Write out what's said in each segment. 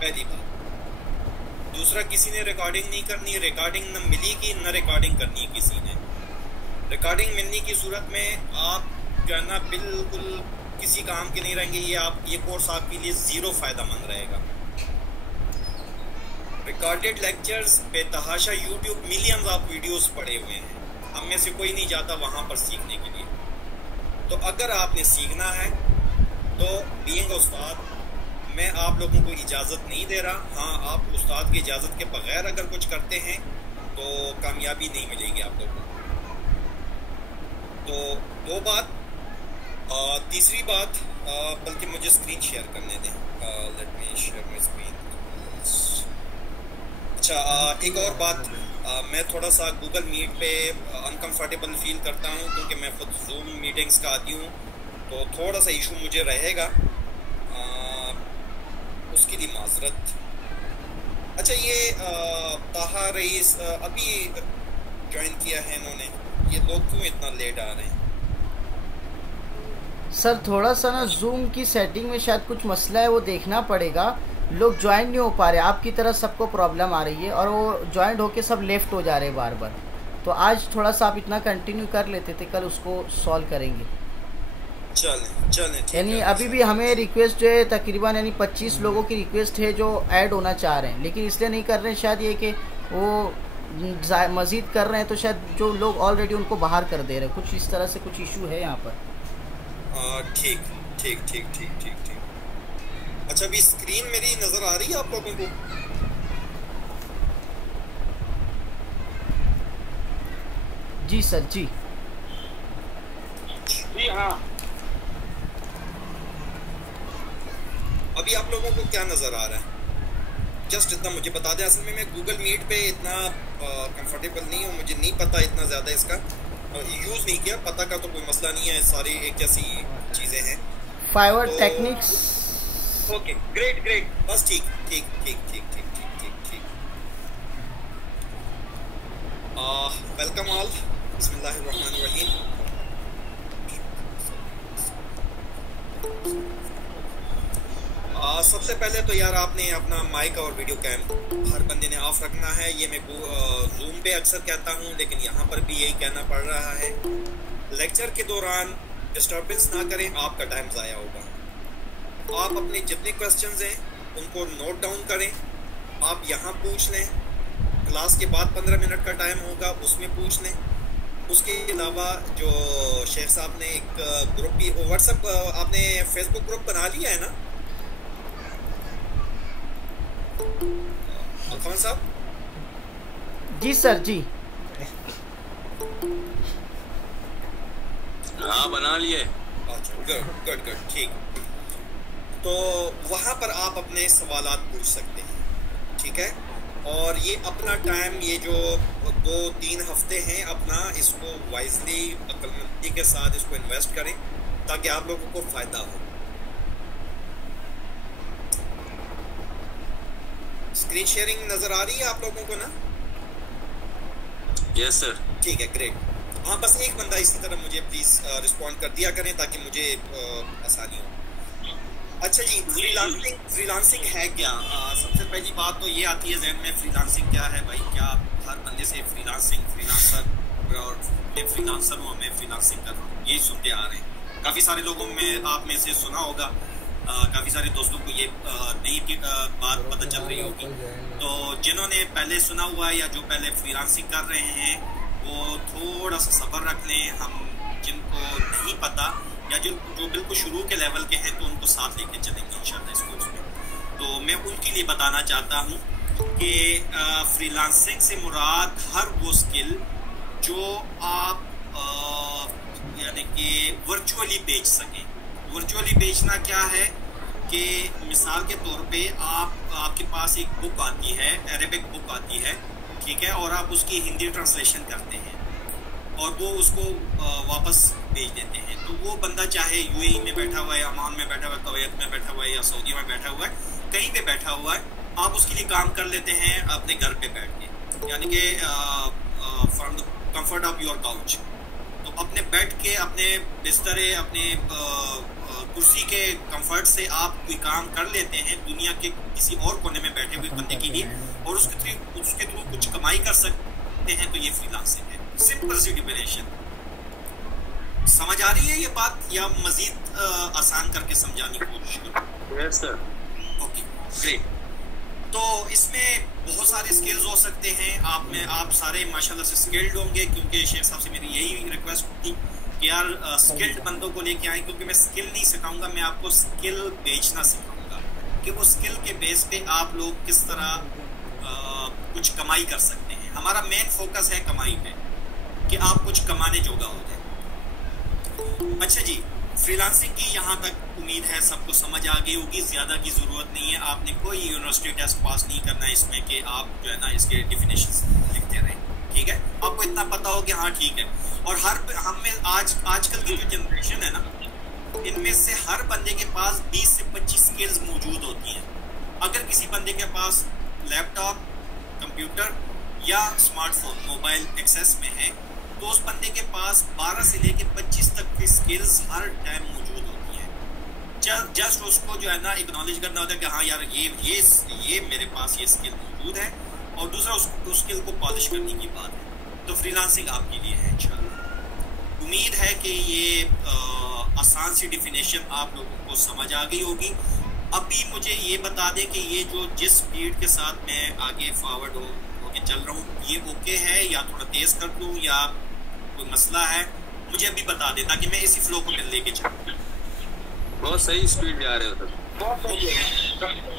पहली बात। दूसरा, किसी ने रिकॉर्डिंग नहीं करनी, रिकॉर्डिंग न मिलेगी न रिकॉर्डिंग करनी है किसी ने। रिकॉर्डिंग मिलने की सूरत में आप जो है ना बिल्कुल किसी काम के नहीं रहेंगे। ये कोर्स आपके लिए ज़ीरो फ़ायदामंद रहेगा। रिकॉर्डेड लेक्चर्स बेतहाशा यूट्यूब मिलियंस ऑफ वीडियोस पड़े हुए हैं, हम में से कोई नहीं जाता वहाँ पर सीखने के लिए। तो अगर आपने सीखना है तो बीइंग उस्ताद मैं आप लोगों को इजाज़त नहीं दे रहा। हाँ, आप उस्ताद की इजाज़त के बगैर अगर कुछ करते हैं तो कामयाबी नहीं मिलेगी आप लोगों को। तो दो बात। तीसरी बात, बल्कि मुझे स्क्रीन शेयर करने दें। Let me share my screen. अच्छा, एक और बात, मैं थोड़ा सा गूगल मीट पे अनकंफर्टेबल फील करता हूँ क्योंकि मैं खुद जूम मीटिंग्स का आदी हूँ, तो थोड़ा सा इशू मुझे रहेगा, उसके लिए माजरत। अच्छा, ये ताहा रईस अभी ज्वाइन किया है इन्होंने, ये लोग क्यों इतना लेट आ रहे हैं? सर थोड़ा सा ना जूम की सेटिंग में शायद कुछ मसला है, वो देखना पड़ेगा। लोग ज्वाइन नहीं हो पा रहे, आपकी तरह सबको प्रॉब्लम आ रही है और वो ज्वाइन होके सब लेफ्ट हो जा रहे हैं बार बार। तो आज थोड़ा सा आप इतना कंटिन्यू कर लेते थे, कल उसको सॉल्व करेंगे। चलें यानी अभी भी हमें रिक्वेस्ट जो है तकरीबन यानी 25 लोगों की रिक्वेस्ट है जो ऐड होना चाह रहे हैं, लेकिन इसलिए नहीं कर रहे हैं शायद ये कि वो मज़ीद कर रहे हैं तो शायद जो लोग ऑलरेडी उनको बाहर कर दे रहे हैं। कुछ इस तरह से कुछ इशू है यहाँ पर। ठीक। अच्छा, अभी स्क्रीन मेरी नजर आ रही है आप लोगों को? जी सर, जी हाँ। अभी आप लोगों को क्या नजर आ रहा है? जस्ट इतना मुझे बता दें। असल में मैं गूगल मीट पे इतना कंफर्टेबल नहीं हूँ, मुझे नहीं पता इतना ज़्यादा इसका यूज़ नहीं किया। पता का तो कोई मसला नहीं है, सारी एक जैसी चीज़ें हैं। Fibre techniques. ओके, ग्रेट, बस ठीक। वेलकम ऑल, बिस्मिल्लाहिर्रहमानिर्रहीम। सबसे पहले तो यार आपने अपना माइक और वीडियो कैम हर बंदे ने ऑफ रखना है। ये मैं जूम पे अक्सर कहता हूँ, लेकिन यहाँ पर भी यही कहना पड़ रहा है। लेक्चर के दौरान डिस्टर्बेंस ना करें, आपका टाइम ज़ाया होगा। आप अपने जितने क्वेश्चंस हैं उनको नोट डाउन करें, आप यहाँ पूछ लें। क्लास के बाद 15 मिनट का टाइम होगा, उसमें पूछ लें। उसके अलावा जो शेख साहब ने एक ग्रुप भी, व्हाट्सएप आपने फेसबुक ग्रुप बना लिया है ना अखमद साहब? जी सर, जी हाँ, बना लिए। अच्छा, गुड, ठीक। तो वहाँ पर आप अपने सवालात पूछ सकते हैं, ठीक है। और ये अपना टाइम, ये जो 2-3 हफ्ते हैं अपना, इसको वाइजली अक्लमंदी के साथ इसको इन्वेस्ट करें ताकि आप लोगों को फ़ायदा हो। स्क्रीन शेयरिंग नज़र आ रही है आप लोगों को ना? Yes sir. ठीक है, ग्रेट। हाँ, बस एक बंदा इसी तरह मुझे प्लीज़ रिस्पॉन्ड कर दिया करें ताकि मुझे आसानी हो। अच्छा जी, फ्रीलांसिंग है क्या? सबसे पहली बात तो ये आती है जहन में, फ्रीलांसिंग क्या है भाई? क्या हर बंदे से फ्रीलांसर और मैं फ्रीलांसर हूँ, मैं फ्रीलांसिंग कर रहा हूँ, यही सुनते आ रहे हैं। काफ़ी सारे लोगों में आप में से सुना होगा, काफ़ी सारे दोस्तों को ये नई बात पता चल रही होगी। तो जिन्होंने पहले सुना हुआ है या जो पहले फ्रीलांसिंग कर रहे हैं वो थोड़ा सा सब्र रख लें। हम जिनको नहीं पता या जो बिल्कुल शुरू के लेवल के हैं तो उनको साथ लेके चलेंगे इंशाल्लाह इस कोर्स में। तो मैं उनके लिए बताना चाहता हूँ कि फ्रीलांसिंग से मुराद हर वो स्किल जो आप यानी कि वर्चुअली बेच सकें। वर्चुअली बेचना क्या है कि मिसाल के तौर पे आपके पास एक बुक आती है, अरेबिक बुक आती है, ठीक है, और आप उसकी हिंदी ट्रांसलेशन करते हैं और वो उसको वापस भेज देते हैं। तो वो बंदा चाहे यूएई में बैठा हुआ है, अमान में बैठा हुआ है, कुवैत में बैठा हुआ है या सऊदी में बैठा हुआ है, कहीं पे बैठा हुआ है, आप उसके लिए काम कर लेते हैं अपने घर पे बैठ के, यानी कि from the comfort of your couch. तो अपने बेड के, अपने बिस्तरे, अपने कुर्सी के कंफर्ट से आप कोई काम कर लेते हैं दुनिया के किसी और कोने में बैठे हुए बंदे के लिए, और उसके थ्रू कुछ कमाई कर सकते हैं, तो ये फ्रीलांसिंग है। सिंपल सी डिफिनेशन। समझ आ रही है ये बात, या मजीद आसान करके समझाने की कोशिश करूं? Yes sir. Okay, great. तो इसमें बहुत सारे स्किल्स हो सकते हैं। आप सारे माशाल्लाह से स्किल्ड होंगे, क्योंकि शेख साहब से मेरी यही रिक्वेस्ट थी कि यार स्किल्ड बंदों को लेके आए, क्योंकि मैं स्किल नहीं सिखाऊंगा, मैं आपको स्किल बेचना सिखाऊंगा कि वो स्किल के बेस पे आप लोग किस तरह कुछ कमाई कर सकते हैं। हमारा मेन फोकस है कमाई पे, कि आप कुछ कमाने जोगा हो जाए। अच्छा जी, फ्रीलांसिंग की यहाँ तक उम्मीद है सबको समझ आ गई होगी, ज़्यादा की ज़रूरत नहीं है। आपने कोई यूनिवर्सिटी टेस्ट पास नहीं करना है इसमें कि आप जो है ना इसके डिफिनेशंस लिखते रहें, ठीक है? आपको इतना पता हो कि हाँ ठीक है। और हम में आजकल की जो जनरेशन है ना, इनमें से हर बंदे के पास 20 से 25 स्किल्स मौजूद होती हैं। अगर किसी बंदे के पास लैपटॉप, कंप्यूटर या स्मार्टफोन, मोबाइल एक्सेस में है, तो उस बंदे के पास 12 से लेकर 25 तक की स्किल्स हर टाइम मौजूद होती हैं। जस्ट उसको जो है ना एक्नॉलेज करना होता है कि हाँ यार ये मेरे पास ये स्किल मौजूद है, और दूसरा उस स्किल को पॉलिश करने की बात है। तो फ्रीलांसिंग आपके लिए है इंशाल्लाह। उम्मीद है कि ये आसान सी डिफिनेशन आप लोगों को समझ आ गई होगी। अभी मुझे ये बता दें कि ये जो जिस स्पीड के साथ मैं आगे फॉरवर्ड होके चल रहा हूँ, ये ओके है या थोड़ा तेज कर दूँ, या कोई मसला है मुझे अभी बता दे, ताकि मैं इसी फ्लो को लेके चलूँ। बहुत सही स्पीड में आ रहे हो सर।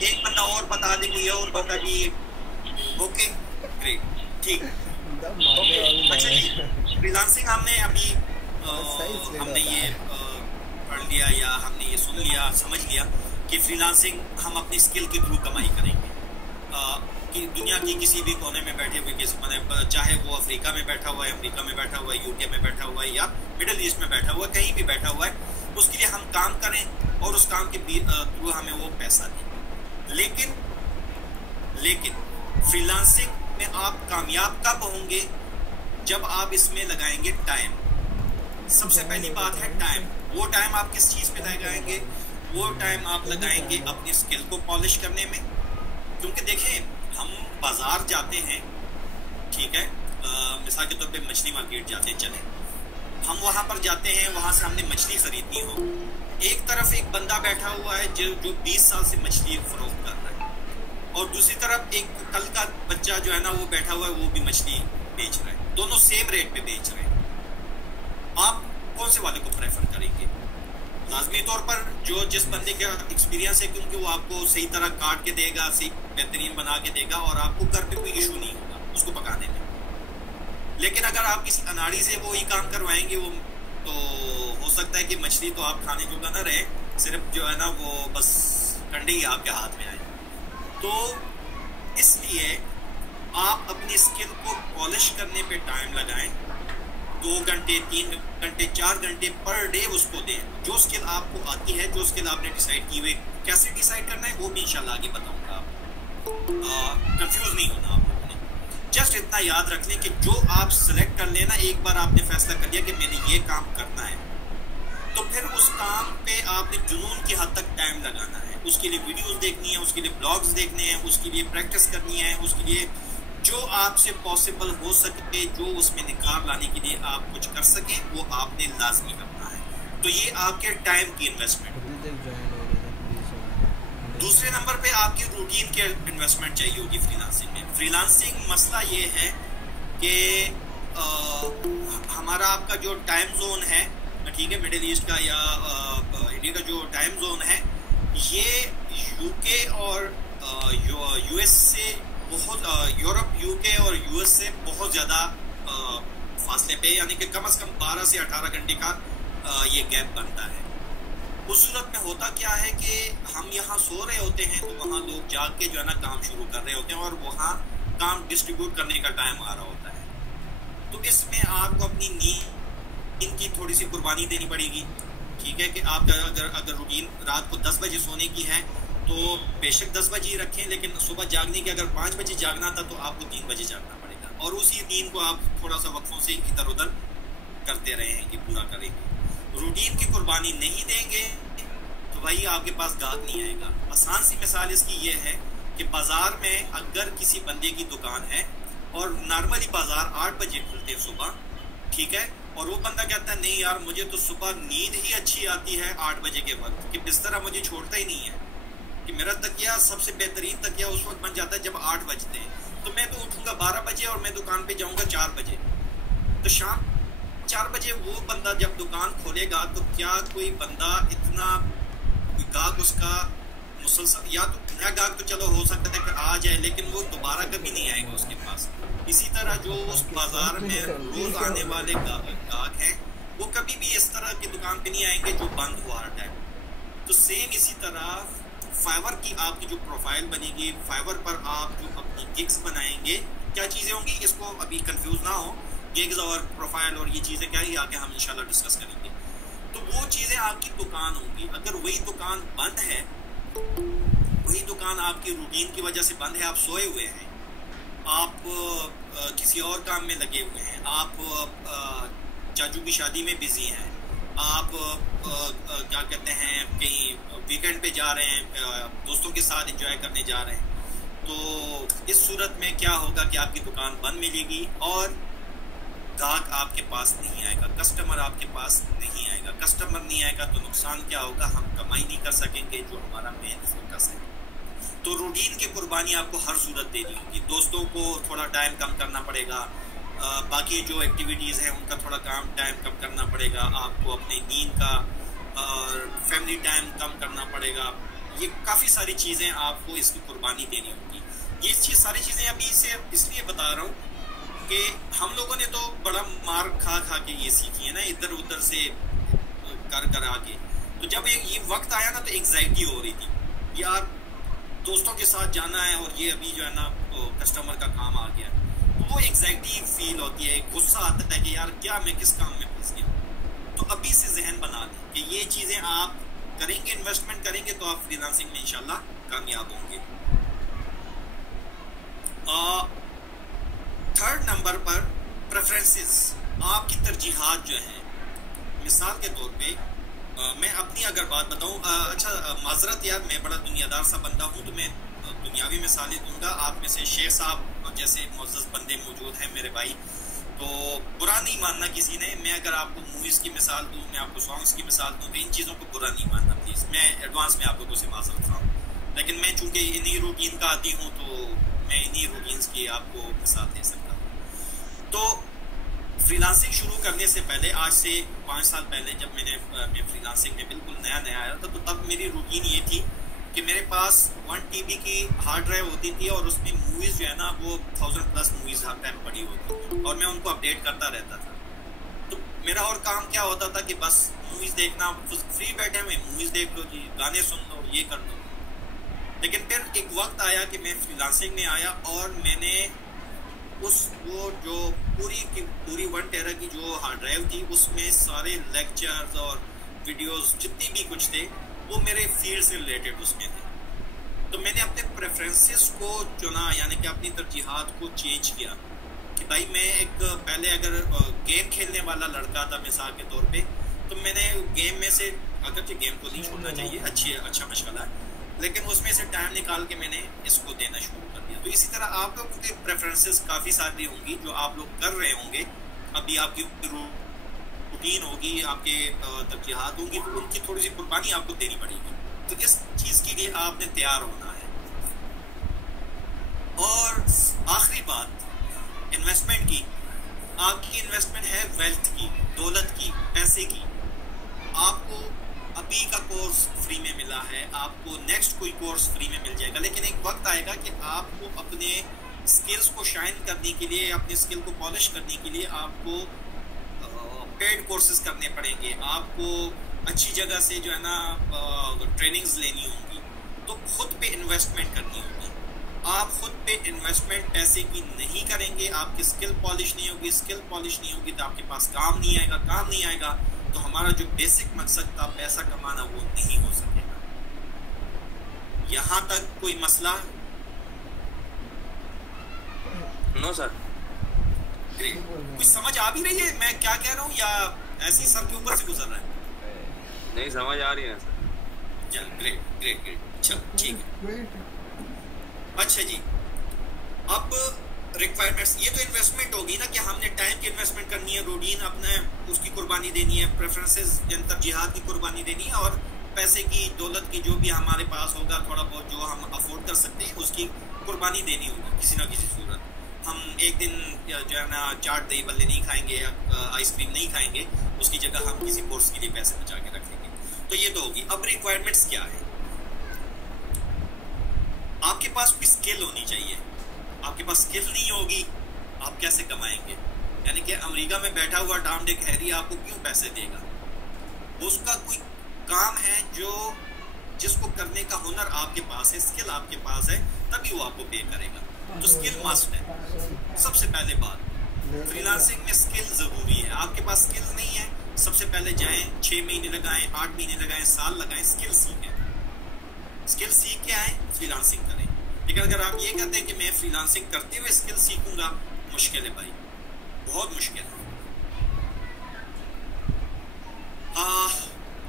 एक बंदा और बता दे, कोई और बता दिए। ओके, ग्रेट, ठीक। अच्छा जी, फ्रीलांसिंग हमने अभी हमने ये पढ़ लिया, या हमने ये सुन लिया, समझ लिया कि फ्रीलांसिंग हम अपनी स्किल के थ्रू कमाई करेंगे। कि दुनिया की किसी भी कोने में बैठे हुए, चाहे वो अफ्रीका में बैठा हुआ है, अमेरिका में बैठा हुआ है, यूके में बैठा हुआ है, या मिडिल ईस्ट में बैठा हुआ है, कहीं भी बैठा हुआ है, उसके लिए हम काम करें और उस काम के थ्रू हमें वो पैसा दें। लेकिन फ्रीलांसिंग में आप कामयाब कब होंगे? जब आप इसमें लगाएंगे टाइम। सबसे पहली बात है टाइम। वो टाइम आप किस चीज़ पे लगाएंगे? वो टाइम आप लगाएंगे अपनी स्किल को पॉलिश करने में। क्योंकि देखें, हम बाजार जाते हैं, ठीक है, मिसाल के तौर पे मछली मार्केट जाते हैं, चले हम वहाँ पर जाते हैं, वहाँ से हमने मछली खरीदनी हो, एक तरफ एक बंदा बैठा हुआ है जो 20 साल से मछली फरोख्त कर रहा है, और दूसरी तरफ एक कल का बच्चा जो है ना वो बैठा हुआ है, वो भी मछली बेच रहा है। दोनों सेम रेट पे बेच रहे हैं। आप कौन से वाले को प्रेफर करेंगे? लाजमी तौर पर जो जिस बंदे का एक्सपीरियंस है, क्योंकि वो आपको सही तरह काट के देगा, सही बेहतरीन बना के देगा, और आपको घर पे कोई इशू नहीं होगा उसको पकाने में। लेकिन अगर आप किसी अनाड़ी से वो ही काम करवाएंगे, वो तो हो सकता है कि मछली तो आप खाने जोगा ना रहे, सिर्फ जो है ना वो बस कंडे ही आपके हाथ में आए। तो इसलिए आप अपनी स्किल को पॉलिश करने पे टाइम लगाएं। 2 घंटे, 3 घंटे, 4 घंटे पर डे उसको दें। जो स्किल आपको आती है, जो स्किल आपने डिसाइड की हुई, कैसे डिसाइड करना है वो भी इंशाल्लाह आगे बताऊंगा आपको। कंफ्यूज नहीं होना आप लोगों ने। जस्ट इतना याद रख लें कि जो आप सिलेक्ट कर लेना, एक बार आपने फैसला कर लिया कि मैंने ये काम करना है, तो फिर उस काम पे आपने जुनून की हद तक टाइम लगाना है। उसके लिए वीडियोस देखनी है, उसके लिए ब्लॉग्स देखने हैं, उसके लिए प्रैक्टिस करनी है, उसके लिए जो आपसे पॉसिबल हो सके, जो उसमें निखार लाने के लिए आप कुछ कर सकें, वो आपने लाजमी करना है। तो ये आपके टाइम की इन्वेस्टमेंट। दूसरे नंबर पे आपकी रूटीन की इन्वेस्टमेंट चाहिए होगी फ्रीलांसिंग में। फ्रीलांसिंग मसला ये है कि हमारा आपका जो टाइम जोन है, ठीक है, मिडिल ईस्ट का या इंडिया का जो टाइम जोन है, ये यूके और यूएस से बहुत, यूरोप, यूके और यूएस से बहुत ज़्यादा फासले पे, यानी कि कम से कम 12 से 18 घंटे का ये गैप बनता है। उस सूरत में होता क्या है कि हम यहाँ सो रहे होते हैं, तो वहाँ लोग जाग के जो है ना काम शुरू कर रहे होते हैं, और वहाँ काम डिस्ट्रीब्यूट करने का टाइम आ रहा होता है। तो इसमें आपको अपनी नींद इनकी थोड़ी सी कुर्बानी देनी पड़ेगी, ठीक है, कि आप अगर रूटीन रात को 10 बजे सोने की है, तो बेशक 10 बजे ही रखें, लेकिन सुबह जागने के अगर 5 बजे जागना था, तो आपको 3 बजे जागना पड़ेगा, और उसी नींद को आप थोड़ा सा वक्फों से इधर उधर करते रहेंगे, पूरा करेंगे। रूटीन की कुर्बानी नहीं देंगे तो भाई आपके पास गाहक नहीं आएगा। आसान सी मिसाल इसकी ये है कि बाजार में अगर किसी बंदे की दुकान है और नॉर्मली बाजार 8 बजे खुलते हैं सुबह, ठीक है, और वो बंदा कहता है नहीं यार मुझे तो सुबह नींद ही अच्छी आती है 8 बजे के वक्त, कि बिस्तरा मुझे छोड़ता ही नहीं है, कि मेरा तकिया सबसे बेहतरीन तकिया उस वक्त बन जाता है जब 8 बजते हैं, तो मैं तो उठूंगा 12 बजे और मैं दुकान पे जाऊंगा 4 बजे। तो शाम 4 बजे वो बंदा जब दुकान खोलेगा तो क्या कोई बंदा इतना गाहक उसका मुसलसल, या तो नया गाहक तो चलो हो सकता है कि आ जाए लेकिन वो दोबारा कभी नहीं आएगा उसके पास। इसी तरह जो उस बाजार में रोज आने वाले गाहक हैं वो कभी भी इस तरह की दुकान पे नहीं आएंगे जो बंद हुआ हर टाइम। तो सेम इसी तरह फाइवर की आपकी जो प्रोफाइल बनेगी, फाइवर पर आप जो अपनी गिग्स बनाएंगे, क्या चीज़ें होंगी, इसको अभी कंफ्यूज ना हो, गिग्स और प्रोफाइल और ये चीज़ें क्या है आगे हम इंशाल्लाह डिस्कस करेंगे। तो वो चीज़ें आपकी दुकान होंगी। अगर वही दुकान बंद है, वही दुकान आपकी रूटीन की वजह से बंद है, आप सोए हुए हैं, आप किसी और काम में लगे हुए हैं, आप चाचू की शादी में बिजी हैं, आप क्या कहते हैं कहीं वीकेंड पे जा रहे हैं, दोस्तों के साथ एंजॉय करने जा रहे हैं, तो इस सूरत में क्या होगा कि आपकी दुकान बंद मिलेगी और गाहक आपके पास नहीं आएगा, कस्टमर आपके पास नहीं आएगा। कस्टमर नहीं आएगा तो नुकसान क्या होगा, हम कमाई नहीं कर सकेंगे जो हमारा मेन फोकस है। तो रूटीन की कुर्बानी आपको हर सूरत देनी होगी। दोस्तों को थोड़ा टाइम कम करना पड़ेगा, बाकी जो एक्टिविटीज़ हैं उनका थोड़ा टाइम कम करना पड़ेगा, आपको अपने नींद का फैमिली टाइम कम करना पड़ेगा। ये काफ़ी सारी चीज़ें आपको इसकी कुर्बानी देनी होगी। ये सारी चीज़ें अभी इसे इसलिए बता रहा हूँ कि हम लोगों ने तो बड़ा मार खा के ये सीखी है ना, इधर उधर से कर आके। तो जब ये वक्त आया ना तो एंग्जाइटी हो रही थी यार, दोस्तों के साथ जाना है और ये अभी जो है ना कस्टमर का काम आ गया, तो वो एंग्जाइटी फील होती है, गुस्सा आता है कि यार क्या मैं किस काम में फंस गया। तो अभी से जहन बना लें कि ये चीज़ें आप करेंगे, इन्वेस्टमेंट करेंगे तो आप फ्रीलांसिंग में इंशाल्लाह कामयाब होंगे। थर्ड नंबर पर प्रेफरेंसेस, आपकी तरजीहात जो हैं। मिसाल के तौर पे मैं अपनी अगर बात बताऊं, अच्छा माजरत यार मैं बड़ा दुनियादार सा बंदा हूं तो मैं दुनियावी मिसालें दूंगा। आप में से शेख साहब जैसे मुअज़्ज़ज़ बंदे मौजूद हैं मेरे भाई, तो बुरा नहीं मानना किसी ने। मैं अगर आपको मूवीज़ की मिसाल दूं, मैं आपको सॉन्ग्स की मिसाल दूं, तो इन चीज़ों को बुरा नहीं मानना प्लीज़। मैं एडवांस में आप लोगों से माजरत रहा हूँ, लेकिन मैं चूँकि इन्हीं रूटीन का आदी हूँ तो मैं इन्हीं रूटीन्स की आपको मिसाल दे सकता हूँ। तो फ्रीलांसिंग शुरू करने से पहले, आज से 5 साल पहले जब मैं फ्रीलांसिंग में बिल्कुल नया आया था, तो तब मेरी रूटीन ये थी कि मेरे पास 1 TB की हार्ड ड्राइव होती थी और उसमें मूवीज़ जो है ना वो 1000+ मूवीज़ हर टाइम पड़ी होती थी और मैं उनको अपडेट करता रहता था। तो मेरा और काम क्या होता था कि बस मूवीज़ देखना, फ्री बैठे हुए मूवीज़ देख लो जी, गाने सुन लो, ये कर लो। लेकिन फिर एक वक्त आया कि मैं फ्रीलांसिंग में आया और मैंने वो जो पूरी 1 टेरा की जो हार्ड ड्राइव थी उसमें सारे लेक्चर्स और वीडियोस जितनी भी कुछ थे वो मेरे फील्ड से रिलेटेड उसमें थे। तो मैंने अपने प्रेफरेंसेस को चुना, यानी कि अपनी तरजीहात को चेंज किया कि भाई मैं एक पहले अगर गेम खेलने वाला लड़का था मिसाल के तौर पे, तो मैंने गेम में से, अगरचे गेम को नहीं छोड़ना चाहिए, अच्छा मशगला है, लेकिन उसमें से टाइम निकाल के मैंने इसको देना शुरू कर दिया। तो इसी तरह आप लोगों के प्रेफरेंसेस काफ़ी सारी होंगी जो आप लोग कर रहे होंगे। अभी आपकी रूटीन होगी, आपके तरजीहात होंगी, तो उनकी थोड़ी सी कुर्बानी आपको देनी पड़ेगी। तो इस चीज़ के लिए आपने तैयार होना है। और आखिरी बात इन्वेस्टमेंट की। आपकी इन्वेस्टमेंट है वेल्थ की, दौलत की, पैसे की। आपको अभी का कोर्स फ्री में मिला है, आपको नेक्स्ट कोई कोर्स फ्री में मिल जाएगा, लेकिन एक वक्त आएगा कि आपको अपने स्किल्स को शाइन करने के लिए, अपने स्किल को पॉलिश करने के लिए आपको पेड कोर्सेज करने पड़ेंगे, आपको अच्छी जगह से जो है ना ट्रेनिंग्स लेनी होंगी, तो खुद पे इन्वेस्टमेंट करनी होगी। आप खुद पे इन्वेस्टमेंट पैसे की नहीं करेंगे, आपकी स्किल पॉलिश नहीं होगी, स्किल पॉलिश नहीं होगी तो आपके पास काम नहीं आएगा, तो हमारा जो बेसिक मकसद था पैसा कमाना वो नहीं हो सकेगा। यहाँ तक कोई मसला? No sir. ग्रेट। कुछ समझ आ भी रही है मैं क्या कह रहा हूँ या ऐसी सर के ऊपर से गुजर रहा है? नहीं समझ आ रही है सर। चल ग्रेट ग्रेट ग्रेट, अच्छा ठीक है। अच्छा जी, अब रिक्वायरमेंट्स, ये तो इन्वेस्टमेंट होगी ना कि हमने टाइम की इन्वेस्टमेंट करनी है, रूटीन अपने उसकी कुर्बानी देनी है, प्रेफरेंसेस तरजीहात की कुर्बानी देनी है, और पैसे की दौलत की जो भी हमारे पास होगा थोड़ा बहुत जो हम अफोर्ड कर सकते हैं उसकी कुर्बानी देनी होगी किसी ना किसी सूरत। हम एक दिन जो है ना चाट दही बल्ले नहीं खाएंगे या आइसक्रीम नहीं खाएंगे, उसकी जगह हम किसी कोर्स के लिए पैसे बचा के रखेंगे। तो ये तो होगी। अब रिक्वायरमेंट्स क्या है? आपके पास कोई स्किल होनी चाहिए। आपके पास स्किल नहीं होगी आप कैसे कमाएंगे? यानी कि अमेरिका में बैठा हुआ टॉम डिक हैरी आपको क्यों पैसे देगा? उसका कोई काम है जो जिसको करने का हुनर आपके पास है, स्किल आपके पास है, तभी वो आपको पे करेगा। तो स्किल मस्ट है। सबसे पहले बात, फ्रीलांसिंग में स्किल जरूरी है। आपके पास स्किल नहीं है, सबसे पहले जाएं 6 महीने लगाएं, 8 महीने लगाएं, साल लगाएं, स्किल सीखें। स्किल सीख के आए, फ्रीलांसिंग करें। लेकिन अगर आप ये कहते हैं कि मैं फ्रीलांसिंग करते हुए स्किल सीखूंगा, मुश्किल है भाई, बहुत मुश्किल है।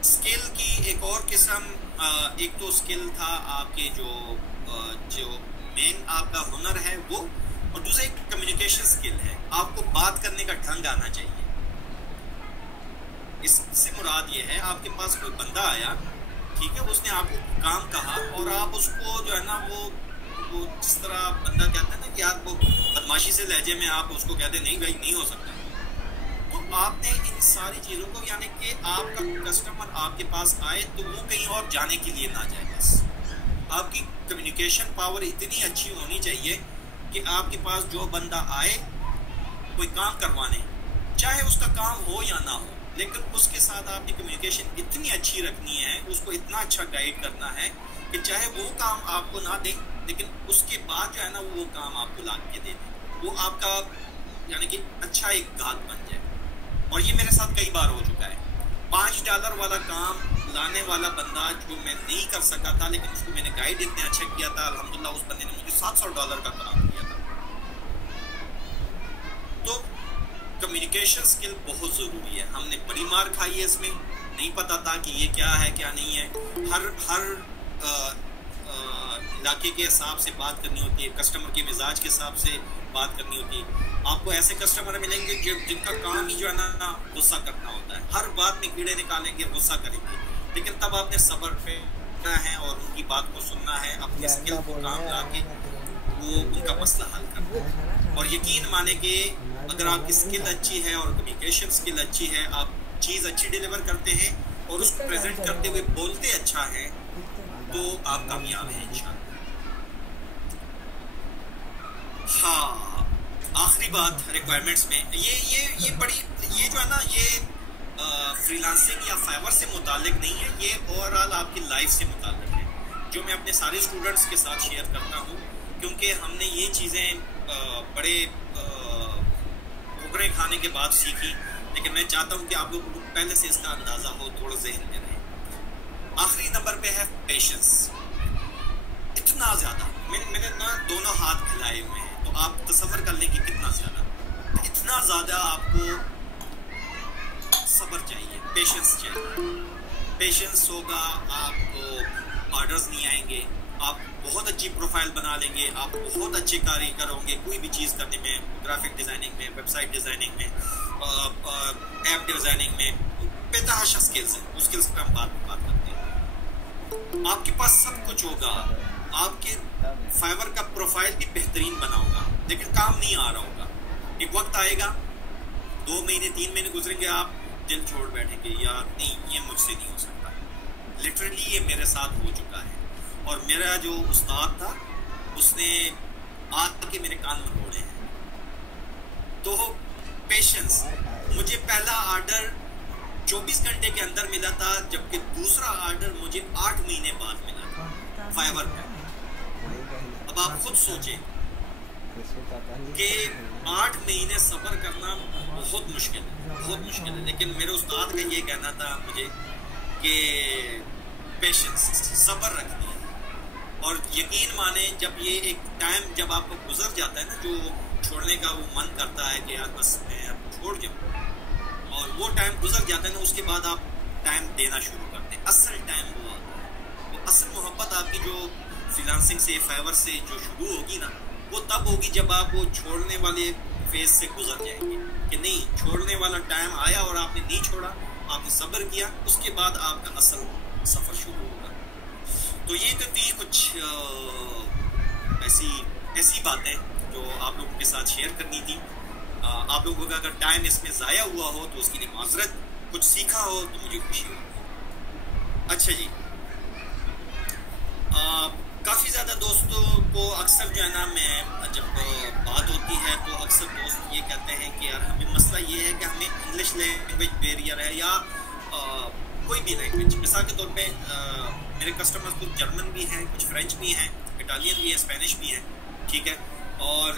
स्किल की एक और किस्म, एक तो स्किल था आपके जो मेन आपका हुनर है वो, और दूसरा एक कम्युनिकेशन स्किल है। आपको बात करने का ढंग आना चाहिए। इससे मुराद ये है, आपके पास कोई बंदा आया, ठीक है, उसने आपको काम कहा और आप उसको जो है ना वो जिस तरह बंदा कहता है ना कि आप वो बदमाशी से लहजे में आप उसको कहते नहीं भाई नहीं हो सकता, तो आपने इन सारी चीज़ों को, यानी कि आपका कस्टमर आपके पास आए तो वो कहीं और जाने के लिए ना जाए। बस आपकी कम्युनिकेशन पावर इतनी अच्छी होनी चाहिए कि आपके पास जो बंदा आए कोई काम करवाने, चाहे उसका काम हो या ना हो, लेकिन उसके साथ आपकी कम्युनिकेशन इतनी अच्छी रखनी है, उसको इतना अच्छा गाइड करना है कि चाहे वो काम आपको ना दे, लेकिन उसके बाद जो है ना वो काम आपको ला के दे दे, वो आपका यानी कि अच्छा एक गाहक बन जाए। और ये मेरे साथ कई बार हो चुका है। $5 वाला काम लाने वाला बंदा जो मैं नहीं कर सका था, लेकिन उसको मैंने गाइड इतने अच्छा किया था, अल्हम्दुलिल्लाह उस बंदे ने मुझे $700 का काम दिया था। तो कम्युनिकेशन स्किल बहुत ज़रूरी है। हमने बड़ी मार खाई है इसमें, नहीं पता था कि ये क्या है क्या नहीं है। हर इलाके के हिसाब से बात करनी होती है, कस्टमर के मिजाज के हिसाब से बात करनी होती है। आपको ऐसे कस्टमर मिलेंगे जिनका काम ही जो है ना गुस्सा करना होता है, हर बात में कीड़े निकालेंगे, गुस्सा करेंगे, लेकिन तब आपने सब्र करना है और उनकी बात को सुनना है, अपने स्किल को काम ला के वो उनका मसला हल करना है। और यकीन माने कि अगर आपकी स्किल अच्छी है और कम्युनिकेशन स्किल अच्छी है, आप चीज़ अच्छी डिलीवर करते हैं और उसको प्रेजेंट करते हुए बोलते अच्छा है, तो आप कामयाब हैं इंशाल्लाह। हाँ, आखिरी बात रिक्वायरमेंट्स में ये बड़ी, ये जो है ना ये फ्रीलांसिंग या फाइवर से मुतालिक नहीं है, ये ओवरऑल आपकी लाइफ से मुतालिक है, जो मैं अपने सारे स्टूडेंट्स के साथ शेयर करता हूँ, क्योंकि हमने ये चीज़ें बड़े ठोकरें खाने के बाद सीखी, लेकिन मैं चाहता हूँ कि आप लोगों को पहले से इसका अंदाज़ा हो, थोड़ा ज़हन में रहे। आखिरी नंबर पे है पेशेंस। इतना ज़्यादा मैंने ना दोनों हाथ फैलाए हुए हैं, तो आप तसव्वुर कर लें कि कितना ज़्यादा, इतना ज़्यादा आपको सब्र चाहिए, पेशेंस चाहिए। पेशेंस होगा, आपको ऑर्डर्स नहीं आएंगे, आप बहुत अच्छी प्रोफाइल बना लेंगे, आप बहुत अच्छे कारीगर होंगे कोई भी चीज़ करने में, ग्राफिक डिज़ाइनिंग में, वेबसाइट डिज़ाइनिंग में, ऐप डिज़ाइनिंग में, बेतहाशा स्किल्स हैं, उस स्किल्स पर हम बात करते हैं। आपके पास सब कुछ होगा, आपके फाइवर का प्रोफाइल भी बेहतरीन बना होगा, लेकिन काम नहीं आ रहा होगा। एक वक्त आएगा, 2 महीने 3 महीने गुजरेंगे, आप दिल छोड़ बैठेंगे, यार नहीं ये मुझसे नहीं हो सकता। लिटरली ये मेरे साथ हो चुका है। और मेरा जो उस्ताद था उसने आके मेरे कान मरोड़े हैं। तो पेशेंस, मुझे पहला ऑर्डर 24 घंटे के अंदर मिला था, जबकि दूसरा ऑर्डर मुझे 8 महीने बाद मिला था फाइवर का। अब आप खुद सोचें कि 8 महीने सब्र करना बहुत मुश्किल है, बहुत मुश्किल है। लेकिन मेरे उस्ताद का ये कहना था मुझे कि पेशेंस, सब्र रखनी है। और यकीन माने जब ये एक टाइम जब आपको गुजर जाता है ना, जो छोड़ने का वो मन करता है कि यार बस मैं अब छोड़ जाऊँ, और वो टाइम गुजर जाता है ना, उसके बाद आप टाइम देना शुरू करते हैं। असल टाइम वो आता है, वो असल मोहब्बत आपकी जो फ्रीलांसिंग से, फाइवर से जो शुरू होगी ना, वो तब होगी जब आप वो छोड़ने वाले फेज से गुजर जाएंगे कि नहीं, छोड़ने वाला टाइम आया और आपने नहीं छोड़ा, आपने सब्र किया, उसके बाद आपका असल सफ़र शुरू होगा। तो ये तो थी कुछ ऐसी बातें जो आप लोगों के साथ शेयर करनी थी। आप लोगों का अगर टाइम इसमें ज़ाया हुआ हो तो उसके लिए माजरत, कुछ सीखा हो तो मुझे खुशी होगी। अच्छा जी, काफ़ी ज़्यादा दोस्तों को अक्सर जो है ना, मैं जब बात होती है तो अक्सर दोस्त ये कहते हैं कि यार हमें मसला ये है कि हमें इंग्लिश लैंग्वेज बैरियर है, या कोई भी लैंग्वेज। मिसाल के तौर पे मेरे कस्टमर्स कुछ जर्मन भी हैं, कुछ फ्रेंच भी हैं, इटालियन भी है, स्पेनिश भी है, ठीक है, और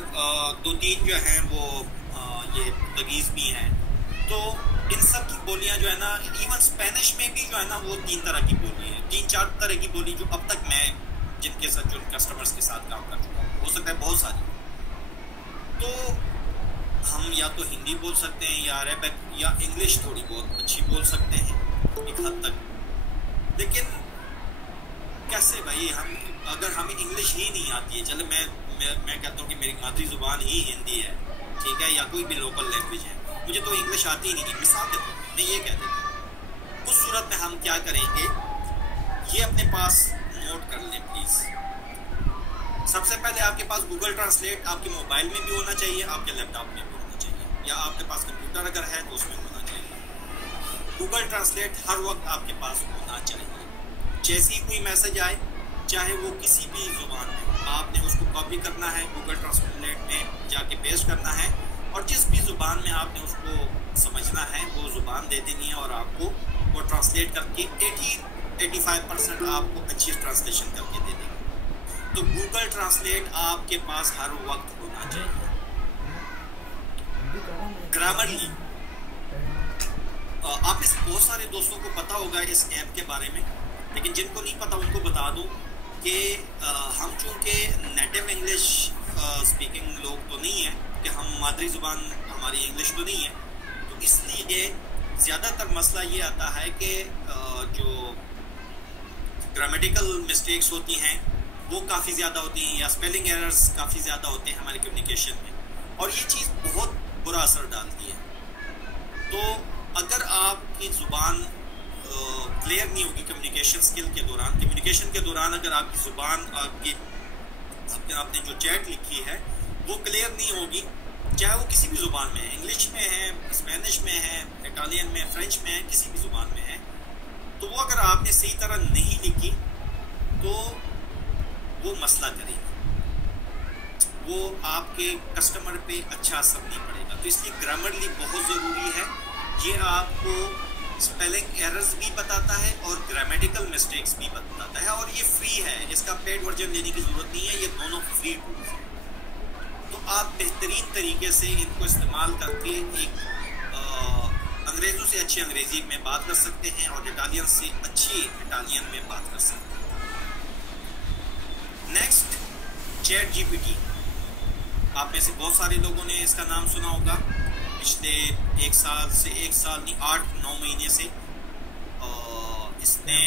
2-3 जो हैं वो ये पुर्तगीज़ भी हैं। तो इन सब की बोलियां जो है ना, इवन स्पेनिश में भी जो है ना, वो 3 तरह की बोली है, 3-4 तरह की बोली जो अब तक मैं जिनके साथ, जो कस्टमर्स के साथ काम कर चुका हूँ, हो सकता है बहुत सारी। तो हम या तो हिंदी बोल सकते हैं, या अरबिक, या इंग्लिश थोड़ी बहुत अच्छी बोल सकते हैं एक हद तक। लेकिन कैसे भाई, हम अगर हमें इंग्लिश ही नहीं आती है, चलो मैं कहता हूँ कि मेरी मादरी ज़ुबान ही हिंदी है, ठीक है, या कोई भी लोकल लैंग्वेज है, मुझे तो इंग्लिश आती ही नहीं। मिसाल के तौर पर मैं ये कह देता हूँ, उस सूरत में हम क्या करेंगे, ये अपने पास नोट कर लें प्लीज़। सबसे पहले आपके पास गूगल ट्रांसलेट आपके मोबाइल में भी होना चाहिए, आपके लैपटॉप में भी होना चाहिए, या आपके पास कंप्यूटर अगर है तो उसमें होना चाहिए। गूगल ट्रांसलेट हर वक्त आपके पास होना चाहिए। जैसे ही कोई मैसेज आए, चाहे वो किसी भी ज़ुबान में, आपने उसको कॉपी करना है, गूगल ट्रांसलेट में जाके पेस्ट करना है, और जिस भी ज़ुबान में आपने उसको समझना है वो ज़ुबान दे देनी है, और आपको वो ट्रांसलेट करके 80-85% आपको अच्छी ट्रांसलेशन करके दे देगा। तो गूगल ट्रांसलेट आपके पास हर वक्त होना चाहिए। ग्रामरली, आप में से बहुत सारे दोस्तों को पता होगा इस ऐप के बारे में, लेकिन जिनको नहीं पता उनको बता दूं कि हम चूँकि नेटिव इंग्लिश स्पीकिंग लोग तो नहीं हैं, कि हम मादरी ज़ुबान हमारी इंग्लिश तो नहीं है, तो इसलिए ज़्यादातर मसला ये आता है कि जो ग्रामेटिकल मिस्टेक्स होती हैं वो काफ़ी ज़्यादा होती हैं, या स्पेलिंग एरर्स काफ़ी ज़्यादा होते हैं हमारे कम्युनिकेशन में, और ये चीज़ बहुत बुरा असर डालती है। तो अगर आपकी ज़ुबान क्लियर नहीं होगी कम्युनिकेशन स्किल के दौरान, कम्युनिकेशन के दौरान अगर आपकी ज़ुबान, आपने जो चैट लिखी है वो क्लियर नहीं होगी, चाहे वो किसी भी ज़ुबान में है, इंग्लिश में है, स्पेनिश में है, इटालियन में, फ्रेंच में है, किसी भी ज़ुबान में है, तो वो अगर आपने सही तरह नहीं लिखी तो वो मसला करेगी, वो आपके कस्टमर पे अच्छा असर नहीं पड़ेगा। तो इसलिए ग्रामरली बहुत ज़रूरी है। ये आपको स्पेलिंग एरर्स भी बताता है और ग्रामेटिकल मिस्टेक्स भी बताता है, और ये फ्री है, इसका पेड वर्जन लेने की ज़रूरत नहीं है, ये दोनों फ्री टूल्स हैं। तो आप बेहतरीन तरीके से इनको इस्तेमाल करके एक अंग्रेज़ों से अच्छी अंग्रेज़ी में बात कर सकते हैं, और इटालियन से अच्छी इटालियन में बात कर सकते हैं। Next, chat GPT. आप में से बहुत सारे लोगों ने इसका नाम सुना होगा। पिछले 1 साल नहीं, 8-9 महीने से इसने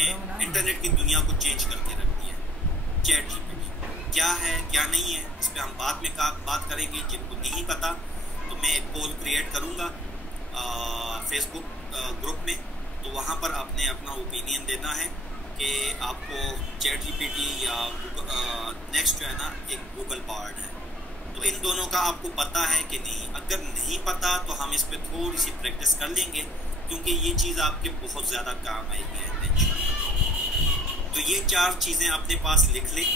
इंटरनेट की दुनिया को चेंज करके रख दिया है। चैट जीपीटी क्या है, क्या नहीं है, इस पर हम बाद में बात करेंगे। जिनको नहीं पता तो मैं एक पोल क्रिएट करूँगा फेसबुक ग्रुप में, तो वहाँ पर आपने अपना ओपिनियन देना है कि आपको चैट जीपीटी या नेक्स्ट जो है ना एक गूगल पावर्ड है, तो इन दोनों का आपको पता है कि नहीं। अगर नहीं पता तो हम इस पर थोड़ी सी प्रैक्टिस कर लेंगे, क्योंकि ये चीज़ आपके बहुत ज़्यादा काम आएगी इंशाल्लाह। तो ये 4 चीज़ें अपने पास लिख लें,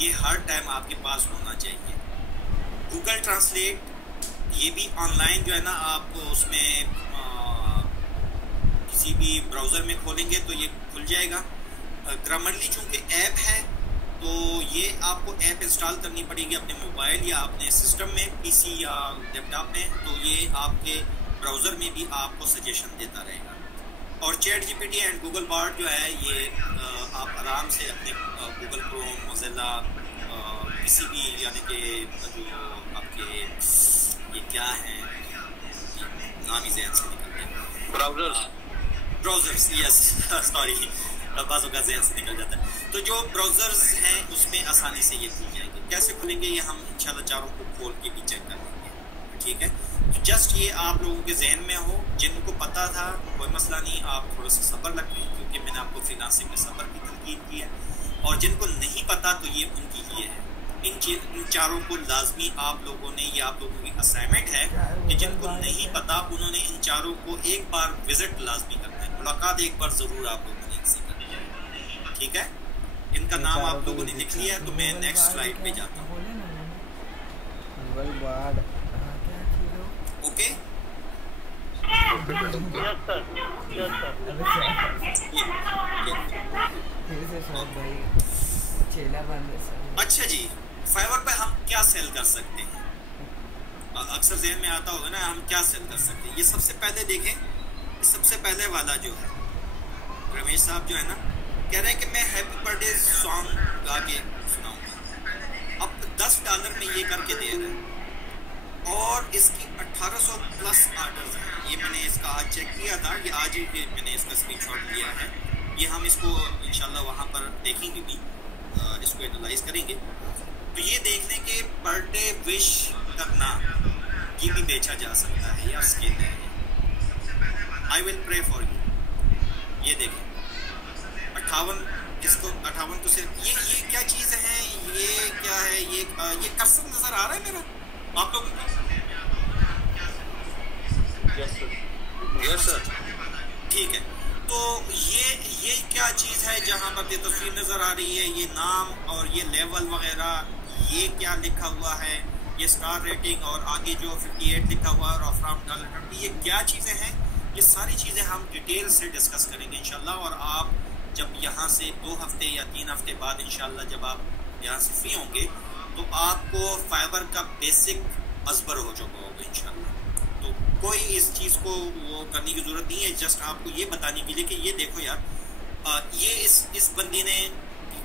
ये हर टाइम आपके पास होना चाहिए। गूगल ट्रांसलेट, ये भी ऑनलाइन जो है ना, आप उसमें किसी भी ब्राउज़र में खोलेंगे तो ये खुल जाएगा। ग्रामरली चूँकि ऐप है तो ये आपको ऐप इंस्टॉल करनी पड़ेगी अपने मोबाइल या अपने सिस्टम में, पीसी या लैपटॉप में, तो ये आपके ब्राउज़र में भी आपको सजेशन देता रहेगा। और chat GPT and Google Bard जो है, ये आप आराम से अपने गूगल क्रोम, मोज़िला, किसी भी यानी कि जो आपके ये क्या है, नाम ही ज़हन से निकल गया, ब्राउज़र्स, यस सॉरी, बाज़ों का ज़हन से निकल जाता है। तो जो ब्राउज़र्स हैं उसमें आसानी से ये खुल जाएंगे। कैसे खुलेंगे ये हम इंशाल्लाह चारों को खोल के भी चेक कर लेंगे, ठीक है। तो जस्ट ये आप लोगों के जहन में हो, जिनको पता था कोई मसला नहीं, आप थोड़ा सा सब्र रखें क्योंकि मैंने आपको फ्रीलांसिंग में सब्र की तलकीन की है। और जिनको नहीं पता तो ये उनके लिए है। इन चारों को लाजमी आप लोगों ने, ये आप लोगों की असाइनमेंट है कि जिनको नहीं पता उन्होंने इन चारों को एक बार विजिट लाजमी करना है, मुलाकात एक बार ज़रूर आप लोगों ने इनसे करनी है, ठीक है। इनका नाम आप लोगों ने लिख लिया है तो मैं नेक्स्ट स्लाइड पे जाता हूँ। ओके, अच्छा जी, फाइवर पे हम क्या सेल कर सकते हैं? अक्सर ज़हन में आता होगा ना, हम क्या सेल कर सकते हैं। ये सबसे पहले देखें, सबसे पहले वाला जो है रमेश साहब जो है ना, कह रहे हैं कि मैं हैप्पी बर्थडे सॉन्ग गा के सुनाऊंगा। अब $10 में ये करके दे रहे हैं और इसकी 1800 प्लस आर्डर्स हैं। ये मैंने इसका आज चेक किया था, ये आज ही मैंने इसका स्क्रीनशॉट लिया है। ये हम इसको इंशाल्लाह वहाँ पर देखेंगे भी, इसको एनालाइज करेंगे। तो ये देख लें कि बर्थडे विश करना ये भी बेचा जा सकता है या स्किल है। I will pray for you, ये देखें 58, इसको 58 तो सिर्फ ये क्या चीज़ है, ये क्या है, ये कर्सर नज़र आ रहा है मेरा आप लोगों को? यस सर, ठीक है। तो ये क्या चीज़ है जहाँ पर ये तस्वीर नज़र आ रही है, ये नाम और ये लेवल वगैरह, ये क्या लिखा हुआ है, ये स्टार रेटिंग और आगे जो 58 लिखा हुआ है और फ्रॉम $20, ये क्या चीज़ें हैं? ये सारी चीज़ें हम डिटेल से डिस्कस करेंगे इंशाल्लाह। और आप जब यहाँ से 2 हफ्ते या 3 हफ्ते बाद इंशाल्लाह जब आप यहाँ से फ्री होंगे तो आपको फाइबर का बेसिक अज़बर हो चुका होगा इंशाल्लाह। तो कोई इस चीज़ को वो करने की ज़रूरत नहीं है, जस्ट आपको ये बताने के लिए कि ये देखो यार, ये इस बंदी ने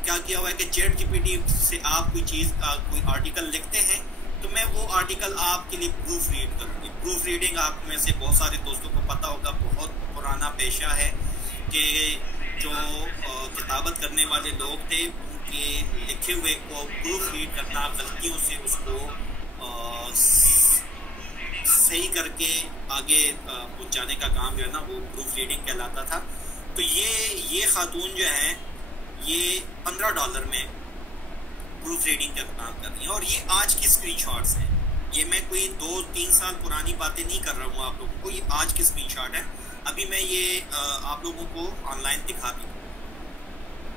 क्या किया हुआ है कि चैट जीपीटी से आप कोई चीज़ कोई आर्टिकल लिखते हैं तो मैं वो आर्टिकल आपके लिए प्रूफ रीड करूँगी। प्रूफ रीडिंग आप में से बहुत सारे दोस्तों को पता होगा, बहुत पुराना पेशा है कि जो किताबत करने वाले लोग थे उनके लिखे हुए को प्रूफ रीड करना, गलतियों से उसको सही करके आगे पहुंचाने का काम जो है ना वो प्रूफ रीडिंग कहलाता था। तो ये खातून जो है ये $15 में प्रूफ रीडिंग का काम कर रही है। और ये आज की स्क्रीनशॉट्स हैं, ये मैं कोई 2-3 साल पुरानी बातें नहीं कर रहा हूँ आप लोगों को, ये आज की स्क्रीनशॉट है। अभी मैं ये आप लोगों को ऑनलाइन दिखा दी।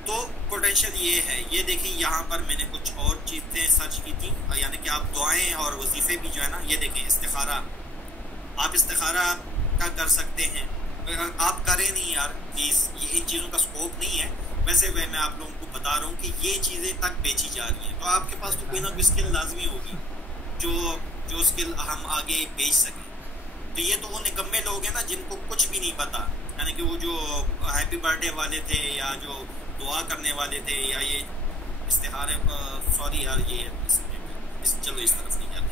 तो पोटेंशियल ये है, ये देखिए यहाँ पर मैंने कुछ और चीज़ें सर्च की थी, यानी कि आप दुआएं और वजीफ़े भी जो है ना, ये देखें इस्तिखारा, आप इस्तिखारा का कर सकते हैं। आप करें नहीं यार प्लीज़, ये इन चीज़ों का स्कोप नहीं है। वैसे मैं आप लोगों को बता रहा हूँ कि ये चीज़ें तक बेची जा रही हैं, तो आपके पास तो कोई ना कोई स्किल लाजमी होगी जो स्किल हम आगे बेच सकें। तो ये तो वो निकम्मे लोग हैं ना जिनको कुछ भी नहीं पता, यानी कि वो जो हैप्पी बर्थडे वाले थे या जो दुआ करने वाले थे या ये इस्तिहारे, सॉरी यार ये चलो इस तरफ नहीं जाते,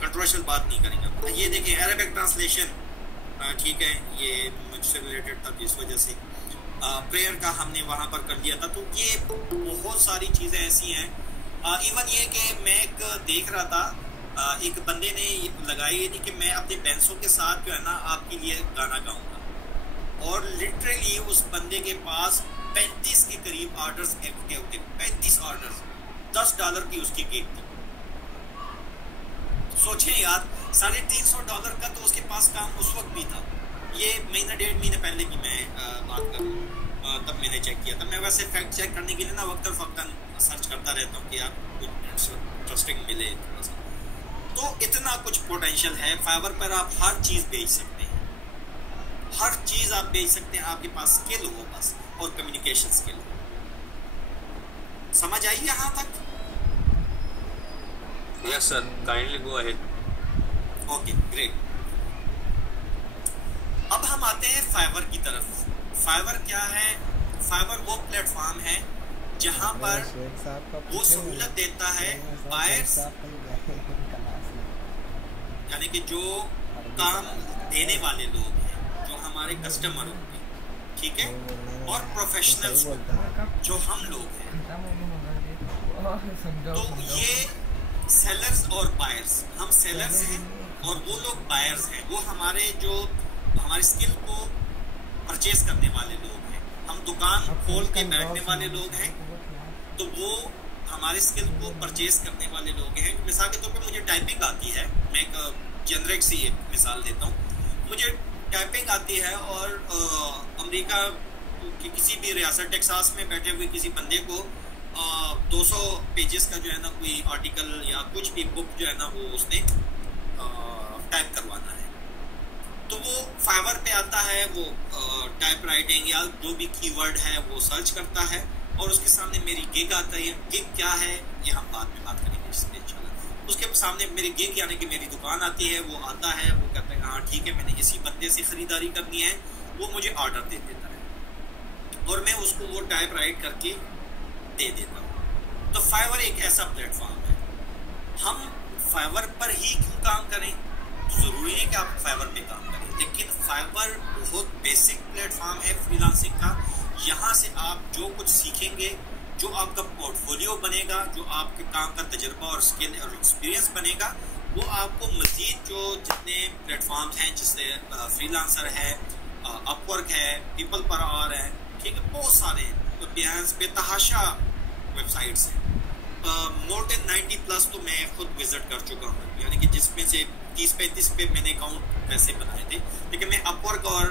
कंट्रोवर्शियल बात नहीं करेंगे। ये देखिए अरबिक ट्रांसलेशन, ठीक है, ये मुझसे रिलेटेड था जिस वजह से प्रेयर का हमने वहाँ पर कर लिया था। तो ये बहुत सारी चीज़ें ऐसी हैं। इवन ये कि मैं एक देख रहा था, एक बंदे ने लगाई थी कि मैं अपने बैंसों के साथ जो है ना आपके लिए गाना गाऊंगा, और लिटरली उस बंदे के पास 35 के करीब ऑर्डर्स इकट्ठे होते, 35 ऑर्डर्स, $10 की उसकी गिग थी। सोचें यार, $350 का तो उसके पास काम उस वक्त भी था। ये महीना 1.5 महीने पहले की मैं बात कर रहा हूँ, तब मैंने चेक किया था। मैं वैसे फैक्ट चेक करने के लिए ना वक्तन फ़क्तन सर्च करता रहता हूँ कि यार कुछ इंटरेस्टिंग मिले थोड़ा सा। तो इतना कुछ पोटेंशियल है फाइवर पर, आप हर चीज़ बेच सकते हैं, हर चीज़ आप बेच सकते हैं, आपके पास स्किल हो बस, और कम्युनिकेशन स्किल हो। समझ आई यहाँ तक? Yes sir, kindly go ahead. Okay great. अब हम आते हैं फाइवर की तरफ। फाइवर क्या है? फाइवर वो प्लेटफॉर्म है जहाँ पर वो सहूलत देता है बायर्स, यानी कि जो काम देने वाले लोग हैं, जो हमारे कस्टमर होंगे, ठीक है, और प्रोफेशनल्स जो हम लोग हैं। तो ये सेलर्स और बायर्स, हम सेलर्स हैं और वो लोग बायर्स हैं। वो हमारे जो हमारी स्किल को परचेज करने वाले लोग हैं। हम दुकान खोल के बैठने वाले लोग हैं, तो वो हमारे स्किल को परचेज करने वाले लोग हैं। मिसाल के तौर पे मुझे टाइपिंग आती है, मैं एक जेनरिक सी एक मिसाल देता हूँ। मुझे टाइपिंग आती है और अमेरिका की किसी भी रियासत टेक्सास में बैठे हुए किसी बंदे को 200 पेजेस का जो है ना कोई आर्टिकल या कुछ भी बुक जो है ना वो उसने टाइप करवाना है। तो वो फाइवर पे आता है, वो टाइप राइटिंग या जो भी कीवर्ड है वो सर्च करता है और उसके सामने मेरी गिग आता है। गिग क्या है ये हम बाद में बात करेंगे इसलिए इंशाल्लाह। उसके सामने मेरी गिग यानी कि मेरी दुकान आती है, वो आता है, वो कहता है हाँ ठीक है मैंने इसी बंदे से खरीदारी करनी है, वो मुझे ऑर्डर दे देता है और मैं उसको वो टाइप राइट करके दे देता हूँ। तो फाइवर एक ऐसा प्लेटफॉर्म है। हम फाइवर पर ही क्यों काम करें? जरूरी है कि आप फाइवर पे काम करें, लेकिन फाइवर बहुत बेसिक प्लेटफॉर्म है फ्रीलांसिंग का। यहाँ से आप जो कुछ सीखेंगे, जो आपका पोर्टफोलियो बनेगा, जो आपके काम का तजुर्बा और स्किल और एक्सपीरियंस बनेगा, वो आपको मजीद जो जितने प्लेटफॉर्म्स हैं जैसे फ्रीलांसर है, अपवर्क है, पीपल पर आवर है, ठीक है, बहुत सारे बिहांस बेतहाशा वेबसाइट्स हैं। मोर देन 90+ तो मैं खुद विजिट कर चुका हूँ, यानी कि जिसमें से 30-35 पे मैंने अकाउंट वैसे बनाए थे, लेकिन मैं अपवर्क और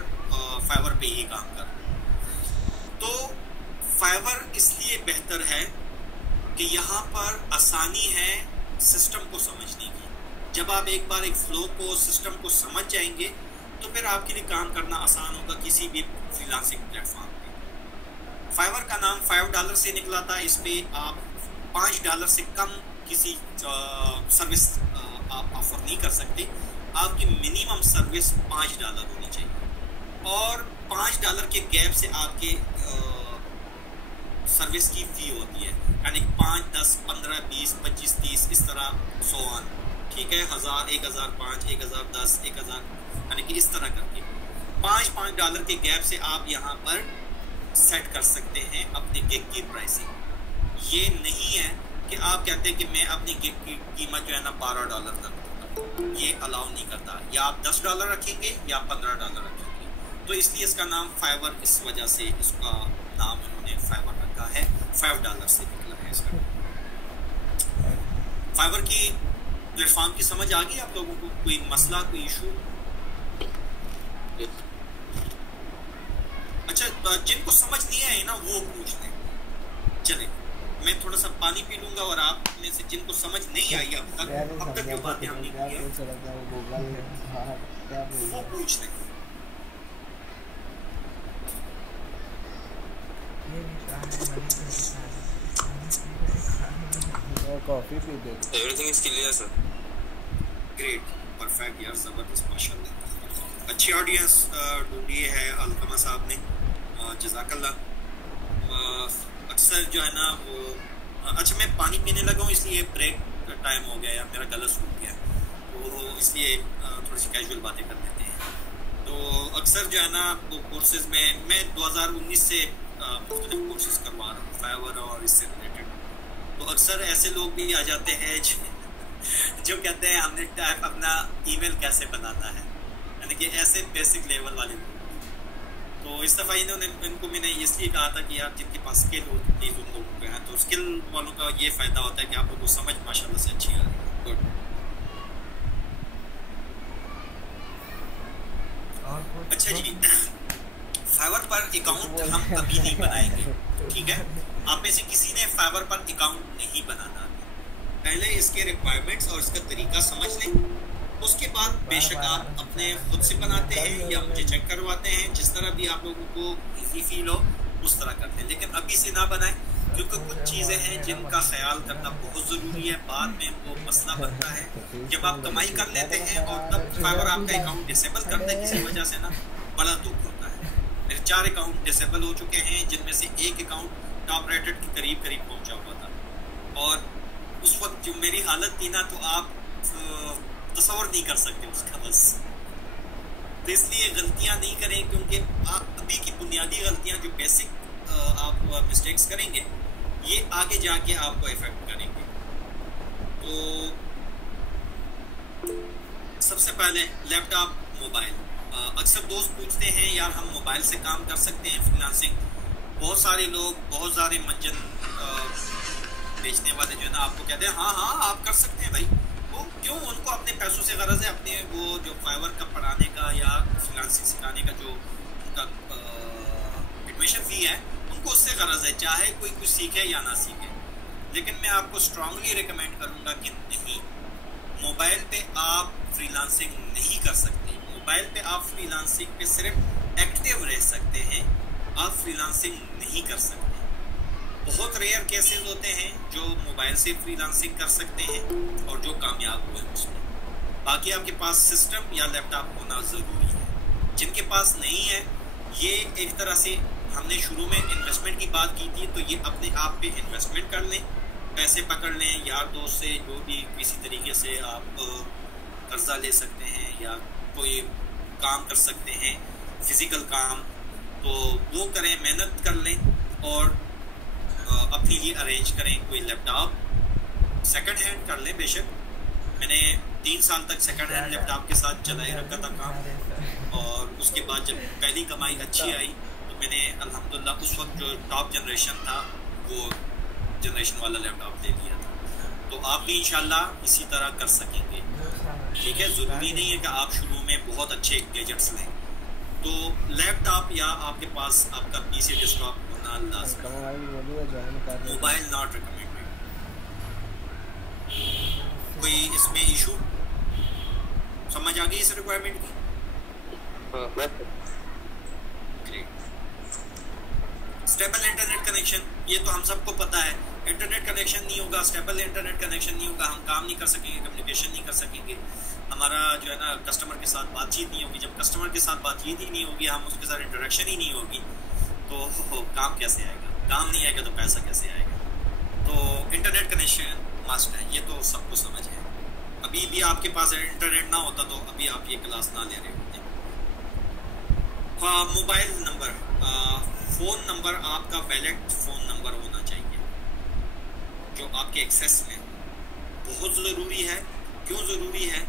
फाइवर पे ही काम कर रहा हूँ। तो फाइवर इसलिए बेहतर है कि यहाँ पर आसानी है सिस्टम को समझने की। जब आप एक बार एक फ्लो को, सिस्टम को समझ जाएंगे तो फिर आपके लिए काम करना आसान होगा किसी भी फ्रीलांसिंग प्लेटफॉर्म पे। फाइवर का नाम $5 से निकला था। इस पे आप $5 से कम किसी सर्विस आप ऑफर नहीं कर सकते। आपकी मिनिमम सर्विस $5 होनी चाहिए और $5 के गैप से आपके सर्विस की फी होती है, यानी 5, 10, 15, 20, 25, 30 इस तरह 100 ऑन, ठीक है, 1000, 1005, 1010, 1000, यानी कि इस तरह करके $5 के गैप से आप यहाँ पर सेट कर सकते हैं अपने गिग की प्राइसिंग। ये नहीं है कि आप कहते हैं कि मैं अपनी गिग की कीमत जो है ना $12 तक, ये अलाउ नहीं करता। या आप $10 रखेंगे या $15 रखेंगे। तो इसलिए इसका नाम फाइवर इस वजह से इसका नाम उन्होंने फाइवर रखा है, $5 से निकला है इसका। फाइवर की प्लेटफॉर्म की समझ आ गई आप लोगों को? कोई मसला, कोई इशू? अच्छा, जिनको समझ नहीं आए ना वो पूछ लें। चले मैं थोड़ा सा पानी पी लूंगा और आप में से जिनको समझ नहीं आई अब तक जो बातें हमने की हैं वो पूछ लें। Coffee P they. Everything is clear sir. Great, perfect यार, जबरदस्त, माशाल्लाह। अच्छी ऑडियंस ढूंढी है अलकमा साहब ने, जज़ाकल्लाह। अक्सर जो है ना वो, अच्छा मैं पानी पीने लगा हूँ इसलिए ब्रेक टाइम हो गया या मेरा गला सूख गया, तो इसलिए थोड़ी सी कैजुअल बातें कर देते हैं। तो अक्सर जो है ना वो कोर्सेज में मैं 2019 से मुख्तलिफ कोर्सेज करवा रहा हूँ फाइवर और इससे रिलेटेड। तो अक्सर ऐसे लोग भी आ जाते हैं जो कहते हैं हमने टाइप अपना ईमेल कैसे बनाना है, यानी कि ऐसे बेसिक लेवल वाले लोग। तो इस दफ़ा इनको मैंने इसलिए कहा था कि यार जिनके पास स्किल होती है उन लोगों को है, तो स्किल वालों का ये फ़ायदा होता है कि आप लोगों को समझ माशाल्लाह से अच्छी आ रही है। गुड। अच्छा जी, फाइवर पर अकाउंट हम कभी नहीं बनाएंगे, ठीक है? आप में से किसी ने फाइवर पर अकाउंट नहीं बनाना। पहले इसके रिक्वायरमेंट्स और इसका तरीका समझ लें, उसके बाद बेशक आप अपने खुद से बनाते हैं या मुझे चेक करवाते हैं, जिस तरह भी आप लोगों को इजी फील हो उस तरह करते हैं, लेकिन अभी से ना बनाएं, क्योंकि कुछ चीज़ें हैं जिनका ख्याल करना बहुत ज़रूरी है। बाद में वो मसला बनता है जब आप कमाई कर लेते हैं और तब फाइवर आपका अकाउंट डिसेबल कर दे किसी वजह से ना, बड़ा दुख होता है। मेरे 4 अकाउंट डिसेबल हो चुके हैं, जिनमें से एक अकाउंट टॉप रेटेड के करीब करीब पहुंचा हुआ था, और उस वक्त जो मेरी हालत थी ना, तो आप तस्वर नहीं कर सकते उसका। बस तो इसलिए गलतियां नहीं करें, क्योंकि आप अभी की बुनियादी गलतियां जो बेसिक आप मिस्टेक्स करेंगे, ये आगे जाके आपको इफेक्ट करेंगे। तो सबसे पहले लैपटॉप, मोबाइल। अक्सर दोस्त पूछते हैं यार हम मोबाइल से काम कर सकते हैं फ्रीलांसिंग। बहुत सारे लोग, बहुत सारे मंजन बेचने वाले जो है ना, आपको कहते हैं हाँ हाँ आप कर सकते हैं भाई। वो क्यों? उनको अपने पैसों से गरज है, अपने वो जो फाइवर का पढ़ाने का या फ्रीलांसिंग सिखाने का जो उनका एडमिशन फ़ी है, उनको उससे गरज है, चाहे कोई कुछ सीखे या ना सीखे। लेकिन मैं आपको स्ट्रांगली रिकमेंड करूँगा कि नहीं, मोबाइल पे आप फ्रीलांसिंग नहीं कर सकते। मोबाइल पे आप फ्रीलांसिंग पे सिर्फ एक्टिव रह सकते हैं, आप फ्रीलांसिंग नहीं कर सकते। बहुत रेयर केसेस होते हैं जो मोबाइल से फ्रीलांसिंग कर सकते हैं और जो कामयाब हुए उसमें। बाकी आपके पास सिस्टम या लैपटॉप होना ज़रूरी है। जिनके पास नहीं है, ये एक तरह से हमने शुरू में इन्वेस्टमेंट की बात की थी, तो ये अपने आप पे इन्वेस्टमेंट कर लें, पैसे पकड़ लें, यार दोस्त से जो भी किसी तरीके से आप कर्जा ले सकते हैं या कोई काम कर सकते हैं, फिज़िकल काम, तो वो करें, मेहनत कर लें और अपने लिए अरेंज करें कोई लैपटॉप। सेकंड हैंड कर लें बेशक। मैंने 3 साल तक सेकंड हैंड लैपटॉप के साथ चलाए रखा था काम, और उसके बाद जब पहली कमाई अच्छी आई तो मैंने अल्हम्दुलिल्लाह उस वक्त जो टॉप जनरेशन था वो जनरेशन वाला लैपटॉप ले लिया था। तो आप भी इंशाल्लाह इसी तरह कर सकेंगे। ठीक है, ज़रूरी नहीं है कि आप शुरू में बहुत अच्छे गैजेट्स लें। तो लैपटॉप या आपके पास आपका पीसी डेस्कटॉप होना लाज़िम है। Mobile not recommended. कोई इसमें इशू समझ आ गई इस रिक्वायरमेंट की? स्टेबल इंटरनेट कनेक्शन, ये तो हम सबको पता है। इंटरनेट कनेक्शन नहीं होगा, स्टेबल इंटरनेट कनेक्शन नहीं होगा, हम काम नहीं कर सकेंगे, कम्युनिकेशन नहीं कर सकेंगे, हमारा जो है ना कस्टमर के साथ बातचीत नहीं होगी। जब कस्टमर के साथ बातचीत ही नहीं होगी, हम उसके साथ इंटरेक्शन ही नहीं होगी, तो काम कैसे आएगा? काम नहीं आएगा तो पैसा कैसे आएगा? तो इंटरनेट कनेक्शन मस्ट है, ये तो सबको समझ है। अभी भी आपके पास इंटरनेट ना होता तो अभी आप ये क्लास ना ले रहे होते। हाँ, मोबाइल नंबर, फ़ोन नंबर आपका वैलिड फ़ोन नंबर होना चाहिए जो आपके एक्सेस में, बहुत ज़रूरी है। क्यों ज़रूरी है?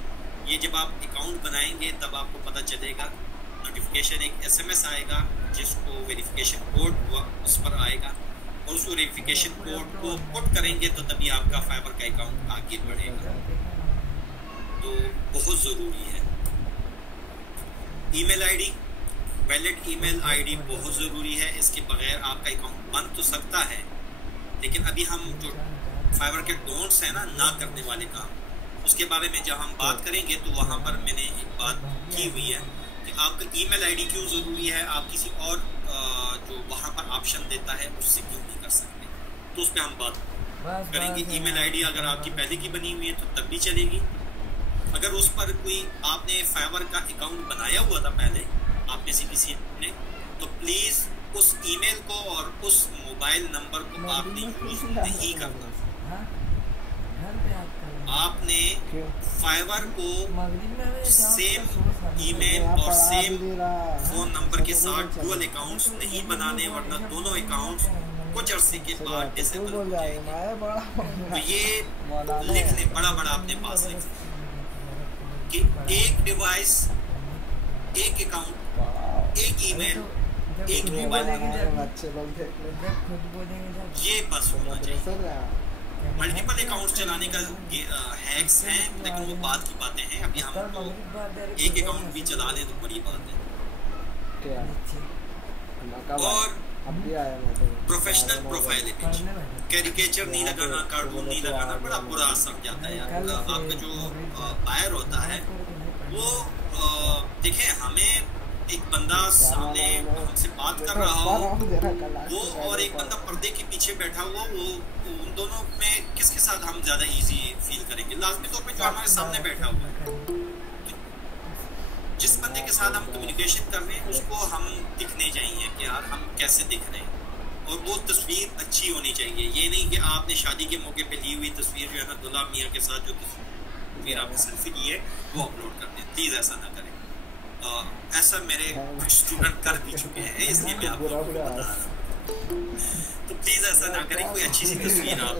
ये जब आप अकाउंट बनाएंगे तब आपको पता चलेगा, नोटिफिकेशन एक SMS आएगा जिसको वेरिफिकेशन कोड उस पर आएगा, और उस वेरिफिकेशन कोड को पुट करेंगे तो तभी आपका फाइबर का अकाउंट आगे बढ़ेगा। तो बहुत ज़रूरी है। Email ID, valid email ID बहुत ज़रूरी है। इसके बगैर आपका अकाउंट बन तो सकता है, लेकिन अभी हम जो फाइबर के डोंट्स हैं ना करने वाले काम, उसके बारे में जब हम बात करेंगे तो वहाँ पर मैंने एक बात की हुई है कि आपका ईमेल आईडी क्यों ज़रूरी है, आप किसी और जो वहाँ पर ऑप्शन देता है उससे क्यों नहीं कर सकते, तो उस पर हम बात करेंगे। ईमेल आईडी अगर आपकी पहले की बनी हुई है तो तब भी चलेगी। अगर उस पर कोई आपने फाइबर का अकाउंट बनाया हुआ था पहले, आप में से किसी ने, तो प्लीज़ उस ईमेल को और उस मोबाइल नंबर को आपने यूज़ नहीं करना। आपने फाइबर को सेम ईमेल और सेम फ़ोन नंबर के साथ डुअल अकाउंट्स नहीं बनाने, वरना दोनों अकाउंट्स कुछ अरसे के बाद डिसेबल हो जाएंगे। तो ये लिख लें, बड़ा बड़ा अपने पास लिख लें कि एक डिवाइस, एक अकाउंट, एक ईमेल, एक मोबाइल नंबर, ये बस होना चाहिए। मल्टीपल अकाउंट्स चलाने का हैक्स हैं, लेकिन वो बात की बातें हैं। अभी हम तो एक अकाउंट भी चला लें तो बड़ी बात है। और प्रोफेशनर प्रोफाइल इमेज, कैरिकेचर नहीं लगाना, कार्टून नहीं लगाना, बड़ा बुरा असर जाता है यार। आपका जो बायर होता है वो देखें, हमें एक बंदा सामने हमसे बात कर रहा हो वो, और एक बंदा पर्दे के पीछे बैठा हुआ, वो उन दोनों में किसके साथ हम ज़्यादा इजी फील करेंगे? लाजमी तौर पे जो हमारे सामने बैठा हुआ है, जिस बंदे के साथ हम कम्युनिकेशन कर रहे हैं उसको हम दिखने चाहिए कि यार हम कैसे दिख रहे हैं। और वो तस्वीर अच्छी होनी चाहिए। ये नहीं कि आपने शादी के मौके पे ली हुई तस्वीर जो है ना दुल्हा मियाँ के साथ जो तस्वीर आपने सेल्फी ली है वो अपलोड कर दें। प्लीज़ ऐसा ना करें। ऐसा मेरे कुछ स्टूडेंट कर भी चुके हैं, इसलिए मैं आपको बता रहा हूँ। तो प्लीज़ ऐसा ना करें। कोई अच्छी सी तस्वीर आप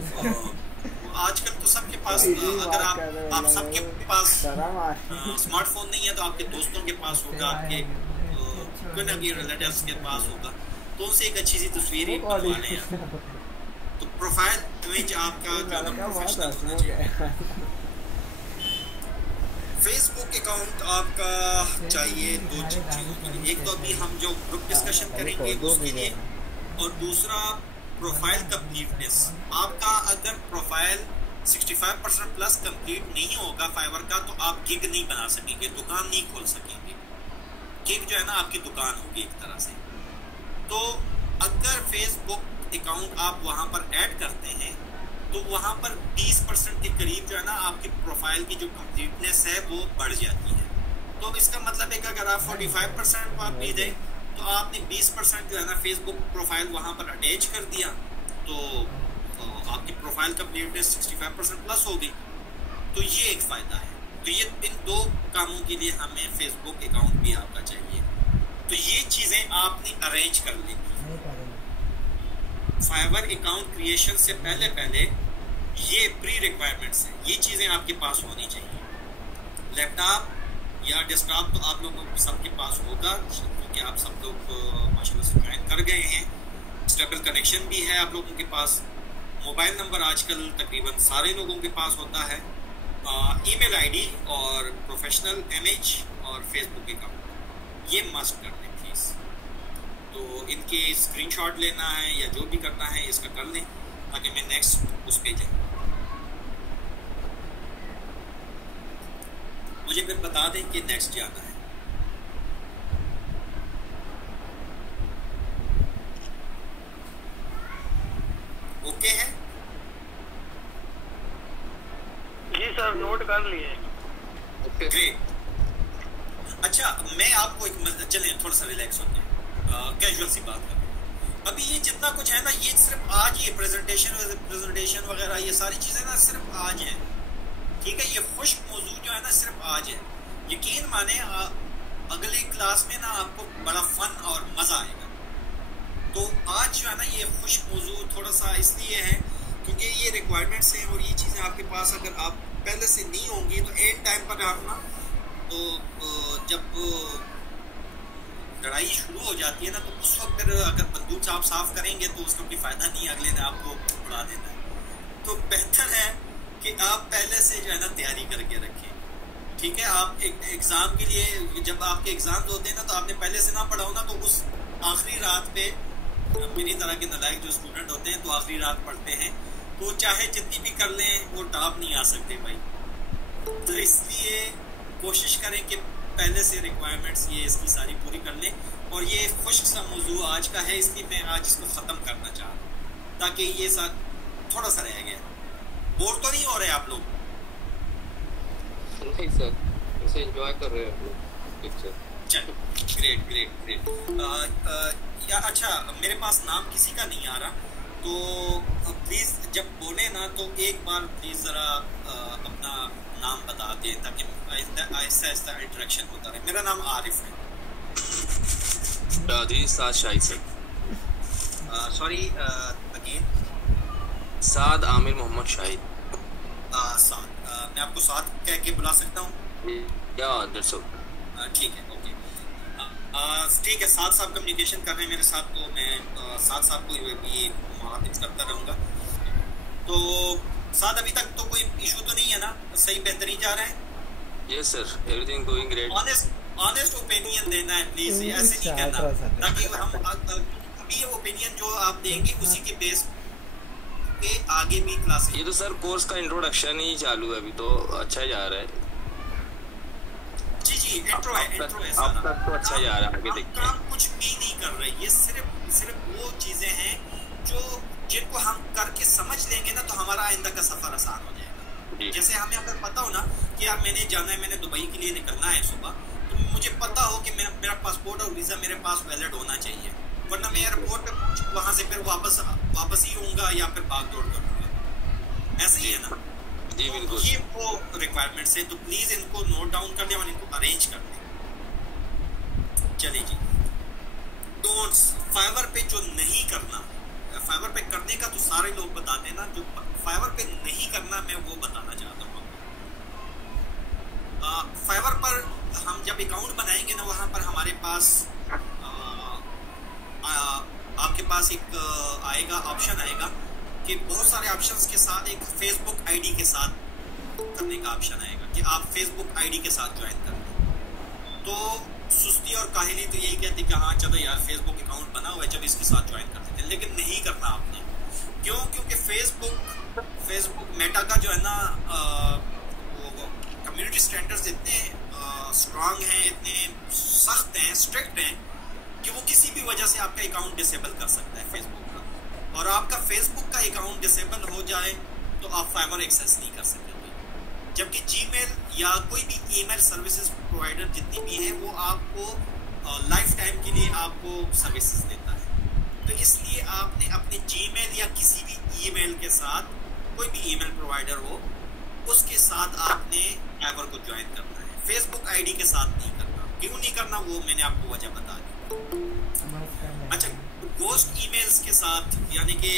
आजकल तो सबके पास, अगर आप सबके पास स्मार्टफोन नहीं है तो आपके दोस्तों के पास होगा, आपके कोई ना कोई रिलेटिव्स के पास होगा, तो उनसे एक अच्छी सी तस्वीर ही बनवा लें यार। तो प्रोफाइल इमेज आपका जो है ना प्रोफेशनल होना चाहिए। फेसबुक अकाउंट आपका चाहिए दो चीज़ों के लिए। एक तो अभी हम जो ग्रुप डिस्कशन करेंगे उसके लिए, और दूसरा प्रोफाइल कंप्लीटनेस। आपका अगर प्रोफाइल 65% प्लस कंप्लीट नहीं होगा फाइवर का तो आप गिग नहीं बना सकेंगे, दुकान नहीं खोल सकेंगे। गिग जो है ना आपकी दुकान होगी एक तरह से। तो अगर फेसबुक अकाउंट आप वहां पर ऐड करते हैं तो वहां पर 20% के करीब जो है ना आपकी प्रोफाइल की जो कंप्लीटनेस है वो बढ़ जाती है। तो इसका मतलब है कि अगर आप 45% आप दे दें तो आपने 20% जो है ना फेसबुक प्रोफाइल वहां पर अटैच कर दिया, तो आपकी प्रोफाइल कंप्लीटनेस 65% प्लस हो गई। तो ये एक फ़ायदा है। तो ये इन दो कामों के लिए हमें फेसबुक अकाउंट भी आपका चाहिए। तो ये चीज़ें आपने अरेंज कर ली। फाइवर अकाउंट क्रिएशन से पहले ये प्री रिक्वायरमेंट्स हैं, ये चीज़ें आपके पास होनी चाहिए। लैपटॉप या डेस्कटॉप तो आप लोगों को सबके पास होगा क्योंकि आप सब लोग माशाल्लाह से ज्वाइन कर गए हैं। स्टेबल कनेक्शन भी है आप लोगों के पास। मोबाइल नंबर आजकल तकरीबन सारे लोगों के पास होता है। ईमेल आईडी और प्रोफेशनल इमेज और फेसबुक अकाउंट ये मस्ट कर दें प्लीज़। तो इनके स्क्रीनशॉट लेना है या जो भी करना है इसका कर लें ताकि मैं नेक्स्ट उस पे जाऊँ। मुझे फिर बता दें कि नेक्स्ट जाना है। ओके है जी सर, नोट कर लिए। Okay great. अच्छा मैं आपको एक चलिए थोड़ा सा रिलैक्स होते हैं, कैजुअल सी बात करें। अभी ये जितना कुछ है ना ये सिर्फ आज ये प्रेजेंटेशन वगैरह ये सारी चीज़ें ना सिर्फ आज हैं, ठीक है। ये खुश्क मौजूद जो है ना सिर्फ आज है। यकीन माने अगली क्लास में ना आपको बड़ा फन और मज़ा आएगा। तो आज जो है ना ये खुश्क मौजूद थोड़ा सा इसलिए है क्योंकि ये रिक्वायरमेंट्स हैं और ये चीज़ें आपके पास अगर आप पहले से नहीं होंगी तो एंड टाइम पर आप ना तो जब लड़ाई शुरू हो जाती है ना तो उस वक्त फिर अगर बंदूक आप साफ करेंगे तो उसका कोई फ़ायदा नहीं, अगले ने आपको उड़ा देना है। तो बेहतर है कि आप पहले से जो है ना तैयारी करके रखें, ठीक है। आप एक एग्ज़ाम के लिए जब आपके एग्ज़ाम होते हैं ना तो आपने पहले से ना पढ़ा हो ना तो उस आखिरी रात पे मेरी तरह के नालायक जो स्टूडेंट होते हैं तो आखिरी रात पढ़ते हैं तो चाहे जितनी भी कर लें वो टॉप नहीं आ सकते भाई। तो इसलिए कोशिश करें कि पहले से रिक्वायरमेंट्स ये इसकी सारी पूरी कर लें। और ये खुश्क सा मौजू आज का है इसलिए मैं आज इसको ख़त्म करना चाह रहा हूँ ताकि ये साथ थोड़ा सा रह गया। बोर तो नहीं हो रहे आप लोग? नहीं सर, ऐसे एंजॉय कर रहे हैं लोग। चलो ग्रेट ग्रेट ग्रेट। या अच्छा मेरे पास नाम किसी का नहीं आ रहा तो प्लीज़ जब बोले ना तो एक बार प्लीज़ ज़रा अपना नाम बता दें ताकि आहिस्ता आहिस्ता इंटरेक्शन होता रहे। मेरा नाम आरिफ है। जी Saad Shahid sir. Sorry again. Saad Aamir Mohammad Shahid. Saad मैं आपको साद कह के बुला सकता हूँ? या दैट्स ऑल। ठीक है ओके ठीक है। साद साहब कम्युनिकेशन कर रहे हैं मेरे साथ तो मैं साद साहब को भी मुखातिब करता रहूँगा। तो साद अभी तक तो कोई इशू तो नहीं है ना? सही बेहतरीन जा रहा है? Yes sir, everything going great. Honest opinion देना है प्लीज, ऐसे नहीं करना ताकि हम अभी ये ओपिनियन जो आप देंगे उसी के बेस पे आगे भी क्लास। ये तो सर कोर्स का इंट्रोडक्शन ही चालू है, अभी तो अच्छा जा रहा है। जी जी इंट्रो है अब तक तो अच्छा जा रहा है, आगे देखते हैं। हम कुछ भी नहीं कर रहे, ये सिर्फ वो चीजें हैं जो जिनको हम करके समझ लेंगे ना तो हमारा आइंदा का सफर आसान हो जाएगा। जैसे हमें अगर पता हो ना कि यार मैंने जाना है, मैंने दुबई के लिए निकलना है सुबह, तो मुझे पता हो कि मेरा पासपोर्ट और वीज़ा मेरे पास वैलिड होना चाहिए, वरना मैं एयरपोर्ट पे पहुंचूं, वहां से फिर वापस ही होऊंगा या फिर भाग दौड़ करूंगा, ऐसे ही है ना। जी बिल्कुल। ये वो रिक्वायरमेंट्स है, तो प्लीज इनको नोट डाउन कर लें और इनको अरेंज कर लें। चलिए जी, डोंट्स फाइवर पे जो नहीं करना, फाइवर पे करने का तो सारे लोग बताते हैं ना, जो फाइवर पे नहीं करना मैं वो बताना चाहता हूँ। फाइवर पर हम जब अकाउंट बनाएंगे ना, वहाँ पर हमारे पास आपके पास एक आएगा ऑप्शन आएगा कि बहुत सारे ऑप्शंस के साथ एक फेसबुक आईडी के साथ करने का ऑप्शन आएगा कि आप फेसबुक आईडी के साथ ज्वाइन कर लें। तो सुस्ती और काहिली तो यही कहती कि हाँ चलो यार फेसबुक अकाउंट बना हुआ है, चलो इसके साथ ज्वाइन कर देते हैं, लेकिन नहीं करना आपने। क्यों? क्योंकि फेसबुक मेटा का जो है ना वो कम्युनिटी स्टैंडर्ड्स इतने स्ट्रांग हैं, इतने सख्त हैं, स्ट्रिक्ट हैं कि वो किसी भी वजह से आपका अकाउंट डिसेबल कर सकता है फेसबुक का। और आपका फेसबुक का अकाउंट डिसेबल हो जाए तो आप फाइवर एक्सेस नहीं कर सकते। जबकि जीमेल या कोई भी ईमेल सर्विसेज प्रोवाइडर जितनी भी हैं वो आपको लाइफ टाइम के लिए आपको सर्विसेज देता है। तो इसलिए आपने अपने जीमेल या किसी भी ईमेल के साथ, कोई भी ईमेल प्रोवाइडर हो उसके साथ आपने फाइवर को ज्वाइन करना है, फेसबुक आईडी के साथ नहीं करना। क्यों नहीं करना वो मैंने आपको वजह बता दी। अच्छा, गोस्ट ईमेल्स के साथ, यानी कि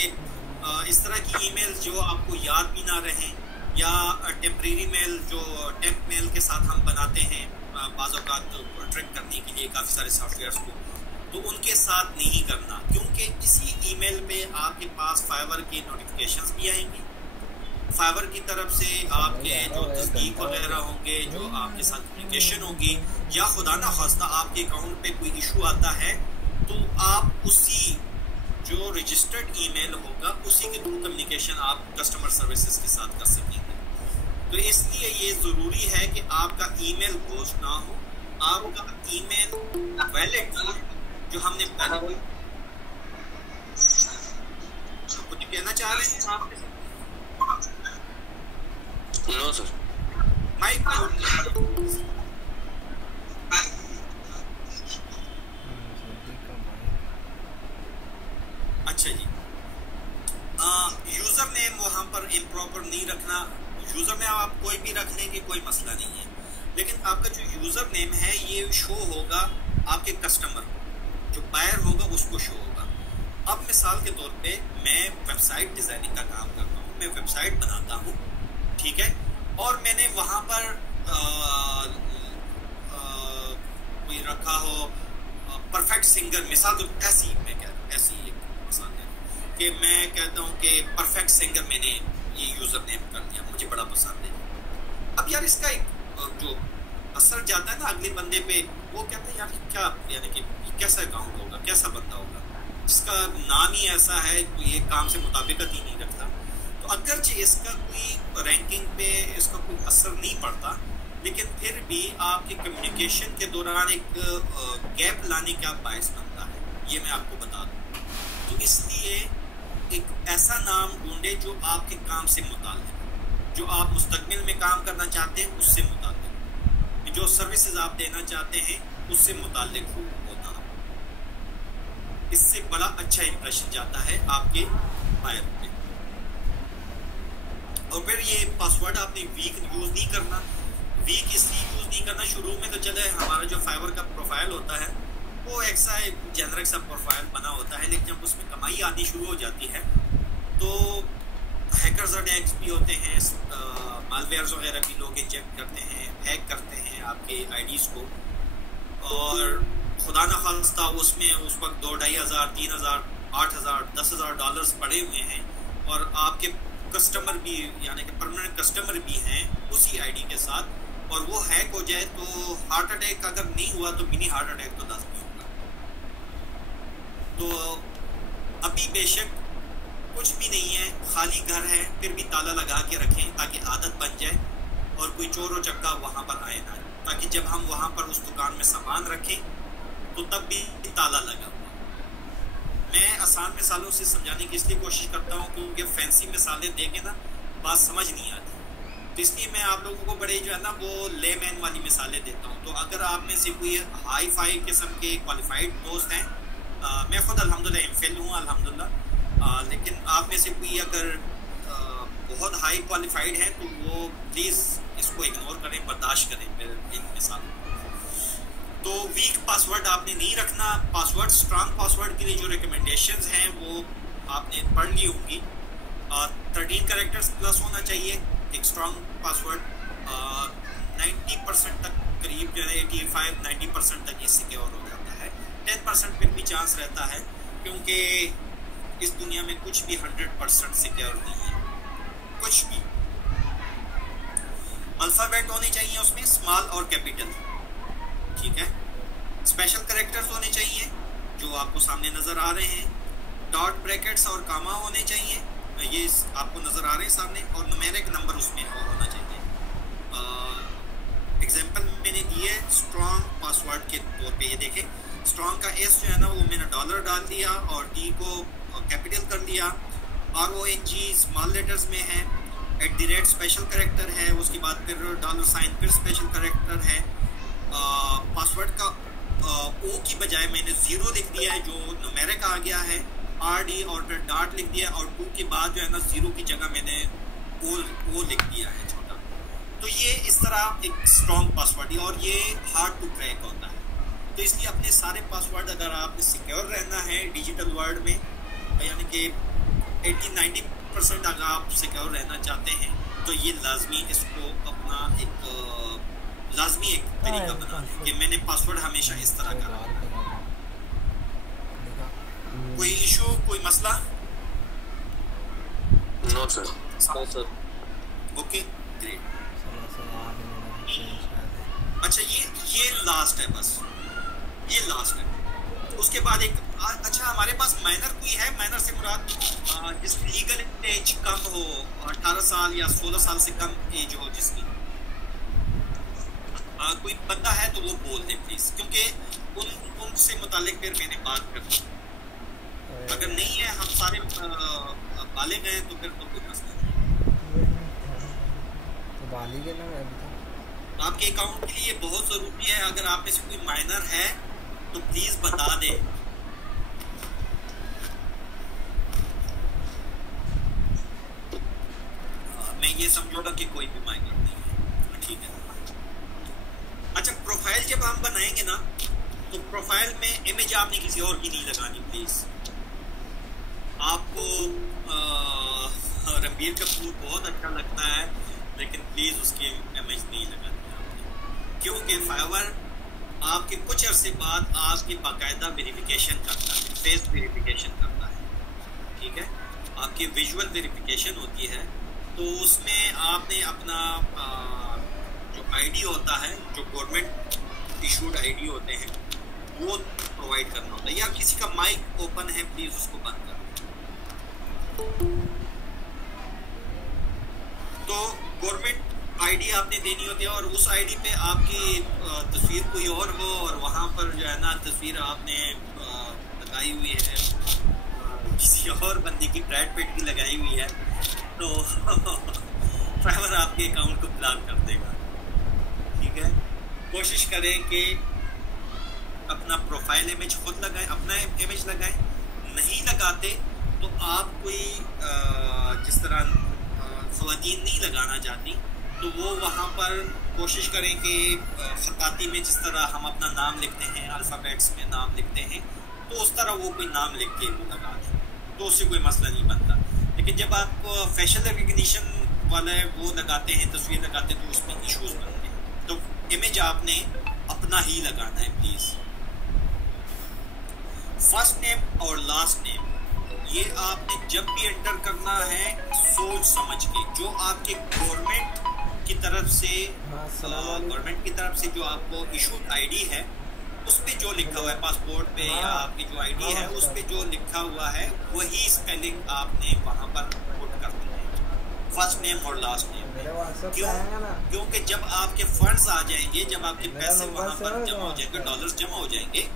इस तरह की ईमेल जो आपको याद भी ना रहें, या टेम्परेरी मेल जो टेम्प मेल के साथ हम बनाते हैं बाज़ औक़ात ट्रैक करने के लिए काफ़ी सारे सॉफ्टवेयर्स को, तो उनके साथ नहीं करना। क्योंकि इसी ईमेल पे आपके पास फाइवर की नोटिफिकेशंस भी आएंगी, फाइवर की तरफ से आपके जो तस्दीक वगैरह होंगे, जो आपके साथ कम्युनिकेशन होगी, या खुदा ना खास्ता आपके अकाउंट पे कोई इशू आता है तो आप उसी जो रजिस्टर्ड ईमेल होगा उसी के थ्रू कम्युनिकेशन आप कस्टमर सर्विसेज के साथ कर सकेंगे। तो इसलिए ये ज़रूरी है कि आपका ईमेल घोस्ट ना हो, आपका ईमेल वैलिड हो। जो हमने पहले कुछ कहना चाह रहे हैं आप? No sir. माइक अच्छा जी, यूज़र नेम वहाँ पर इम्प्रॉपर नहीं रखना। यूज़र नेम आप कोई भी रख लेंगे, कोई मसला नहीं है, लेकिन आपका जो यूज़र नेम है ये शो होगा आपके कस्टमर को, जो बायर होगा उसको शो होगा। अब मिसाल के तौर पे मैं वेबसाइट डिज़ाइनिंग का काम करता हूँ, मैं वेबसाइट बनाता हूँ, ठीक है, और मैंने वहाँ पर कोई रखा हो परफेक्ट सिंगर, मिसाल तो ऐसी मैं कह रहा हूँ, ऐसी एक मिसाल है कि मैं कहता हूँ कि परफेक्ट सिंगर मैंने ये यूज़र नेम कर दिया, मुझे बड़ा पसंद है। अब यार इसका एक जो असर जाता है ना अगले बंदे पे, वो कहते हैं यार क्या, यानी कि कैसा अकाउंट होगा, कैसा बंदा होगा जिसका नाम ही ऐसा है, ये काम से मुताबिकत ही नहीं रखता। तो अगरचे इसका कोई रैंकिंग पे इसका कोई असर नहीं पड़ता, लेकिन फिर भी आपके कम्युनिकेशन के दौरान एक गैप लाने का बायस बनता है, ये मैं आपको बता दूँ। तो इसलिए एक ऐसा नाम ढूंढे जो आपके काम से मुताल्लिक, जो आप मुस्तकबिल में काम करना चाहते हैं उससे मुताल्लिक, जो सर्विसेज आप देना चाहते हैं उससे मुताल्लिक हो वो नाम। इससे बड़ा अच्छा इंप्रेशन जाता है आपके बायर पे। और फिर ये पासवर्ड आपने वीक यूज़ नहीं करना। वीक इसलिए यूज़ नहीं करना, शुरू में तो चले हमारा जो फाइवर का प्रोफाइल होता है वो ऐसा जेनरिक सा प्रोफाइल बना होता है, लेकिन जब उसमें कमाई आनी शुरू हो जाती है तो हैकर्स अटैक्स भी होते हैं, मालवेयर्स वगैरह भी लोग इंजेक्ट करते हैं, हैक करते हैं आपके आईडीज़ को, और खुदा न खास्ता उसमें उस वक्त 2,500, 3,000, 8,000, 10,000 डॉलर्स पड़े हुए हैं, और आपके कस्टमर भी यानी कि परमानेंट कस्टमर भी हैं उसी आईडी के साथ, और वो हैक हो जाए तो हार्ट अटैक अगर नहीं हुआ तो मिनी हार्ट अटैक तो लाज़मी होगा। तो अभी बेशक कुछ भी नहीं है, खाली घर है, फिर भी ताला लगा के रखें ताकि आदत बन जाए और कोई चोर व चक्का वहाँ पर आए ना, ताकि जब हम वहाँ पर उस दुकान में सामान रखें तो तब भी ताला लगा हुआ। मैं आसान मिसालों से समझाने की इसलिए कोशिश करता हूँ क्योंकि फैंसी मिसालें देके ना बात समझ नहीं आती, तो इसलिए मैं आप लोगों को बड़े जो है ना वो लेमैन वाली मिसालें देता हूँ। तो अगर आप में से कोई हाई फाई किस्म के क्वालिफाइड दोस्त हैं मैं खुद अल्हम्दुलिल्लाह एमफिल हूँ अल्हम्दुलिल्लाह, लेकिन आप में से कोई अगर बहुत हाई क्वालिफाइड हैं तो वो प्लीज़ इसको इग्नोर करें, बर्दाश्त करें मेरे इन मिसाल। तो वीक पासवर्ड आपने नहीं रखना। पासवर्ड स्ट्रांग पासवर्ड के लिए जो रिकमेंडेशंस हैं वो आपने पढ़ ली होंगी। 13 कैरेक्टर्स प्लस होना चाहिए एक स्ट्रांग पासवर्ड। 90% तक करीब जो है 85-90% तक ये सिक्योर हो जाता है। 10% पे भी चांस रहता है, क्योंकि इस दुनिया में कुछ भी 100% सिक्योर नहीं है, कुछ भी। अल्फ़ाबेट होने चाहिए उसमें, स्मॉल और कैपिटल, ठीक है। स्पेशल कैरेक्टर्स होने चाहिए जो आपको सामने नज़र आ रहे हैं। डॉट, ब्रैकेट्स और कामा होने चाहिए, ये आपको नज़र आ रहे हैं सामने। और न्यूमेरिक नंबर उसमें होना चाहिए। एग्जाम्पल मैंने दिए स्ट्रॉन्ग पासवर्ड के तौर पे, ये देखें स्ट्रॉन्ग का एस जो है ना वो मैंने डॉलर डाल दिया और डी को कैपिटल कर दिया। RONG स्मॉल लेटर्स में है। @ स्पेशल कैरेक्टर है, उसके बाद फिर $, फिर स्पेशल कैरेक्टर है। पासवर्ड का O की बजाय मैंने 0 लिख दिया है जो न्यूमेरिक आ गया है। RD और फिर डॉट लिख दिया, और 2 के बाद जो है ना 0 की जगह मैंने O लिख दिया है छोटा। तो ये इस तरह एक स्ट्रॉन्ग पासवर्ड है, और ये हार्ड टू क्रैक होता है। तो इसलिए अपने सारे पासवर्ड अगर आपने सिक्योर रहना है डिजिटल वर्ल्ड में, यानी कि 80-90% अगर आप सिक्योर रहना चाहते हैं, तो ये लाजमी इसको अपना एक लाजमी एक तरीका बना लें कि मैंने पासवर्ड हमेशा इस तरह का रखा। कोई इशू, कोई मसला? No sir. Okay, great. अच्छा, ये लास्ट है, बस ये लास्ट है। उसके बाद एक अच्छा, हमारे पास माइनर कोई है? माइनर से मुराद जिसकी लीगल एज कम हो, 18 साल या 16 साल से कम एज हो जिसकी। कोई बंदा है तो वो बोल दे प्लीज, क्योंकि उनसे मुतालिक फिर मैंने बात करनी। अगर नहीं है, हम सारे बालिग हैं, तो फिर तो कोई मसला नहीं। तो बालिग है ना, आपके अकाउंट के लिए बहुत ज़रूरी है। अगर आप में से कोई माइनर है तो प्लीज़ बता दें। मैं ये समझूंगा कि कोई भी माइनर नहीं है, ठीक है। अच्छा, प्रोफाइल जब हम बनाएंगे ना, तो प्रोफाइल में इमेज आपने किसी और की नहीं लगानी प्लीज़। आपको रणबीर कपूर बहुत अच्छा लगता है, लेकिन प्लीज़ उसकी इमेज नहीं लगानी आपने, क्योंकि फाइवर आपके कुछ अरसे बाद आपकी बाकायदा वेरिफिकेशन करता है, फेस वेरिफिकेशन करता है, ठीक है। आपकी विजुअल वेरिफिकेशन होती है, तो उसमें आपने अपना जो आईडी होता है, जो गवर्नमेंट इशूड आईडी होते हैं, वो प्रोवाइड करना होता है। या किसी का माइक ओपन है, प्लीज़ उसको बंद कर। तो गवर्नमेंट आईडी आपने देनी होती है, और उस आईडी पे आपकी तस्वीर कोई और हो, और वहाँ पर जो है ना तस्वीर आपने लगाई हुई है किसी और बंदे की, ब्रैड पिट की लगाई हुई है, तो ड्राइवर आपके अकाउंट को ब्लॉक कर देगा, ठीक है। कोशिश करें कि अपना प्रोफाइल इमेज खुद लगाएं, अपना इमेज लगाएं। नहीं लगाते तो आप कोई जिस तरह ख़वातीन नहीं लगाना चाहती, तो वो वहाँ पर कोशिश करें कि ख़ताती में जिस तरह हम अपना नाम लिखते हैं, अल्फ़ाबेट्स में नाम लिखते हैं, तो उस तरह वो कोई नाम लिख के लगा दें, तो उससे कोई मसला नहीं बनता। लेकिन जब आप फेशियल रिकग्निशन वाला वो लगाते हैं, तस्वीर लगाते हैं, तो उसमें इश्यूज बनते हैं। तो इमेज आपने अपना ही लगाना है प्लीज़। फर्स्ट नेम और लास्ट नेम ये आपने जब भी एंटर करना है सोच समझ के, जो आपके गवर्नमेंट की तरफ से जो आपको इशूड आईडी है, उस पे जो लिखा हुआ है पासपोर्ट पे या आपकी जो आईडी है उस पे जो लिखा हुआ है वही स्पेलिंग आपने वहाँ पर पुट कर देना है, फर्स्ट नेम और लास्ट नेम। क्योंकि जब आपके फंड्स आ जाएंगे, जब आपके पैसे वहाँ पर जमा हो जाएंगे, डॉलर्स जमा हो जाएंगे,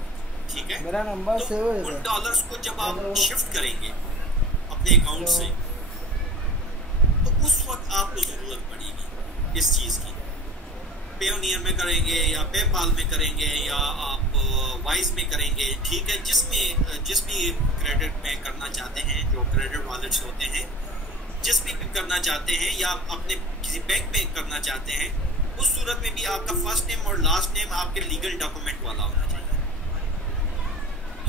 ठीक है, मेरा नंबर तो उन डॉलर्स को जब आप शिफ्ट करेंगे अपने अकाउंट से, तो उस वक्त आपको ज़रूरत पड़ेगी इस चीज़ की। पेयोनियर में करेंगे या पेपाल में करेंगे या आप वाइज में करेंगे, ठीक है, जिस भी क्रेडिट में करना चाहते हैं, जो क्रेडिट वॉलेट्स होते हैं, जिस भी करना चाहते हैं या अपने किसी बैंक में करना चाहते हैं, उस सूरत में भी आपका फर्स्ट नेम और लास्ट नेम आपके लीगल डॉक्यूमेंट वाला होना चाहिए।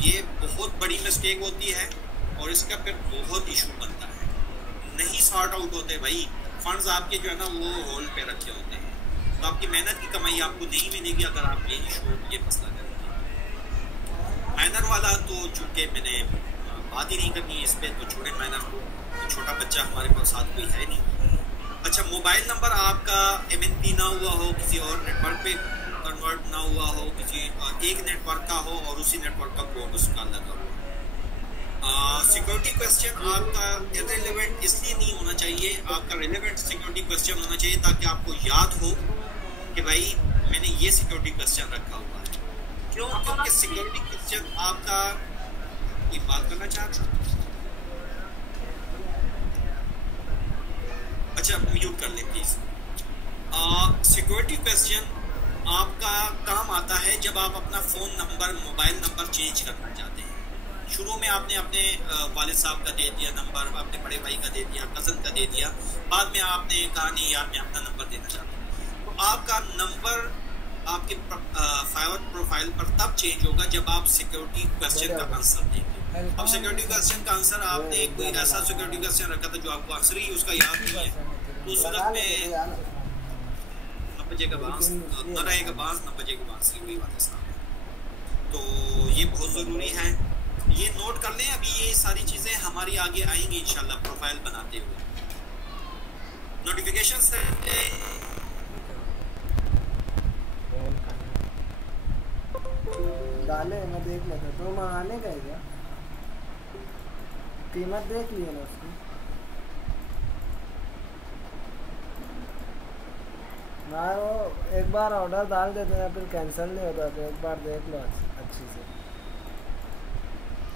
ये बहुत बड़ी मिस्टेक होती है और इसका फिर बहुत इशू बनता है, नहीं सॉर्ट आउट होते भाई। फंड्स आपके जो है ना वो होल्ड पे रखे होते हैं, तो आपकी मेहनत की कमाई आपको नहीं मिलेगी अगर आप ये मसला करेंगे। माइनर वाला तो चूंकि मैंने बात ही नहीं करनी इस पर, तो छोड़े माइनर को, तो छोटा बच्चा हमारे पास साथ कोई है नहीं। अच्छा, मोबाइल नंबर आपका MNP ना हुआ हो, किसी और नेटवर्क पे कन्वर्ट ना हुआ हो, किसी एक नेटवर्क का हो और उसी नेटवर्क का कोड उसका लगा हो। सिक्योरिटी क्वेश्चन आपका इररिलेवेंट इसलिए नहीं होना चाहिए, आपका रिलेवेंट सिक्योरिटी क्वेश्चन होना चाहिए ताकि आपको याद हो कि भाई मैंने ये सिक्योरिटी क्वेश्चन रखा हुआ है। क्यों? क्योंकि सिक्योरिटी क्वेश्चन आपका कोई बात करना चाहता। अच्छा, म्यूट कर ले प्लीज। सिक्योरिटी क्वेश्चन आपका काम आता है जब आप अपना phone number, mobile number change करना चाहते हैं। शुरू में आपने अपने वालिद साहब का दे दिया नंबर, अपने बड़े भाई का दे दिया, कज़न का दे दिया, बाद में आपने कहा नहीं यार मैं अपना नंबर देना चाहता हूँ, तो आपका नंबर आपके फाइवर प्रोफाइल पर तब चेंज होगा जब आप सिक्योरिटी क्वेश्चन का आंसर देंगे। अब सिक्योरिटी क्वेश्चन का आंसर आपने कोई ऐसा सिक्योरिटी क्वेश्चन रखा था जो आपको आंसर ही उसका याद नहीं है, तो उस सूरत में न बजेगा बांस, न रहेगा बांस, न बजेगा बांसुरी, वही बात है। तो ये बहुत ज़रूरी है, ये नोट कर लें। अभी ये सारी चीजें हमारी आगे आएंगी इंशाल्लाह प्रोफाइल बनाते हुए। नोटिफिकेशन से डाले, मैं देख लेता तो मंगाने का क्या कीमत देख लिए ना उसकी। ना वो एक बार ऑर्डर डाल देते हैं फिर कैंसिल नहीं होता, तो एक बार देख लो अच्छी से।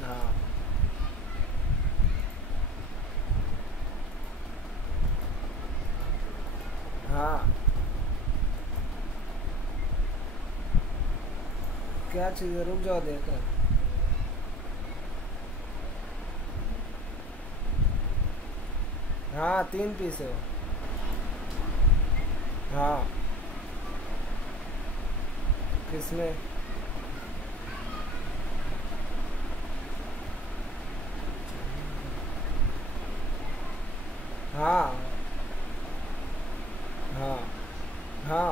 हाँ हाँ, क्या चीज़ है, रुक जाओ देख रहे हैं। हाँ 3 पीस है। हाँ किसमें? हाँ हाँ हाँ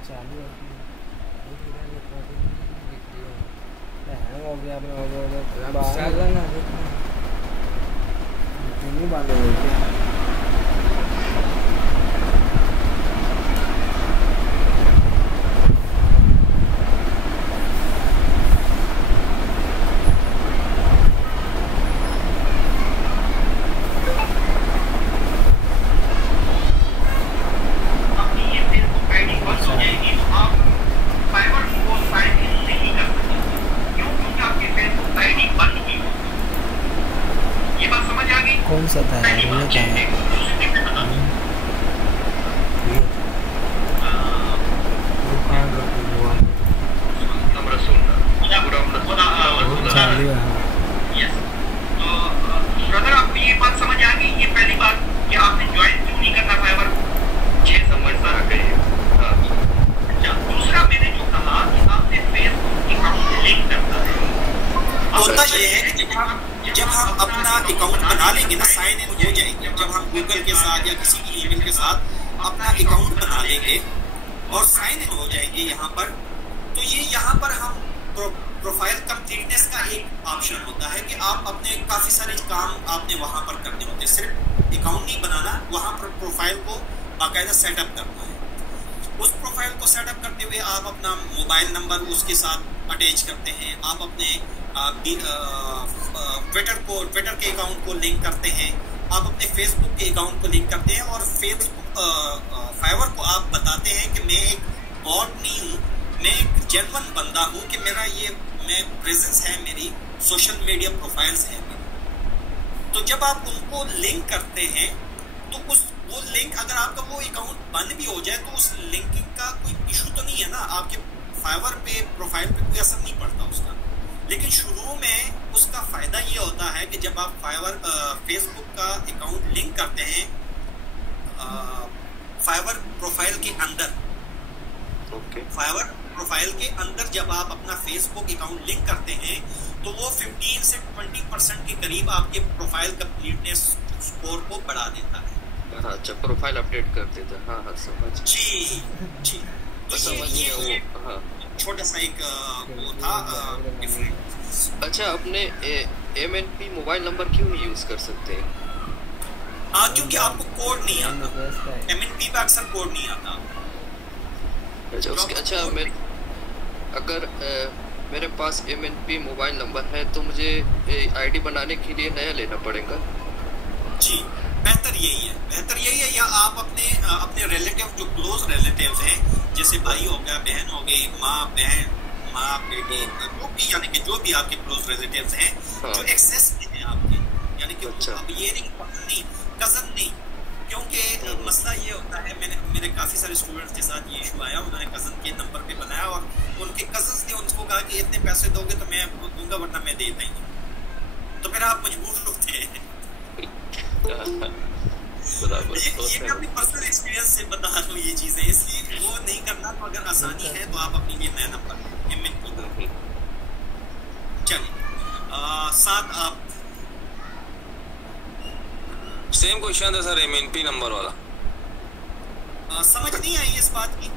चालू हैंग हो गया अपना, हो गया बाहर ना नहीं बात हो गई। कौन सा था ये क्या है? ब्रदर आपको ये बात समझ आ गई? ये पहली बात कि आपने ज्वाइन क्यों नहीं करना फाइवर, ये समझता है। अच्छा, दूसरा मैंने जो कहा कि आपने फेसबुक अकाउंट लिंक करना है, होता ये है कि जब हम अपना अकाउंट बना लेंगे ना, साइन इन हो जाएंगे, जब हम गूगल के साथ या किसी की ईमेल के साथ अपना अकाउंट बना लेंगे और साइन इन हो जाएंगे यहाँ पर, तो ये यहाँ पर हम प्रोफाइल कंप्लीटनेस का एक ऑप्शन होता है कि आप अपने काफ़ी सारे काम आपने वहाँ पर करने होते हैं। सिर्फ अकाउंट नहीं बनाना, वहाँ पर प्रोफाइल को बाकायदा सेटअप करना है। उस प्रोफाइल को सेटअप करते हुए आप अपना मोबाइल नंबर उसके साथ अटैच करते हैं, आप अपने ट्विटर के अकाउंट को लिंक करते हैं, आप अपने फेसबुक के अकाउंट को लिंक करते हैं और फेसबुक फाइवर को आप बताते हैं कि मैं एक बॉट नहीं हूँ, मैं एक जेन्युइन बंदा हूँ कि मेरा ये मैं प्रेजेंस है, मेरी सोशल मीडिया प्रोफाइल्स है मेरी। तो जब आप उनको लिंक करते हैं तो वो लिंक अगर आपका वो अकाउंट बंद भी हो जाए तो उस लिंकिंग का कोई इशू तो नहीं है ना, आपके फाइवर पे प्रोफाइल पे कोई असर नहीं पड़ता उसका। लेकिन शुरू में उसका फायदा ये होता है कि जब आप फाइवर फेसबुक का अकाउंट लिंक करते हैं फाइवर प्रोफाइल के अंदर, फाइवर प्रोफाइल के अंदर जब आप अपना फेसबुक अकाउंट लिंक करते हैं तो वो 15 से 20% के करीब आपके प्रोफाइल कंप्लीटनेस स्कोर को बढ़ा देता है। हाँ, अच्छा, प्रोफाइल अपडेट कर देता है। हाँ हाँ, समझ जी। तो ये छोटा सा एक वो था डिफरेंट। अच्छा, अपने MNP मोबाइल नंबर क्यों नहीं यूज कर सकते? क्योंकि आपको कोड नहीं आता, MNP पे अक्सर कोड नहीं आता। अच्छा, उसके अगर मेरे पास MNP मोबाइल नंबर है तो मुझे ID बनाने के लिए नया लेना पड़ेगा? जी, बेहतर यही है। या आप अपने रिलेटिव जो क्लोज रिलेटिव्स हैं, जैसे भाई हो गया, बहन हो गई, माँ बेटी, जो भी यानी कि जो भी आपके क्लोज रिलेटिव्स हैं, हाँ, जो एक्सेस में हैं आपके, यानी कि अच्छा, अब ये नहीं कजन नहीं, क्योंकि मसला ये होता है, मेरे काफी सारे स्टूडेंट्स के साथ ये इशू आया, उन्होंने कजन के नंबर पे बनाया और उनके कजन्स ने उनको कहा कि इतने पैसे दोगे तो मैं दूंगा वरना मैं देता ही नहीं। तो फिर आप मजबूर होते हैं। ये मैं अपनी पर्सनल एक्सपीरियंस से बता रहा हूँ ये चीजें, इसलिए वो नहीं करना। तो अगर आसानी है तो आप अपने लिए नया नंबर MNP चलिए साथ आप सेम क्वेश्चन था सर, MNP नंबर वाला समझ नहीं आई इस बात की?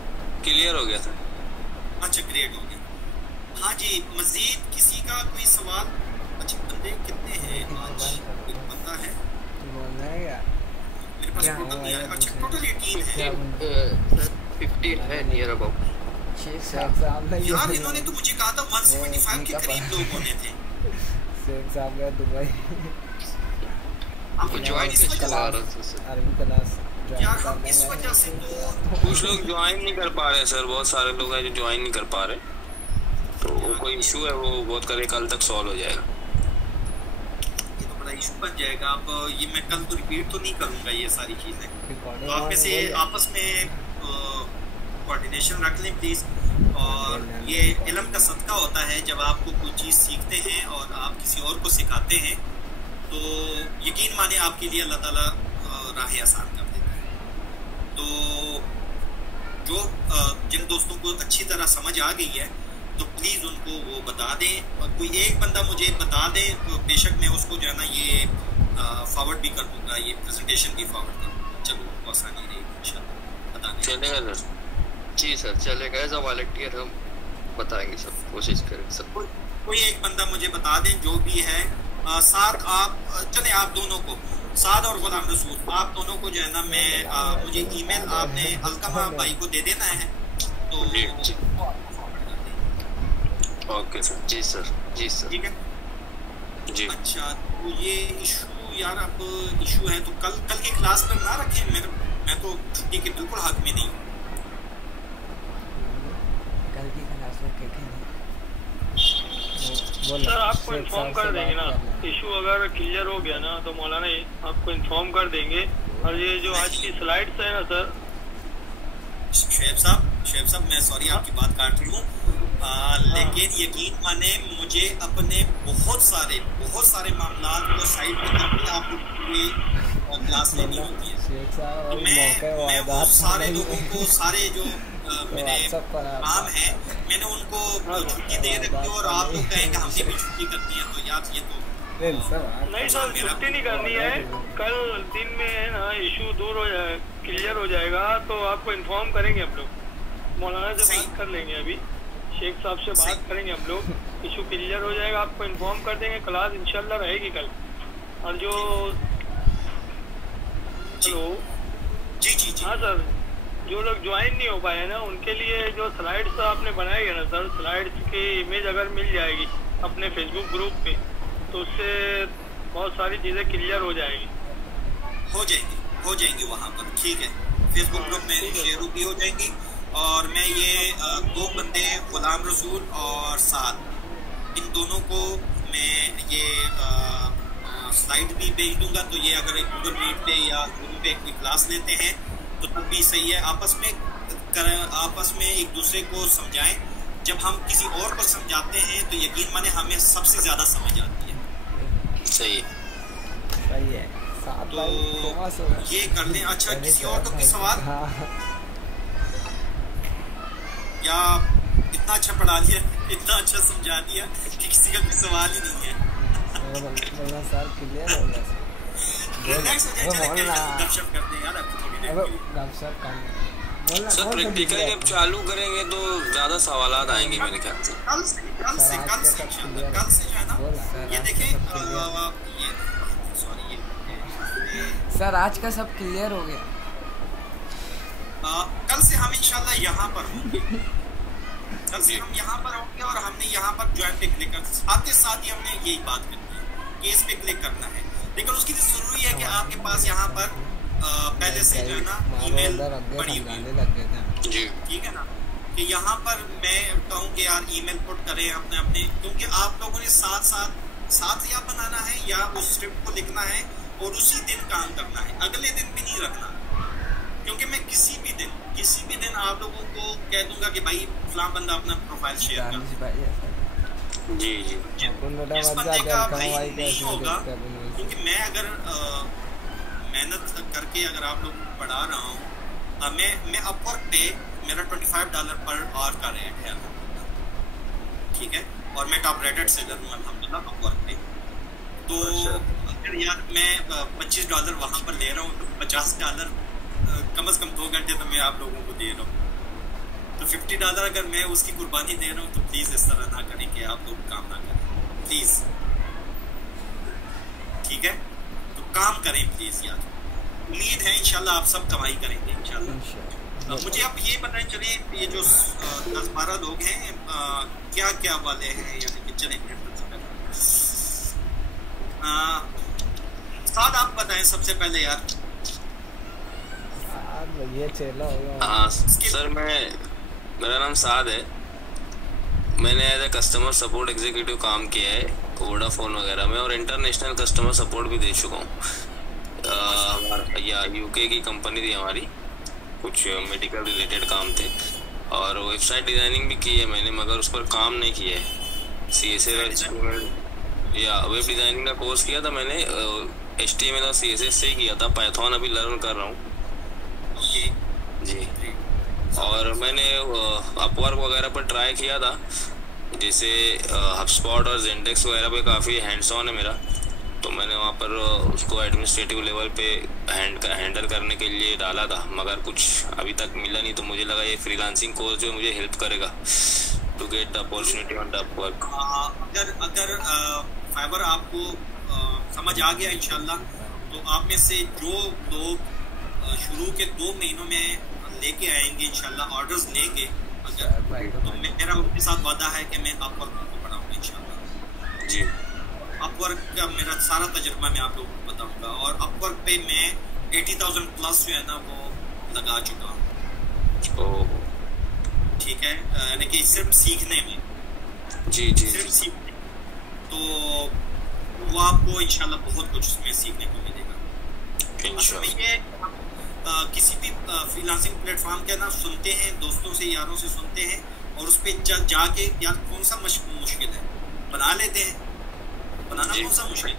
क्लियर हो गया सर। अच्छा, ग्रेट हो गया। हाँ जी, मजीद किसी का कोई सवाल? अच्छा, बंदे कितने हैं आज? कोई पता है? मेरे पास टोटल नहीं है। अच्छा, टोटल 18 है। 15 है नियर अबाउट। यार इन्होंने तो मुझे कहा था 175 के करीब लोग होने थे। शेख साहब गए दुबई, आपको ज्वाइन किस चला रहा था? अरबी क्लास यार हम इस वजह से तो कुछ लोग ज्वाइन नहीं कर पा रहे सर, बहुत सारे लोग हैं जो ज्वाइन नहीं कर पा रहे, तो वो कोई इशू है, वो बहुत करे कल तक सॉल्व हो जाएगा। ये तो बड़ा इशू बन जाएगा। अब ये मैं कल तो रिपीट तो नहीं करूंगा ये सारी चीजें, तो आप में से आपस में कोऑर्डिनेशन रख लें प्लीज। और ये इल्म का सदका होता है, जब आपको कोई चीज़ सीखते हैं और आप किसी और को सिखाते हैं तो यकीन माने आपके लिए अल्लाह ताला राह आसान कर देता है। तो जो जिन दोस्तों को अच्छी तरह समझ आ गई है तो प्लीज़ उनको वो बता दें, और कोई एक बंदा मुझे बता दे तो बेशक मैं उसको जो है ना ये फॉरवर्ड भी कर दूंगा, ये प्रेजेंटेशन भी फॉरवर्ड कर दूंगा। चलो, वो आसानी रहेगी इंशाल्लाह बताने। चलेगा सर? जी सर, चलेगा। एज अ वॉलंटियर हम बताएंगे सब, कोशिश करेंगे सब। कोई एक बंदा मुझे बता दें जो भी है। साथ आप चले, आप दोनों को, साद और गुलाम रसूल, आप दोनों को जो है ना मैं मुझे ईमेल आपने अलकमा भाई को दे देना है तो ओके सर। जी सर, जी सर, ठीक है जी। अच्छा, तो ये इशू यार अब इशू है तो कल की क्लास पर ना रखें। मैं तो छुट्टी के बिल्कुल हक में नहीं हूँ। कल की क्लास में सर आपको इन्फॉर्म कर देंगे ना, इशू अगर क्लियर हो गया ना तो मौलाना आपको इन्फॉर्म कर देंगे। और ये जो आज की स्लाइड्स है ना सर, शेब साहब मैं सॉरी आपकी बात काट रही हूँ, लेकिन यकीन माने मुझे अपने बहुत सारे मामलात को साइड पे करके आपको क्लास लेनी होती है। तो मैं वो सारे लोगों को, सारे जो मेरे काम है, मैंने उनको छुट्टी दे रखी और आप लोग कहेंगे हमने भी छुट्टी करनी है, तो यार ये तो नहीं सर, छुट्टी नहीं करनी है। कल दिन में है ना इशू दूर हो जाए, क्लियर हो जाएगा तो आपको इन्फॉर्म करेंगे हम लोग। मौलाना से बात कर लेंगे, अभी शेख साहब से बात करेंगे हम लोग। इशू क्लियर हो जाएगा आपको इन्फॉर्म कर देंगे। क्लास इंशाल्लाह रहेगी कल। और जो हेलो जी हाँ सर, जो लोग ज्वाइन नहीं हो पाए ना उनके लिए जो स्लाइड्स आपने बनाई है ना सर, स्लाइड्स की इमेज अगर मिल जाएगी अपने फेसबुक ग्रुप पे तो उससे बहुत सारी चीज़ें क्लियर हो जाएंगी वहाँ पर। ठीक है, फेसबुक ग्रुप में शेयर भी हो जाएंगी और मैं ये 2 बंदे गुलाम रसूल और साद, इन दोनों को मैं ये स्लाइड भी भेज दूंगा। तो ये अगर एक गूगल मीट पे या जूम पे कोई क्लास लेते हैं तो तब भी सही है। आपस में एक दूसरे को समझाएं। जब हम किसी और को समझाते हैं तो यकीन माने हमें सबसे ज्यादा समझ आती है। सही है। तो ये कर लें। अच्छा, किसी और का कोई सवाल? या इतना अच्छा पढ़ा लिया, इतना अच्छा समझा दिया कि किसी का कोई सवाल ही नहीं है। सर क्लियर हो गया सर। प्रैक्टिकल जब चालू करेंगे तो ज्यादा सवालात आएंगे मेरे ख्याल से। कल से जो है ना, ये देखें, ये सॉरी, ये सर आज का सब क्लियर हो गया। कल से हम इंशाल्लाह यहाँ पर होंगे। कल से हम यहाँ पर होंगे और हमने यहाँ पर ज्वाइन पे क्लिक कर, आते साथ ही हमने यही बात करनी है कि इस पे क्लिक करना है। लेकिन उसके लिए जरूरी है कि आपके पास यहाँ पर पहले से जो है ना ईमेल पड़ी हुई है, ठीक है ना, कि यहाँ पर मैं कहूँ कि यार ईमेल पुट करें अपने, क्योंकि आप लोगों ने साथ या बनाना है या उस स्क्रिप्ट को लिखना है और उसी दिन काम करना है, अगले दिन भी नहीं रखना। क्योंकि मैं किसी भी दिन आप लोगों को कह दूंगा कि भाई फलां बंदा अपना प्रोफाइल शेयर कर। जी इस बंदे का भाई नहीं होगा, क्योंकि मैं अगर मेहनत करके अगर आप लोगों को पढ़ा रहा हूँ, मैं अपवर्क पे मेरा $25 पर आवर का रेट है, ठीक है, और मैं टॉप रेटेड सेलर हूँ अल्हम्दुलिल्लाह अपवर्क पे। तो अगर यार मैं $25 वहाँ पर ले रहा हूँ तो $50 कम से कम 2 घंटे तो मैं आप लोगों को दे रहा हूँ। तो $50 अगर मैं उसकी कुर्बानी दे रहा हूँ तो प्लीज़ इस तरह ना करें कि आप लोग काम ना करें, प्लीज़, ठीक है। तो काम करें प्लीज़ यार। उम्मीद है इंशाल्लाह आप सब कमाई करेंगे इंशाल्लाह। मुझे अब ये बताएं, चलिए ये जो 10-12 लोग हैं क्या क्या वाले हैं, यानी कि चलें साद आप बताएं सबसे पहले यार। ये चलो हाँ सर, मेरा नाम साद है। मैंने as a customer support executive काम किया है वोडाफोन वगैरह में, और इंटरनेशनल कस्टमर सपोर्ट भी दे चुका हूँ। या यूके की कंपनी थी हमारी, कुछ मेडिकल रिलेटेड काम थे, और वेबसाइट डिज़ाइनिंग भी की है मैंने, मगर उस पर काम नहीं किया है। CSS या वेब डिज़ाइनिंग का कोर्स किया था मैंने, HTML और CSS से ही किया था। पाइथन अभी लर्न कर रहा हूँ जी। और मैंने अपवर्क वगैरह पर ट्राई किया था, जैसे हबस्पॉट और ज़ेंडेक्स वगैरह पे काफ़ी हैंड्स ऑन है मेरा। तो मैंने वहाँ पर उसको एडमिनिस्ट्रेटिव लेवल पे हैंडल करने के लिए डाला था, मगर कुछ अभी तक मिला नहीं। तो मुझे लगा ये फ्रीलांसिंग कोर्स जो मुझे हेल्प करेगा to get the opportunity on the Upwork. अगर फाइबर आपको समझ आ गया इंशाल्लाह, तो आप में से जो लोग शुरू के 2 महीनों में लेके आएंगे इंशाल्लाह ऑर्डर्स लेके, अगर तो मेरा उनके साथ वादा है कि मैं अपवर्क को पढ़ाऊंगा इंशाल्लाह जी। अपवर्क का मेरा सारा तजुर्बा मैं आप लोगों को बताऊंगा, और अपवर्क पे मैं 80,000 प्लस जो है ना वो लगा चुका हूँ, ठीक है, यानी कि सिर्फ सीखने में जी सिर्फ सीखने, तो वो आपको इंशाल्लाह बहुत कुछ उसमें सीखने को मिलेगा। असल में ये किसी भी फ्रीलांसिंग प्लेटफॉर्म के ना सुनते हैं, दोस्तों से यारों से सुनते हैं, और उस पर जाके यार कौन सा मुश्किल है बना लेते हैं, बनाना कौन सा मुश्किल।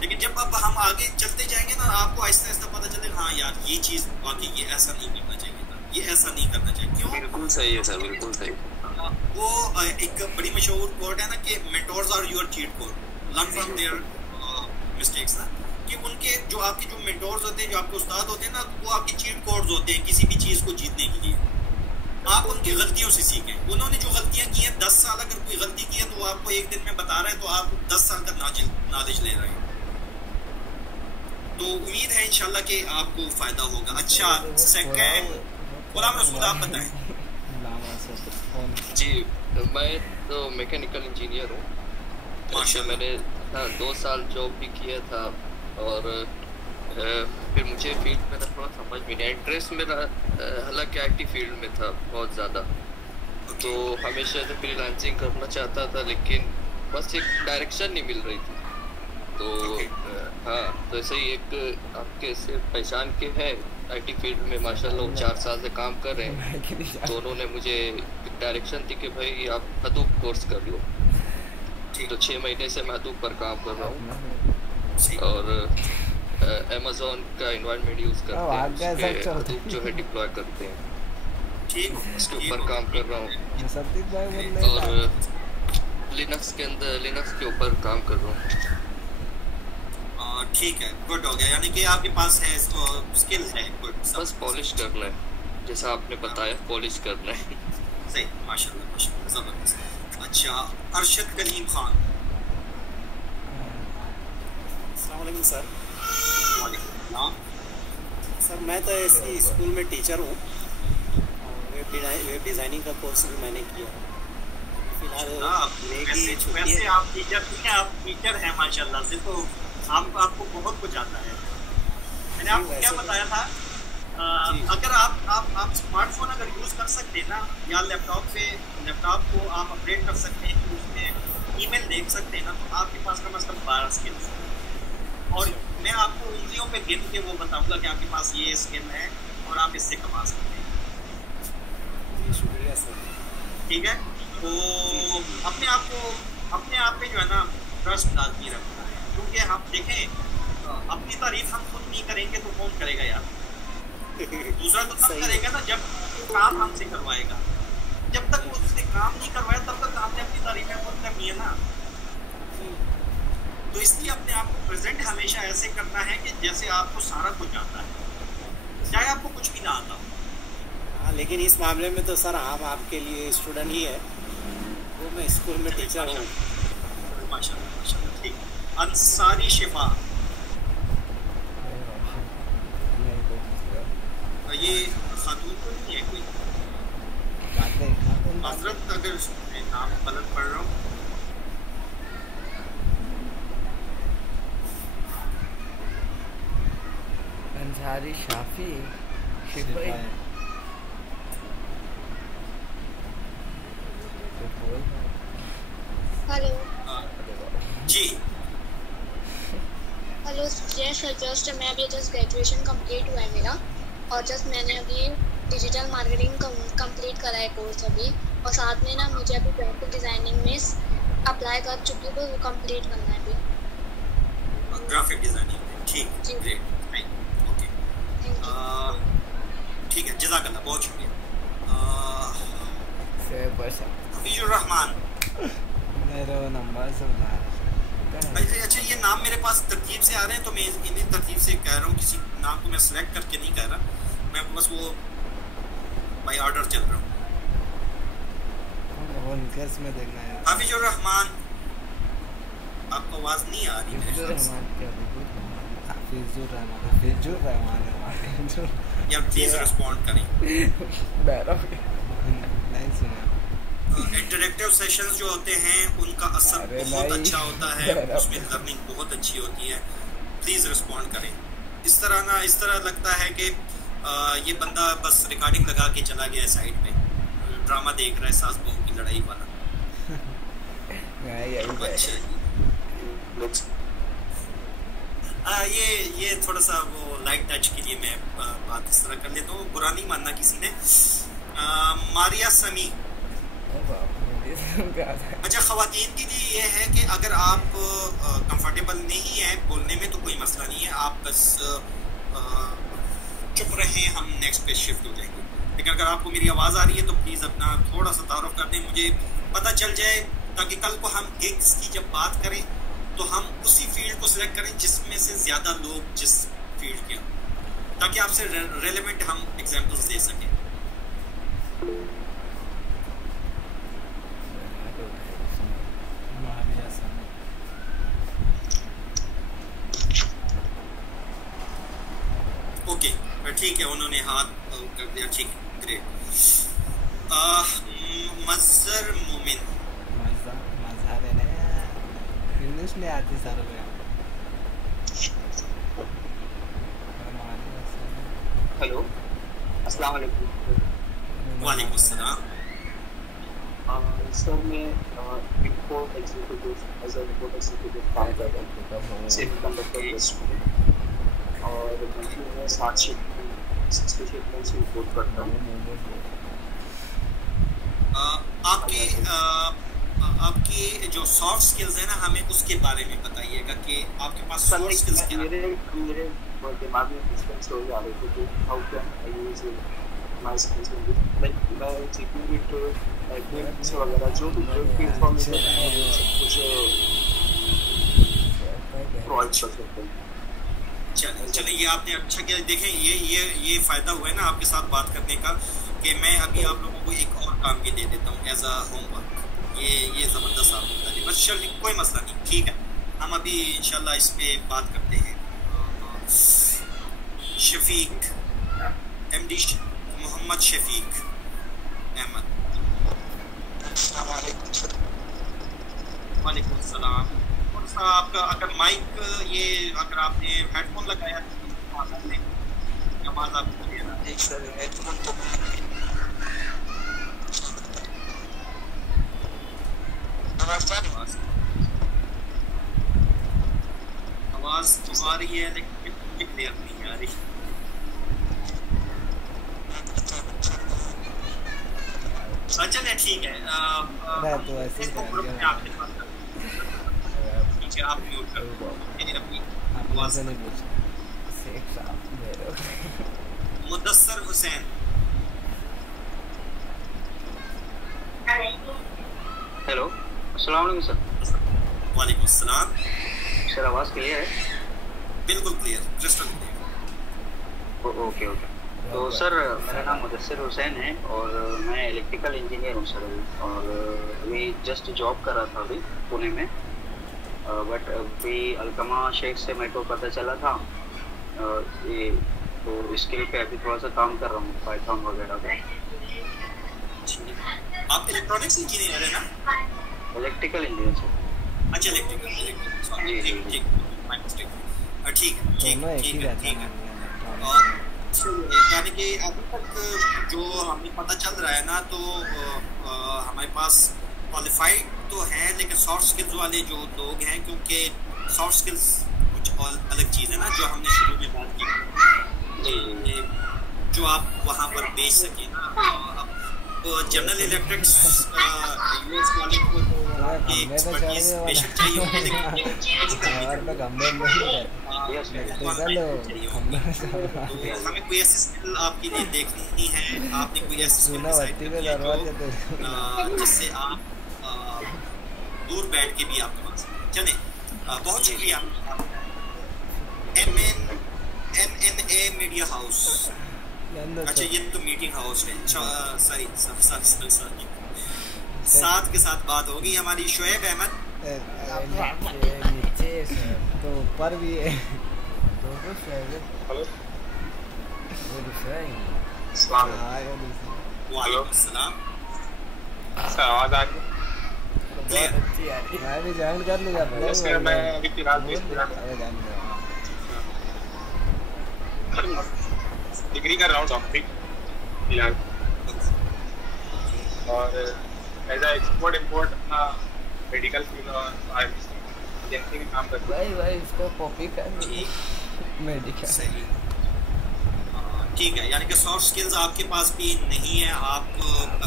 लेकिन जब अब हम आगे चलते जाएंगे ना, आपको आहिस्ता आहिस्ता पता चलेगा हाँ यार ये चीज़ वाकई ये ऐसा नहीं करना चाहिए था, ये ऐसा नहीं करना चाहिए। क्यों? बिल्कुल सही है सर, बिल्कुल सही। वो एक बड़ी मशहूर कोट है ना कि mentors are your cheat code, learn from their mistakes ना, कि उनके जो आपके जो मेंटोर्स होते हैं, जो आपके उस्ताद होते हैं ना, वो आपके चीट कोड्स होते हैं किसी भी चीज़ को जीतने के लिए। आप उनकी गलतियों से सीखें। उन्होंने जो गलतियां की हैं, 10 साल अगर कोई गलती की है तो वो आपको एक दिन में बता रहे हैं, तो आप 10 साल का नॉलेज ले रहे हैं। तो उम्मीद है इंशाल्लाह कि आपको फायदा होगा। अच्छा, सेकंड गुलाम रसूल आप बताएं। जी, मैं तो मैकेनिकल इंजीनियर हूँ। मैंने 2 साल जॉब भी किया था, और फिर मुझे फील्ड में थोड़ा समझ में नहीं, इंटरेस्ट मेरा हालांकि आईटी फील्ड में था बहुत ज़्यादा, तो हमेशा से फ्रीलांसिंग करना चाहता था, लेकिन बस एक डायरेक्शन नहीं मिल रही थी। तो हाँ, तो ऐसे ही एक आपके से पहचान के हैं आईटी फील्ड में माशाल्लाह 4 साल से काम कर रहे हैं, तो उन्होंने मुझे डायरेक्शन दी कि भाई आप हदूप कोर्स कर लो। तो 6 महीने से मैं हदूप पर काम कर रहा हूँ और अमेज़न का एनवायरनमेंट यूज़ करते हैं, हदूप जो है डिप्लॉय करते हैं, उसके ऊपर काम कर रहा हूँ। और लिनक्स के ऊपर काम कर रहा हूँ। ठीक है, गुड हो गया, यानी कि आपके पास है स्किल है, गुड। बस पॉलिश करना है, जैसा आपने बताया, पॉलिश करना है। सही, माशाल्लाह माशाल्लाह, ज़बरदस्त। अच्छा, अरशद कलीम खान। अस्सलाम वालेकुम सर। वालेकुम सर, मैं तो ऐसी स्कूल में टीचर हूँ, वेब डिज़ाइनिंग का कोर्स भी मैंने किया। फिलहाल वैसे आप टीचर हैं माशाल्लाह से, तो आपको बहुत कुछ आता है। मैंने आपको क्या बताया था, अगर आप स्मार्टफोन अगर यूज़ कर सकते हैं ना, या लैपटॉप को आप अपडेट कर सकते हैं, कि उसमें ईमेल देख सकते हैं ना, तो आपके पास कम से कम 12 स्किल्स हैं। और मैं आपको उंगलियों पे गिन के वो बताऊंगा कि आपके पास ये स्किल है और आप इससे कमा सकते हैं। जी शुक्रिया सर। ठीक है, तो अपने आप पे जो है ना ट्रस्ट लाजमी रखना है, क्योंकि हम देखें अपनी तारीफ हम खुद नहीं करेंगे तो कौन करेगा यार। दूसरा तो तब करेगा ना जब काम हमसे करवाएगा, जब तक उससे काम नहीं करवाया तब तक आपने अपनी तारीफें खुद करनी है ना। तो इसलिए अपने आप को प्रेजेंट हमेशा ऐसे करना है कि जैसे आपको सारा कुछ आता है, चाहे आपको कुछ भी ना आता हो। हाँ, लेकिन इस मामले में तो सर हम आपके लिए स्टूडेंट ही है, वो मैं स्कूल में टीचर हूँ। माशाल्लाह माशाल्लाह, ठीक। अंसारी शिफा, ये खातून तो नहीं है कोई? हजरत, अगर नाम गलत पढ़ रहा हूँ। अंसारी शाफी शिफा हेलो जी। हेलो सर, जस्ट मैं अभी ग्रेजुएशन कंप्लीट हुआ है मेरा, और जस्ट मैंने अभी डिजिटल मार्केटिंग कंप्लीट करा है कोर्स अभी, और साथ में ना मुझे अभी ग्राफिक डिज़ाइनिंग में अप्लाई कर चुकी हूँ, वो कंप्लीट करना है अभी। ग्राफिक डिज़ाइनिंग, ठीक, ग्रेट, ओके, ठीक है, जज़ाकल्लाह, बहुत शुक्रिया। हफीजुर रहमान। मेरा नंबर सुना। अच्छा, ये नाम मेरे पास तरतीब से आ रहे हैं, तो मैं इन्हीं तरतीब से कह रहा हूँ, किसी नाम को मैं सिलेक्ट करके नहीं कह रहा, मैं बस वो बाय ऑर्डर चल रहा हूँ। में देखना है। हाफिजुर रहमान, आपको आवाज़ नहीं आ रही मेरे ख्याल से। हाफिजुर रहमान या प्लीज़ रिस्पॉन्ड करें। नहीं सुना। इंटरेक्टिव सेशंस जो होते हैं उनका असर बहुत अच्छा होता है, उसमें लर्निंग बहुत अच्छी होती है, प्लीज़ रिस्पॉन्ड करें। इस तरह लगता है कि ये बंदा बस रिकॉर्डिंग लगा के चला गया साइड पे, ड्रामा देख रहा है सास बहू की लड़ाई वाला। अच्छा, ये थोड़ा सा वो लाइट टच के लिए मैं बात इस तरह कर लेता हूँ, बुरा नहीं मानना किसी ने। मारिया समी। अच्छा, ख़वातीन के लिए ये है कि अगर आप कंफर्टेबल नहीं है बोलने में तो कोई मसला नहीं है, आप बस चुप रहें, हम नेक्स्ट पे शिफ्ट हो जाएंगे। लेकिन अगर आपको मेरी आवाज़ आ रही है तो प्लीज़ अपना थोड़ा सा तारुफ कर दें, मुझे पता चल जाए, ताकि कल को हम गिग्स की जब बात करें तो हम उसी फील्ड को सिलेक्ट करें जिसमें से ज़्यादा लोग जिस फील्ड के हों, ताकि आपसे रेलेवेंट हम एग्जाम्पल्स दे सकें। ओके, ठीक है, उन्होंने हाथ कर दिया, ठीक है, ग्रेट। मज़हर मोमिन। इंग्लिश नहीं आती सर में। हेलो, अस्सलाम वालेकुम। वालेकुम सलाम। सर मैं report executive as a report executive काम कर रहा हूँ सेमीकंडक्टर इंडस्ट्री में, और मंथली में 60 शिपमेंट्स रिपोर्ट करता हूँ। आपकी जो सॉफ्ट स्किल्स है ना, हमें उसके बारे में बताइएगा कि आपके पास सॉफ्ट स्किल्स क्या हैं। मेरे दिमाग में डिस्कस हो जा रहे थे कि how can I use my skills in this, like मैं सीखूंगी तो एडमिन वगैरह जो भी इंफॉर्मेशन है सब कुछ प्रोवाइड कर सकते हैं। चलिए ये आपने अच्छा किया। देखें ये फ़ायदा हुआ है ना आपके साथ बात करने का, कि मैं अभी आप लोगों को एक और काम भी दे देता हूँ एज अ होमवर्क। ये ज़बरदस्त आप होता है, बस चलिए कोई मसला नहीं, ठीक है। हम अभी इंशाल्लाह इस पे बात करते हैं। शफीक MD मोहम्मद शफीक अहमद। वालेकुम सलाम। कौन सा आपका, अगर माइक ये अगर आपने हेडफोन लगाया तो आवाज़ आपको क्लियर आ रही है? सर हेडफोन तो आवाज़ तो आ रही है लेकिन क्लियर नहीं आ रही। चलिए ठीक है। तो ऐसे ठीक है, आप म्यूट कर दो। अपनी आवाज़ नहीं पूछ। मुदस्सर हुसैन। हेलो, अस्सलाम वालेकुम सर। वालेकुम सलाम। सर आवाज़ क्लियर है? बिल्कुल clear, crystal clear. Okay okay. तो सर मेरा नाम मुदस्सिर हुसैन है और मैं इलेक्ट्रिकल इंजीनियर हूँ सर, और अभी जस्ट जॉब कर रहा था अभी पुणे में, बट अभी अलकमा शेख से मेरे को पता चला था ये, तो स्किल पे अभी थोड़ा सा काम कर रहा हूँ पाइथन वगैरह का। आप इलेक्ट्रॉनिक्स इंजीनियर है ना? Electrical engineer sir. अच्छा इलेक्ट्रिकल, ठीक है। यानी कि अभी तक जो हमें पता चल रहा है ना, तो हमारे पास क्वालिफाइड तो हैं, लेकिन सॉफ्ट स्किल्स वाले जो लोग हैं, क्योंकि सॉफ्ट स्किल्स कुछ और अलग चीज़ है ना, जो हमने शुरू में बात की, जो आप वहाँ पर बेच सकें ना। तो जनरल इलेक्ट्रिक्स यूएस वाले को तो एक्सपर्टीज बेशक चाहिए होगी, लेकिन हमें कोई ऐसी स्किल आपके लिए देखनी है, आपने कोई ऐसी स्किल जिससे आप दूर बैठ के भी आप कमा सकें। चलें, बहुत शुक्रिया। MNA media house. अच्छा ये तो मीटिंग हाउस है, सॉरी साथ के साथ बात होगी हमारी। शुएब अहमद। नीचे तो ऊपर भी है। हेलो, वालेकुम सलाम। आवाज़ आ रही है? बहुत अच्छी आ रही है। मैं भी ज्वाइन कर लिया। मैं अभी फिलहाल डिग्री कर रहा हूँ डॉक्टरी फिलहाल, और एज अ एक्सपोर्ट इम्पोर्ट अपना मेडिकल फील्ड और एजेंसी में काम करता हूँ। भाई इसको कॉपी कर मेडिकल सही, ठीक है। यानी कि सॉफ्ट स्किल्स आपके पास भी नहीं है, आप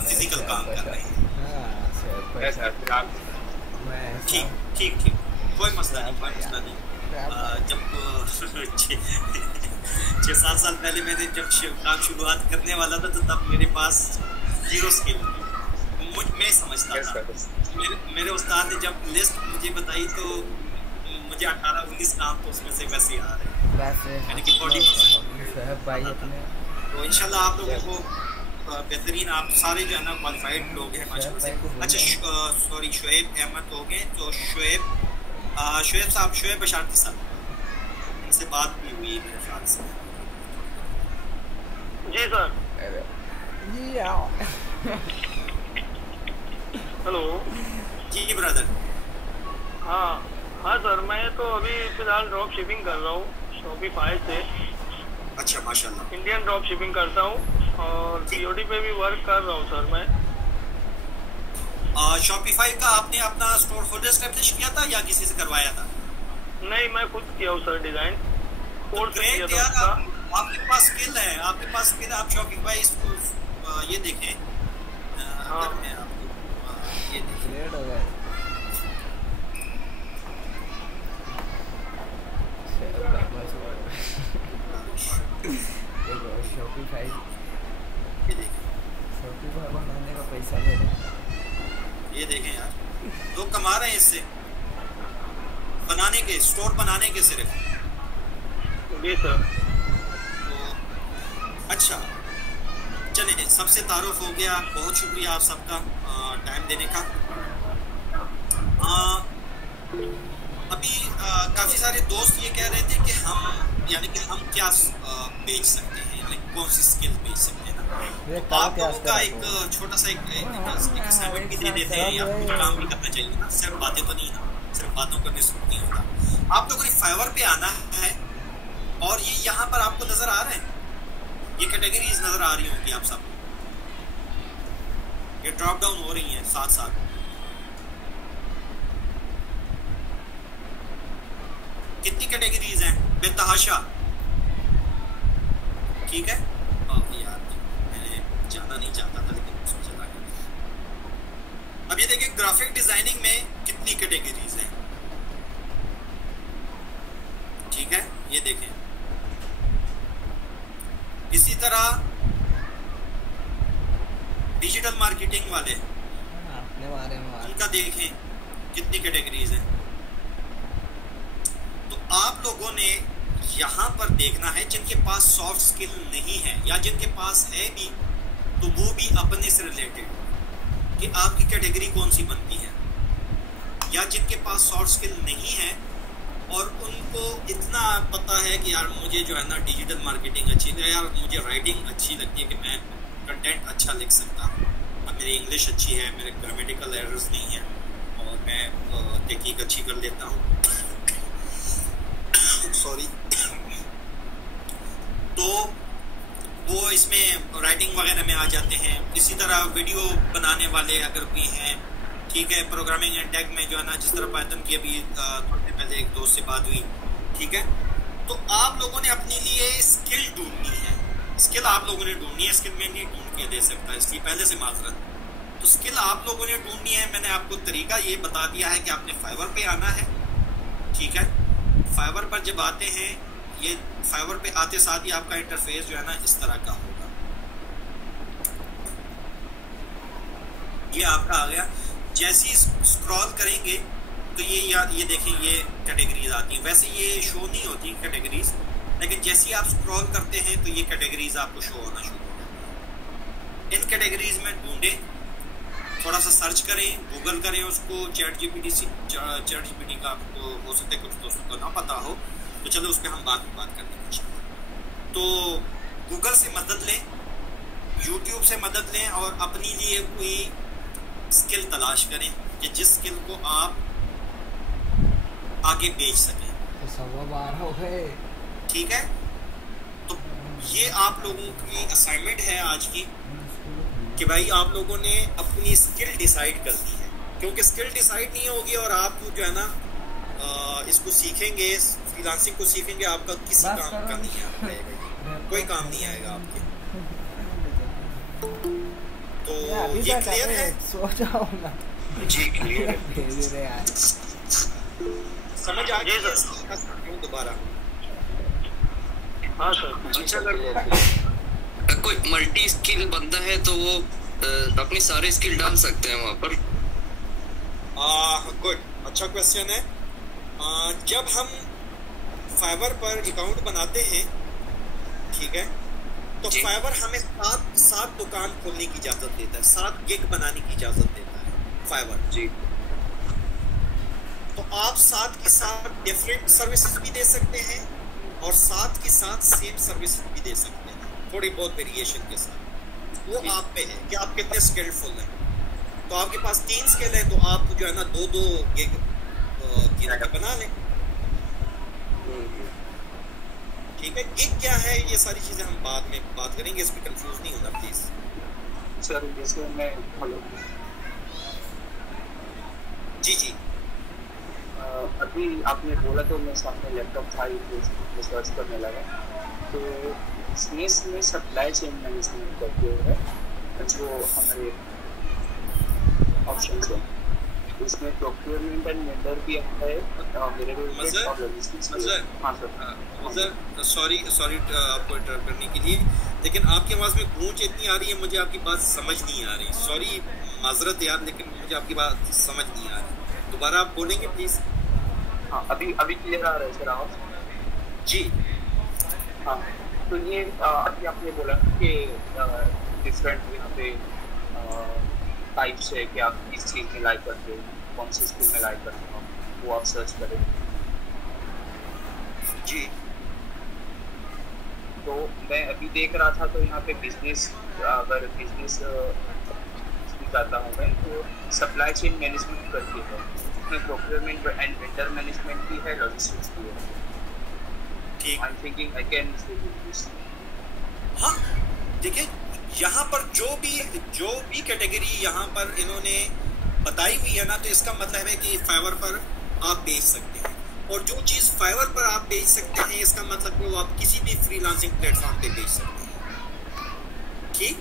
फिजिकल काम कर रहे हैं। ठीक, कोई मसला नहीं। जब 6-7 साल पहले मैंने जब काम शुरुआत करने वाला था, तो तब मेरे पास 0 स्किल मैं समझता था। मेरे उस्ताद ने जब लिस्ट मुझे बताई तो मुझे 18-19 काम तो उसमें से वैसे ही आ रहे हैं, यानी कि 40%। तो इंशाल्लाह आप लोगों को बेहतरीन, आप सारे जो है ना क्वालिफाइड लोग हैं माशाल्लाह से। अच्छा सॉरी, शुएब अहमद हो गए, तो शुएब साहब, शुएब बशारती साहब, इनसे बात भी हुई मेरे ख्याल से। जी सर। हेलो जी ब्रदर। हाँ सर, मैं तो अभी फिलहाल ड्रॉप शिपिंग कर रहा हूँ शॉपिफाई से। अच्छा माशाल्लाह। इंडियन ड्रॉप शिपिंग करता हूँ, और सीओडी पे भी वर्क कर रहा हूँ सर मैं। शॉपिफाई का आपने अपना स्टोर खुद एस्टेब्लिश किया था या किसी से करवाया था? नहीं, मैं खुद किया हूँ सर, डिजाइन कोर्स तो किया था उसका। आपके पास स्किल है, आपके पास स्किल, आप शॉपिफाई ये देखें। हाँ मैं आपको ये देखें, ग्रेड हो गया। देखो शॉपिफाई, ये देखें, शॉपिफाई बनाने का पैसा ले रहे। ये देखें यार, लोग कमा रहे हैं इससे, बनाने के, स्टोर बनाने के सिर्फ। जी सर। तो अच्छा चलिए, सबसे तारुफ हो गया, बहुत शुक्रिया आप सबका टाइम देने का। अभी काफ़ी सारे दोस्त ये कह रहे थे कि हम यानी कि हम क्या बेच सकते हैं, यानी कौन सी स्किल बेच सकते हैं ना। आप लोगों का एक छोटा सा एक असाइनमेंट भी दे देते हैं, या कुछ काम भी करना चाहिए ना, सिर्फ बातें तो नहीं ना, सिर्फ बातों करने से नहीं होता। आप लोगों ने फाइवर पे आना है, और ये यहाँ पर आपको नजर आ रहे हैं, ये कैटेगरीज नजर आ रही होंगी आप सबको, ये ड्रॉप डाउन हो रही हैं साथ साथ। कितनी कैटेगरीज हैं? बेतहाशा, ठीक है। यार मैंने जाना नहीं चाहता था, लेकिन उसमें चला गया। अब ये देखिए, ग्राफिक डिजाइनिंग में कितनी कैटेगरीज हैं, ठीक है, ये देखें। इसी तरह डिजिटल मार्केटिंग वाले, अपने बारे में उनका देखें कितनी कैटेगरीज हैं। तो आप लोगों ने यहाँ पर देखना है, जिनके पास सॉफ्ट स्किल नहीं है, या जिनके पास है भी तो वो भी अपने से रिलेटेड, कि आपकी कैटेगरी कौन सी बनती है। या जिनके पास सॉफ्ट स्किल नहीं है और उनको इतना पता है कि यार मुझे जो है ना डिजिटल मार्केटिंग अच्छी है, यार मुझे राइटिंग अच्छी लगती है कि मैं कंटेंट अच्छा लिख सकता हूँ, अब मेरी इंग्लिश अच्छी है, मेरे ग्रामेटिकल एरर्स नहीं है, और मैं तहकीक अच्छी कर लेता हूँ, सॉरी। तो वो इसमें राइटिंग वगैरह में आ जाते हैं। इसी तरह वीडियो बनाने वाले अगर कोई हैं, ठीक है, प्रोग्रामिंग एंड टेक में जो है ना, जिस तरह पाइथन की अभी थोड़ी देर पहले एक दोस्त से बात हुई, ठीक है। तो आप लोगों ने अपने लिए स्किल ढूंढनी है, स्किल आप लोगों ने ढूंढनी है, स्किल मैं नहीं ढूंढ के दे सकता, इसलिए पहले से माजरत। तो स्किल आप लोगों ने ढूंढनी है। मैंने आपको तरीका ये बता दिया है कि आपने फाइवर पे आना है, ठीक है। फाइवर पर जब आते हैं, ये फाइवर पे आते साथ ही आपका इंटरफेस जो है ना इस तरह का होगा, ये आपका आ गया। जैसे ही स्क्रॉल करेंगे तो ये देखें, ये कैटेगरीज आती हैं। वैसे ये शो नहीं होती कैटेगरीज, लेकिन जैसे ही आप स्क्रॉल करते हैं तो ये कैटेगरीज आपको शो होना शुरू हो जाती है। इन कैटेगरीज में ढूंढें, थोड़ा सा सर्च करें, गूगल करें उसको, चैट जीपीटी का आपको हो सकता है कुछ दोस्तों को ना पता हो, तो चलो उस पर हम बाद में बात करने की। तो गूगल से मदद लें, यूट्यूब से मदद लें, और अपनी लिए कोई स्किल तलाश करें कि जिस स्किल को आप आगे बेच सकें। तो 12:15 हो गए, ठीक है। तो ये आप लोगों की असाइनमेंट है आज की, कि भाई आप लोगों ने अपनी स्किल डिसाइड कर दी है, क्योंकि स्किल डिसाइड नहीं होगी और आप जो है ना इसको सीखेंगे, फ्रीलांसिंग को सीखेंगे, आपका किसी काम का नहीं आएगा, कोई काम नहीं आएगा आपके। तो ये क्लियर है? सो जाओ ना जी, क्लियर है यार, समझ आ गया सर? दोबारा हाँ सर। अच्छा, अगर कोई मल्टी स्किल बंदा है तो वो अपनी सारे स्किल डाल सकते हैं वहाँ पर? गुड, अच्छा क्वेश्चन है। जब हम फाइवर पर अकाउंट बनाते हैं, ठीक है, तो फाइवर हमें सात दुकान खोलने की इजाजत देता है, 7 गिग बनाने की इजाजत देता है फाइवर जी। तो आप 7 के साथ डिफरेंट सर्विसेज भी दे सकते हैं, और 7 के साथ सेम सर्विसेज भी दे सकते हैं, थोड़ी बहुत वेरिएशन के साथ। वो आप पे है कि आप कितने स्किलफुल हैं। तो आपके पास 3 स्किल है, तो आप जो है ना 2-2 गिग बना लें। ठीक है, गिग क्या है ये सारी चीज़ें हम बाद में बात करेंगे, इसमें कंफ्यूज नहीं होना प्लीज़। सर जैसे मैं हेलो जी अभी आपने बोला तो मेरे सामने लैपटॉप था ही सर्च करने लगा, तो इसमें सप्लाई चेन मैनेजमेंट करते हुए जो हमारे ऑप्शन है इसमें प्रोक्योरमेंट एंड वेंडर भी आता है, वेरिएबल और लॉजिस्टिक्स। हाँ सर सॉरी आपको इंटरप्ट करने के लिए, लेकिन आपकी आवाज़ में गूंज इतनी आ रही है, मुझे आपकी बात समझ नहीं आ रही। सॉरी, माजरत यार, लेकिन मुझे आपकी बात समझ नहीं आ रही। दोबारा आप बोलेंगे प्लीज़? हाँ, अभी क्लियर आ रहा है सर आवाज़? जी हाँ, तो ये अभी आपने बोला कि डिफरेंट यहाँ पे टाइप्स है कि आप किस चीज़ में लाइक करते हो, कौन सी स्किल में लाइक करते हो, वो आप सर्च करें। जी, तो मैं अभी देख रहा था तो यहाँ पे बिजनेस, अगर बिजनेस करता हूँ मैं तो सप्लाई चेन मैनेजमेंट करती है, उसमें प्रोक्योरमेंट एंड वेंडर मैनेजमेंट भी है, लॉजिस्टिक्स भी है। ठीक, I am thinking I can do this. हाँ देखिए, यहाँ पर जो भी कैटेगरी यहाँ पर इन्होंने बताई हुई है ना, तो इसका मतलब है कि फाइवर पर आप बेच सकते हैं, और जो चीज़ फाइवर पर आप बेच सकते हैं इसका मतलब वो आप किसी भी फ्रीलांसिंग प्लेटफॉर्म पे बेच सकते हैं। ठीक,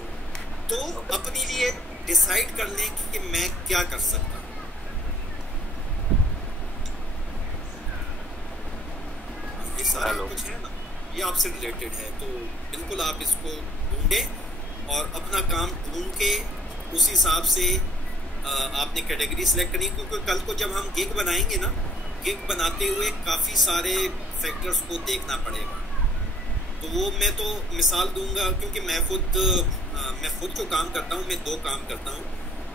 तो अपने लिए डिसाइड कर लें कि मैं क्या कर सकता हूँ। ये सारा कुछ है ना, ये आपसे रिलेटेड है, तो बिल्कुल आप इसको ढूंढें और अपना काम ढूंढ के उस हिसाब से आपने कैटेगरी सेलेक्ट करनी, क्योंकि कल को जब हम गिग बनाएंगे ना, गिग बनाते हुए काफ़ी सारे फैक्टर्स को देखना पड़ेगा। तो वो मैं तो मिसाल दूंगा, क्योंकि मैं खुद जो काम करता हूँ, मैं 2 काम करता हूँ।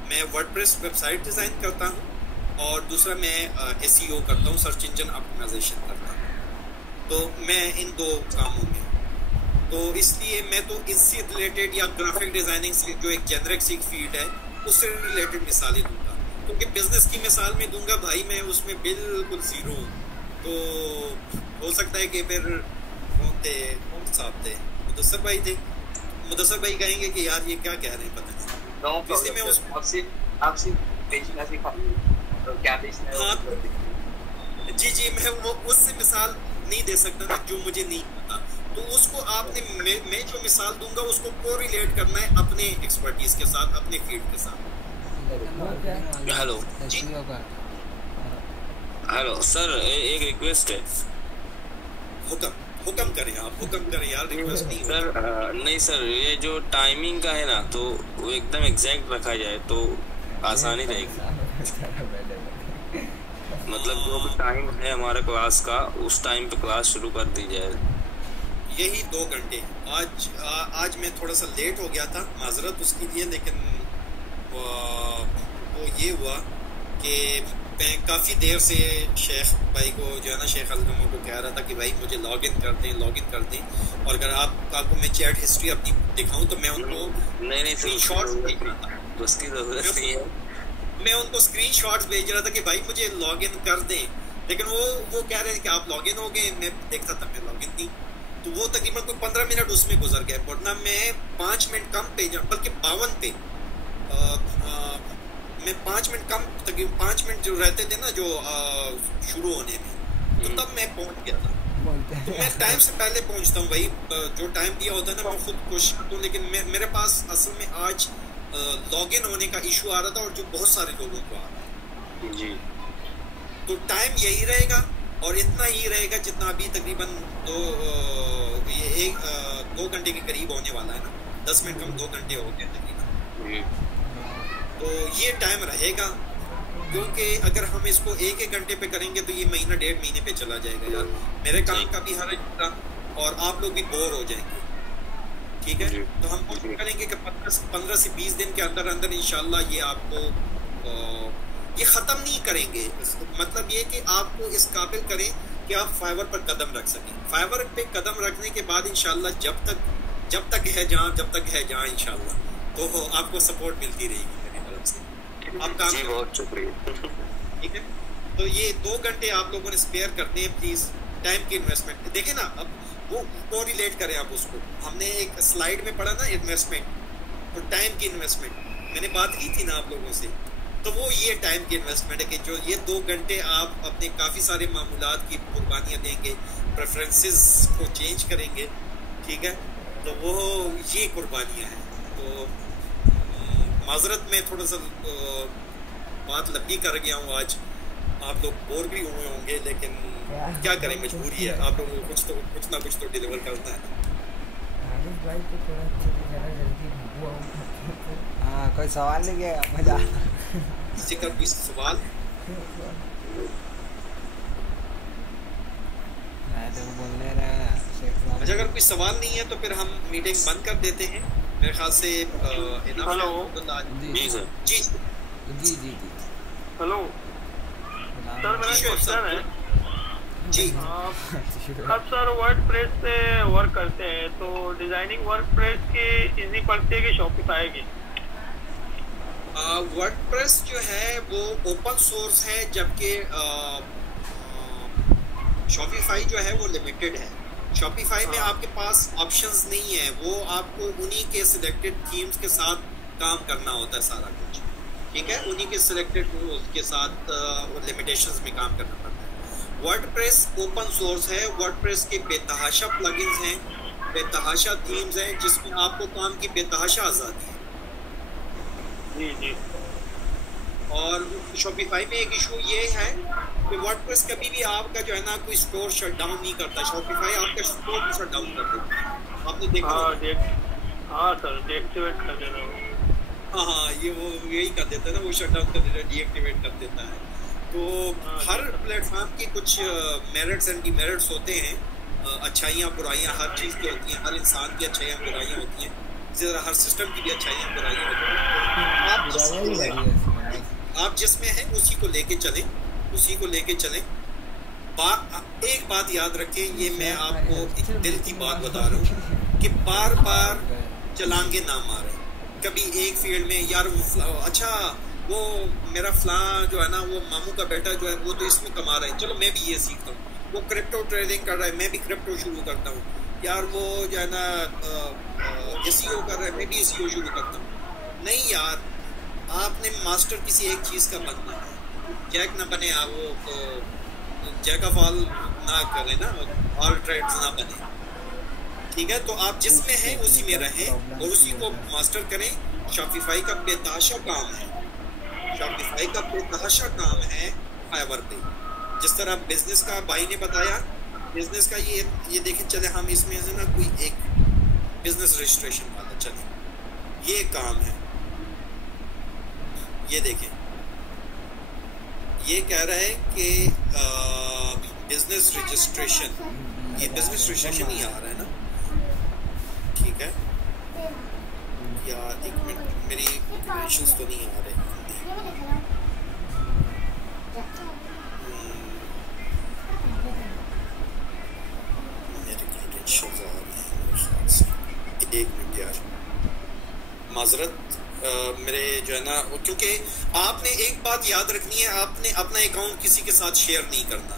मैं वर्डप्रेस वेबसाइट डिज़ाइन करता हूँ और दूसरा मैं SEO करता हूँ, सर्च इंजन ऑप्टिमाइजेशन करता हूँ। तो मैं इन 2 कामों में, तो इसलिए मैं तो इससे रिलेटेड या ग्राफिक डिज़ाइनिंग से जो एक जेनरिक सी फील्ड है उससे रिलेटेड मिसालें दूंगा, क्योंकि बिजनेस की मिसाल में दूंगा भाई मैं उसमें बिल्कुल ज़ीरो हूँ। तो हो सकता है कि फिर कौन साहब थे, मुदस्सर भाई थे, मुदस्सर भाई कहेंगे कि यार ये क्या कह रहे हैं पता नहीं, इसलिए मैं आपसे बेचना सिखाऊंगी, तो क्या बेचना है? हाँ जी, मैं वो उससे मिसाल नहीं दे सकता ना जो मुझे नहीं पता, तो उसको आपने मैं जो मिसाल दूंगा उसको कोरिलेट करना है अपने एक्सपर्टीज के साथ, अपने फील्ड के साथ। हेलो जी, हेलो सर, एक रिक्वेस्ट है। हुक्म करें आप, हुक्म करें यार, रिक्वेस्ट नहीं सर। नहीं सर, ये जो टाइमिंग का है ना, तो वो एकदम एग्जैक्ट रखा जाए तो आसानी रहेगी। मतलब जो भी टाइम है हमारा क्लास का, उस टाइम पे क्लास शुरू कर दी जाए। यही 2 घंटे। आज मैं थोड़ा सा लेट हो गया था, माजरत उसके लिए, लेकिन वो ये हुआ कि मैं काफ़ी देर से शेख भाई को जो है ना, शेख अलगमो को कह रहा था कि भाई मुझे लॉगिन कर दें, और अगर आपको मैं चैट हिस्ट्री अपनी दिखाऊं तो मैं उनको स्क्रीनशॉट्स भेज रहा था, उसकी ज़रूरत नहीं है, मैं उनको स्क्रीनशॉट्स भेज रहा था कि भाई मुझे लॉगिन कर दें, लेकिन वो कह रहे थे कि आप लॉगिन हो गए। मैं देखता था मैं लॉगिन नहीं, तो वो तकरीबन कोई 15 मिनट उसमें गुजर गए, वरना मैं 5 मिनट कम पे, बल्कि 52 पे मैं 5 मिनट कम, तकरीबन 5 मिनट जो रहते थे ना जो शुरू होने में, तो तब मैं पहुंच गया था। तो मैं टाइम से पहले पहुंचता हूँ भाई, जो टाइम दिया होता है ना मैं खुद कोशिश करता हूँ, लेकिन मेरे पास असल में आज लॉगिन होने का इशू आ रहा था, और जो बहुत सारे लोगों को आ रहा है जी। तो टाइम यही रहेगा और इतना ही रहेगा जितना अभी तकरीबन 2 घंटे के करीब होने वाला है ना, 10 मिनट कम 2 घंटे हो गए तकरीबन। तो ये टाइम रहेगा, क्योंकि अगर हम इसको 1 घंटे पे करेंगे तो ये महीना 1.5 महीने पे चला जाएगा यार, मेरे काम का भी हर्ज होगा और आप लोग भी बोर हो जाएंगे। ठीक है, तो हम कोशिश करेंगे कि 15 से 20 दिन के अंदर अंदर इंशाल्लाह ये आपको ये ख़त्म नहीं करेंगे। मतलब ये कि आपको इस काबिल करें कि आप फाइवर पर कदम रख सकें। फाइवर पे कदम रखने के बाद इंशाल्लाह जब तक है जहाँ इंशाल्लाह तो आपको सपोर्ट मिलती रहेगी मेरी तरफ से। आप काम जी, बहुत शुक्रिया। ठीक है, तो ये 2 घंटे आप लोगों ने स्पेयर करते हैं प्लीज़, टाइम की इन्वेस्टमेंट। देखें ना, अब वो रिलेट करें आप उसको। हमने एक स्लाइड में पढ़ा ना इन्वेस्टमेंट, तो टाइम की इन्वेस्टमेंट मैंने बात की थी ना आप लोगों से, तो वो ये टाइम की इन्वेस्टमेंट है कि जो ये 2 घंटे आप अपने काफ़ी सारे मामूलात की कुर्बानियाँ देंगे, प्रेफरेंसेस को चेंज करेंगे, ठीक है, तो वो ये कुर्बानियाँ हैं। तो माजरत में थोड़ा सा बात लंबी कर गया हूँ आज, आप लोग बोर भी हुए होंगे, लेकिन क्या करें, मजबूरी है, आप लोगों को कुछ ना कुछ तो डिलीवर करना है। हाँ, कोई सवाल नहीं किया, मजा किसी का कोई सवाल? अच्छा, अगर कोई सवाल नहीं है तो फिर हम मीटिंग बंद कर देते हैं मेरे ख्याल से। हेलो जी सर। जी जी जी जी हेलो सर, मेरा क्वेश्चन है जी। अब सर वर्डप्रेस पे वर्क करते हैं तो डिजाइनिंग वर्डप्रेस की इजी पड़ती है कि शॉपिफाई की? वर्डप्रेस जो है वो ओपन सोर्स है, जबकि शॉपिफाई जो है वो लिमिटेड है। शॉपिफाई में आपके पास ऑप्शंस नहीं है, वो आपको उन्हीं के सिलेक्टेड थीम्स के साथ काम करना होता है सारा कुछ, ठीक है, उन्हीं के सिलेक्टेड के साथ लिमिटेशंस में काम करना पड़ता है। वर्डप्रेस ओपन सोर्स है, वर्डप्रेस के बेतहाशा प्लगइन्स हैं, बेतहाशा थीम्स हैं, जिसमें आपको काम की बेतहाशा आज़ादी है। जी जी। और शॉपिफाई में एक इशू ये है कि वर्डप्रेस कभी भी आपका जो है ना कोई स्टोर शट डाउन नहीं करता, शॉपिफाई आपका स्टोर भी शट डाउन कर देता है, आपने देखा? हाँ सर, डीएक्टिवेट कर देना। हाँ, ये वो यही कर देता है ना, वो शट डाउन कर देता है, डीएक्टिवेट कर देता है। तो हर प्लेटफॉर्म की कुछ मेरिट्स एंड डिमेरिट्स होते हैं, अच्छाइयाँ बुराइयाँ हर चीज़ की होती हैं, हर इंसान की अच्छाइयाँ बुराइयाँ होती हैं, इसी तरह हर सिस्टम की भी अच्छाइयाँ बुराइयाँ होती हैं। आप जिसमें हैं उसी को लेके चलें, उसी को लेके चलें। एक बात याद रखें, ये मैं आपको एक दिल की बात बता रहा हूँ कि बार बार चलांगे ना मारें। कभी एक फील्ड में यार अच्छा वो मेरा फलां जो है ना, वो मामू का बेटा जो है वो तो इसमें कमा रहा है, चलो मैं भी ये सीखता हूँ, वो क्रिप्टो ट्रेडिंग कर रहा है, मैं भी क्रिप्टो शुरू करता हूँ, यार वो जो है ना एसईओ कर रहा है, मैं भी एसईओ शुरू करता हूँ। नहीं यार, आपने मास्टर किसी एक चीज़ का बनना है, जैक ना बने आप, वो जैक ऑफ ऑल ना करें ना, ऑल ट्रेड्स ना बने, ठीक है। तो आप जिसमें हैं उसी में रहें और उसी को मास्टर करें। शॉपिफाई का बेतहाशा काम है, शॉपिफाई का बेतहाशा काम है फाइवर पे। जिस तरह बिजनेस का भाई ने बताया, बिजनेस का ये देखें, चले हम इसमें से ना कोई एक बिजनेस रजिस्ट्रेशन वाला चले, ये काम है, ये देखें, ये कह रहा है कि बिजनेस रजिस्ट्रेशन, ये बिजनेस रजिस्ट्रेशन ही आ रहा है ना, ठीक है यार, एक मिनट, मेरी क्रेडेंशियल्स तो नहीं आ रहे, मेरे क्रेडेंशियल्स आ रहे हैं मेरे ख्याल से, एक मिनट यार, माजरत मेरे जो है ना, क्योंकि आपने एक बात याद रखनी है, आपने अपना अकाउंट किसी के साथ शेयर नहीं करना।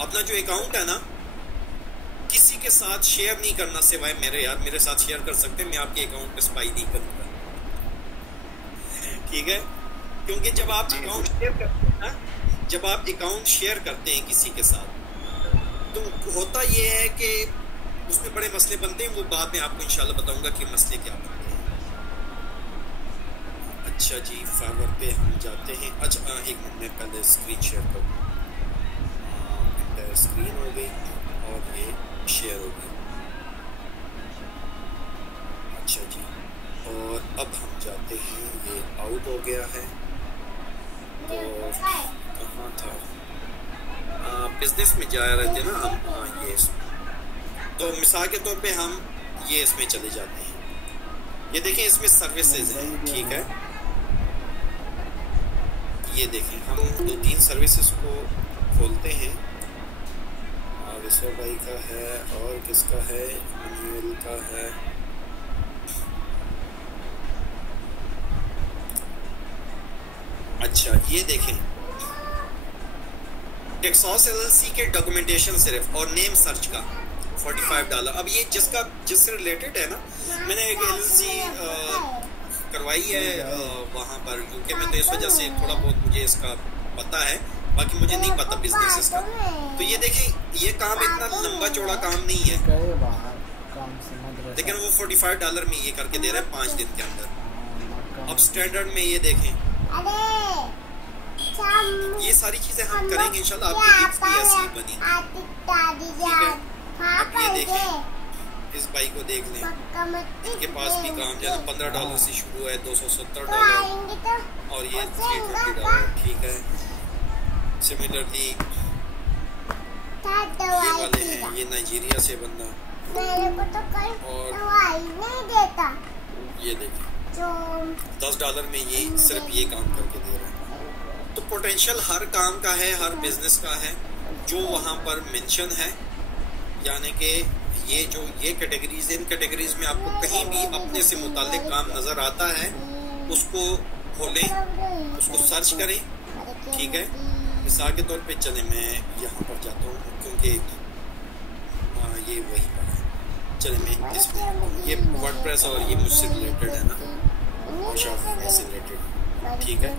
अपना जो अकाउंट है ना, किसी के साथ शेयर नहीं करना सिवाय मेरे। यार मेरे साथ शेयर कर सकते हैं, मैं आपके अकाउंट पे स्पाई नहीं करूँगा, ठीक है, क्योंकि जब आप अकाउंट शेयर करते हैं ना, जब आप अकाउंट शेयर करते हैं किसी के साथ, तो होता ये है कि उसमें बड़े मसले बनते हैं, वो बाद में आपको इंशाल्लाह बताऊंगा कि मसले क्या बनते हैं। अच्छा जी, फाइवर पे हम जाते हैं। अच्छा एक मिनट में पहले स्क्रीन शेयर करूँ, स्क्रीन हो गई और ये शेयर हो गई। अच्छा जी, और अब हम जाते हैं, ये आउट हो गया है, तो कहाँ था, बिजनेस में जा रहे थे ना हम, हाँ ये तो मिसाल के तौर पे हम ये इसमें चले जाते हैं। ये देखें, इसमें सर्विसेज है, ठीक है, ये देखें, हम 2-3 सर्विसेज को खोलते हैं, विश्व भाई का है और किसका है, मनुएल का है, अच्छा ये देखें, टेक्सास एलएलसी के डॉक्यूमेंटेशन सिर्फ और नेम सर्च का $45। अब ये जिससे रिलेटेड है ना, मैंने एक LLC करवाई है वहाँ पर यूके में, तो इस वजह से थोड़ा बहुत मुझे इसका पता है, बाकी मुझे नहीं पता बिजनेस इसका। तो ये देखें, ये काम इतना लंबा चौड़ा काम नहीं है, लेकिन वो $45 में ये करके दे रहा है 5 दिन के अंदर। अब स्टैंडर्ड में ये देखें, ये सारी चीजें हम करेंगे इंशाल्लाह, आपकी टिप्स भी ऐसी बनी, ठीक है। अब ये देखें, इस भाई को देख लें, इनके पास भी काम जो है $15 से शुरू है, $270 और ये $320, ठीक है। सिमिलरली ये वाले हैं, ये नाइजीरिया से बंदा, और ये देखें $10 में ये सिर्फ ये काम करके दे रहा है। तो पोटेंशियल हर काम का है, हर बिजनेस का है, जो वहाँ पर मेंशन है, यानी कि ये कैटेगरीज, इन कैटेगरीज में आपको कहीं भी अपने से मुताल्लिक काम नज़र आता है, उसको खोलें, उसको सर्च करें, ठीक है। मिसाल के तौर पे चले मैं यहाँ पर जाता हूँ, क्योंकि ये वही पर है, चले मैं इसमें, ये वर्डप्रेस और ये मुझसे रिलेटेड है ना, शॉपिफाई से रिलेटेड, ठीक है।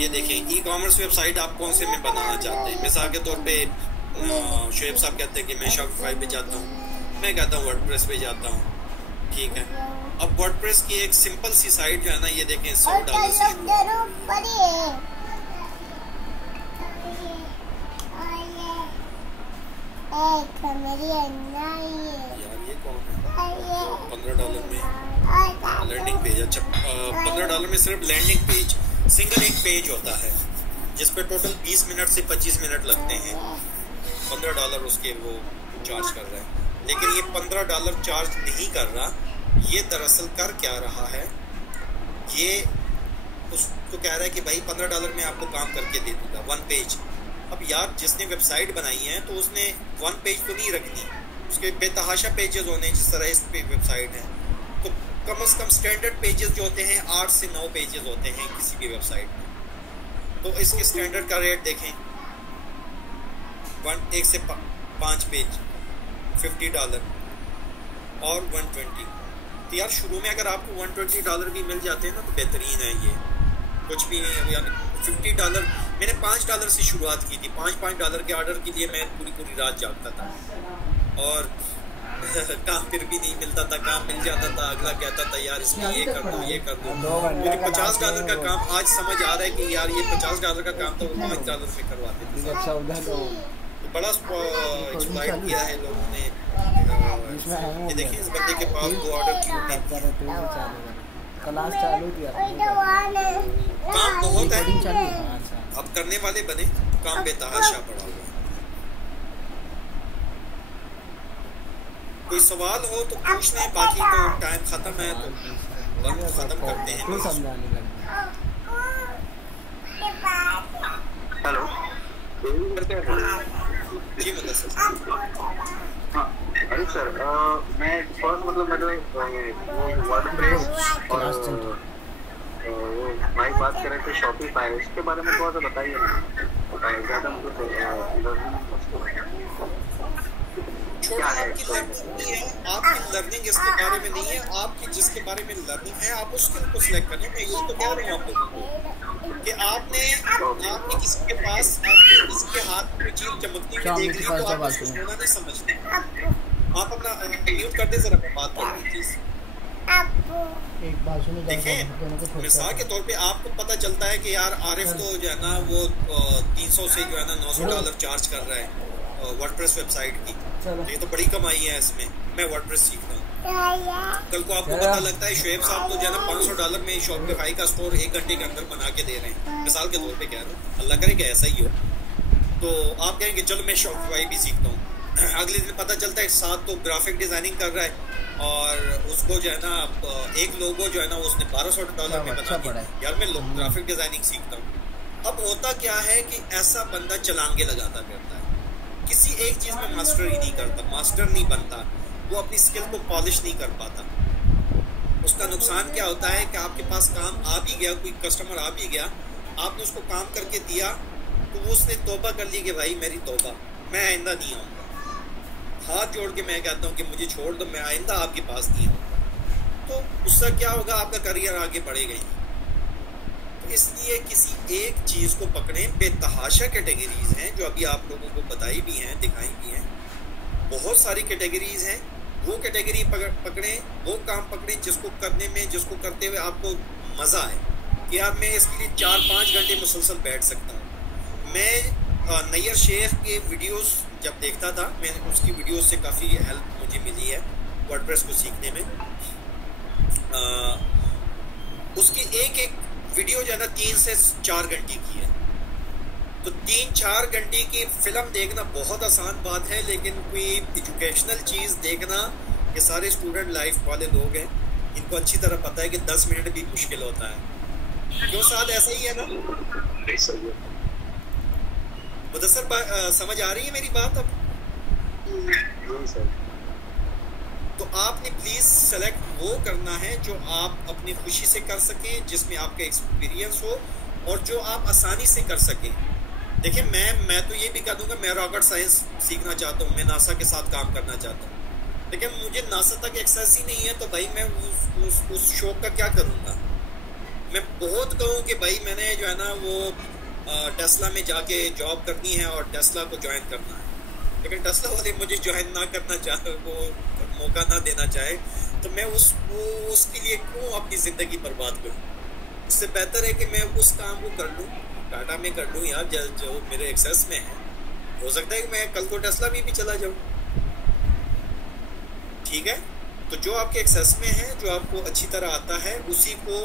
ये देखें, ई कॉमर्स वेबसाइट आप कौन से में बनाना चाहते हैं। मिसाल के तौर पे शोएब साहब कहते हैं कि मैं शॉपिफाई पे जाता हूँ, मैं कहता हूँ वर्डप्रेस पे जाता हूँ, ठीक है। अब वर्डप्रेस की एक सिंपल सी साइट जो है ना, ये देखें $100 से यार ये कौन है, $15 में लैंडिंग पेज। अच्छा, $15 में सिर्फ लैंडिंग पेज, सिंगल एक पेज होता है जिस पे टोटल 20 मिनट से 25 मिनट लगते हैं, $15 उसके वो चार्ज कर रहा है। लेकिन ये $15 चार्ज नहीं कर रहा, ये दरअसल कर क्या रहा है, ये उसको कह रहा है कि भाई $15 में आपको काम करके दे दूंगा 1 पेज। अब यार जिसने वेबसाइट बनाई है तो उसने 1 पेज तो नहीं रखनी, उसके बेतहाशा पेजेस होने, जिस तरह इस पे वेबसाइट है, तो कम से कम स्टैंडर्ड पेजेस जो होते हैं 8 से 9 पेजेस होते हैं किसी भी वेबसाइट में। तो इसके स्टैंडर्ड का रेट देखें, 1 से 5 पेज $50 और 120। तो यार शुरू में अगर आपको $120 भी मिल जाते हैं ना तो बेहतरीन है, ये कुछ भी नहीं। यानी $50 मैंने $5 से शुरुआत की थी, $5 के ऑर्डर के लिए मैं पूरी रात जागता था, और काम फिर भी नहीं मिलता था, काम मिल जाता था, अगला कहता था यार इसमें ये कर दो, ये कर दो। मुझे $50 का काम आज समझ आ रहा है कि यार ये $50 का काम तो $5 में करवाते थे। बड़ा एक्सप्लॉइट किया है लोगों ने। ये देखिए, इस बंदे के पास 2 ऑर्डर क्यों क्लास चालू किया, काम बहुत है, अब करने वाले बने, काम बेतहाशा पड़ा हुआ। कोई सवाल हो तो पूछ लें, बाकी तो टाइम खत्म है तो वक्त खत्म करते हैं। हेलो जी मतलब सर, हाँ अरे सर, मैं फर्स्ट मतलब मैंने वर्डप्रेस और वो भाई बात कर रहे थे शॉपिफाई, उसके बारे में थोड़ा सा बताइए ना, ज़्यादा मुझे क्या है। आपकी लर्निंग इसके बारे में नहीं है, आपकी जिसके बारे में लर्निंग है आप उस स्किल को सिलेक्ट करें। मैं यही तो कह रहा हूँ आप लोगों को कि आपने किसी के पास, आपने किसी के हाथ में चीज चमकती हुई देख ली तो आप उसको सोना नहीं समझते। आप अपना म्यूट कर दे जरा, मैं बात कर रही चीज देखें। मिसाल के तौर पे आपको पता चलता है कि यार आरिफ तो जो है ना वो 300 से जो है ना $900 चार्ज कर रहा है वर्डप्रेस वेबसाइट की, तो ये तो बड़ी कमाई है इसमें। मैं वर्डप्रेस सीखता हूँ, कल को आपको पता लगता है शोएब साहब तो जो है ना $500 में शॉपिफाई का स्टोर 1 घंटे के अंदर बना के दे रहे हैं, मिसाल के तौर पे कह रहा हूँ, अल्लाह करे कि ऐसा ही हो। तो आप कहेंगे चलो मैं शॉपिफाई भी सीखता हूँ, अगले दिन पता चलता है साथ तो ग्राफिक डिजाइनिंग कर रहा है और उसको जो है ना एक लोगो जो है ना उसने $1200 में बना दिया। यार मैं ग्राफिक डिजाइनिंग सीखता हूँ। अब होता क्या है कि ऐसा बंदा चलांगे लगाता फिरता है, किसी एक चीज में मास्टर ही नहीं करता, मास्टर नहीं बनता, वो अपनी स्किल को पॉलिश नहीं कर पाता। उसका नुकसान क्या होता है कि आपके पास काम आ भी गया, कोई कस्टमर आ भी गया, आपने उसको काम करके दिया तो वो उसने तौबा कर ली कि भाई मेरी तौबा, मैं आइंदा नहीं आऊँगा। हाथ जोड़ के मैं कहता हूँ कि मुझे छोड़ दो, मैं आइंदा आपके पास नहीं आऊँगा, तो उससे क्या होगा, आपका करियर आगे बढ़ेगा ही। तो इसलिए किसी एक चीज़ को पकड़ें। बेतहाशा कैटेगरीज हैं जो अभी आप लोगों को बताई भी हैं, दिखाई भी हैं, बहुत सारी कैटेगरीज हैं। वो कैटेगरी पकड़ें, वो काम पकड़ें जिसको करने में, जिसको करते हुए आपको मज़ा आए कि यार मैं इसके लिए 4-5 घंटे मुसलसल बैठ सकता हूँ। मैं नैयर शेख के वीडियोस जब देखता था, मैंने उसकी वीडियोस से काफ़ी हेल्प मुझे मिली है वर्डप्रेस को सीखने में। उसकी एक वीडियो जो है ना 3 से 4 घंटे की है, तो 3-4 घंटे की फिल्म देखना बहुत आसान बात है, लेकिन कोई एजुकेशनल चीज़ देखना, ये सारे स्टूडेंट लाइफ वाले लोग हैं, इनको अच्छी तरह पता है कि 10 मिनट भी मुश्किल होता है। क्यों साथ ऐसा ही है ना? मुदस्सर समझ आ रही है मेरी बात अब? तो आपने प्लीज़ सेलेक्ट वो करना है जो आप अपनी खुशी से कर सकें, जिसमें आपका एक्सपीरियंस हो और जो आप आसानी से कर सकें। देखिए मैं तो ये भी कह दूंगा, मैं रॉकेट साइंस सीखना चाहता हूँ, मैं नासा के साथ काम करना चाहता हूँ, लेकिन मुझे नासा तक एक्सेस ही नहीं है, तो भाई मैं उस शौक का क्या करूँगा। मैं बहुत कहूँ कि भाई मैंने जो है ना वो टेस्ला में जाके जॉब करनी है और टेस्ला को ज्वाइन करना है, लेकिन टेस्ला वाले मुझे ज्वाइन ना करना चाहे, वो मौका ना देना चाहे, तो मैं उसके लिए क्यों अपनी ज़िंदगी बर्बाद करूँ। इससे बेहतर है कि मैं उस काम को कर लूँ, टाटा में कर लूँ यार, जो मेरे एक्सेस में है। हो सकता है कि मैं कल को टेस्ला में भी चला जाऊँ, ठीक है। तो जो आपके एक्सेस में है, जो आपको अच्छी तरह आता है, उसी को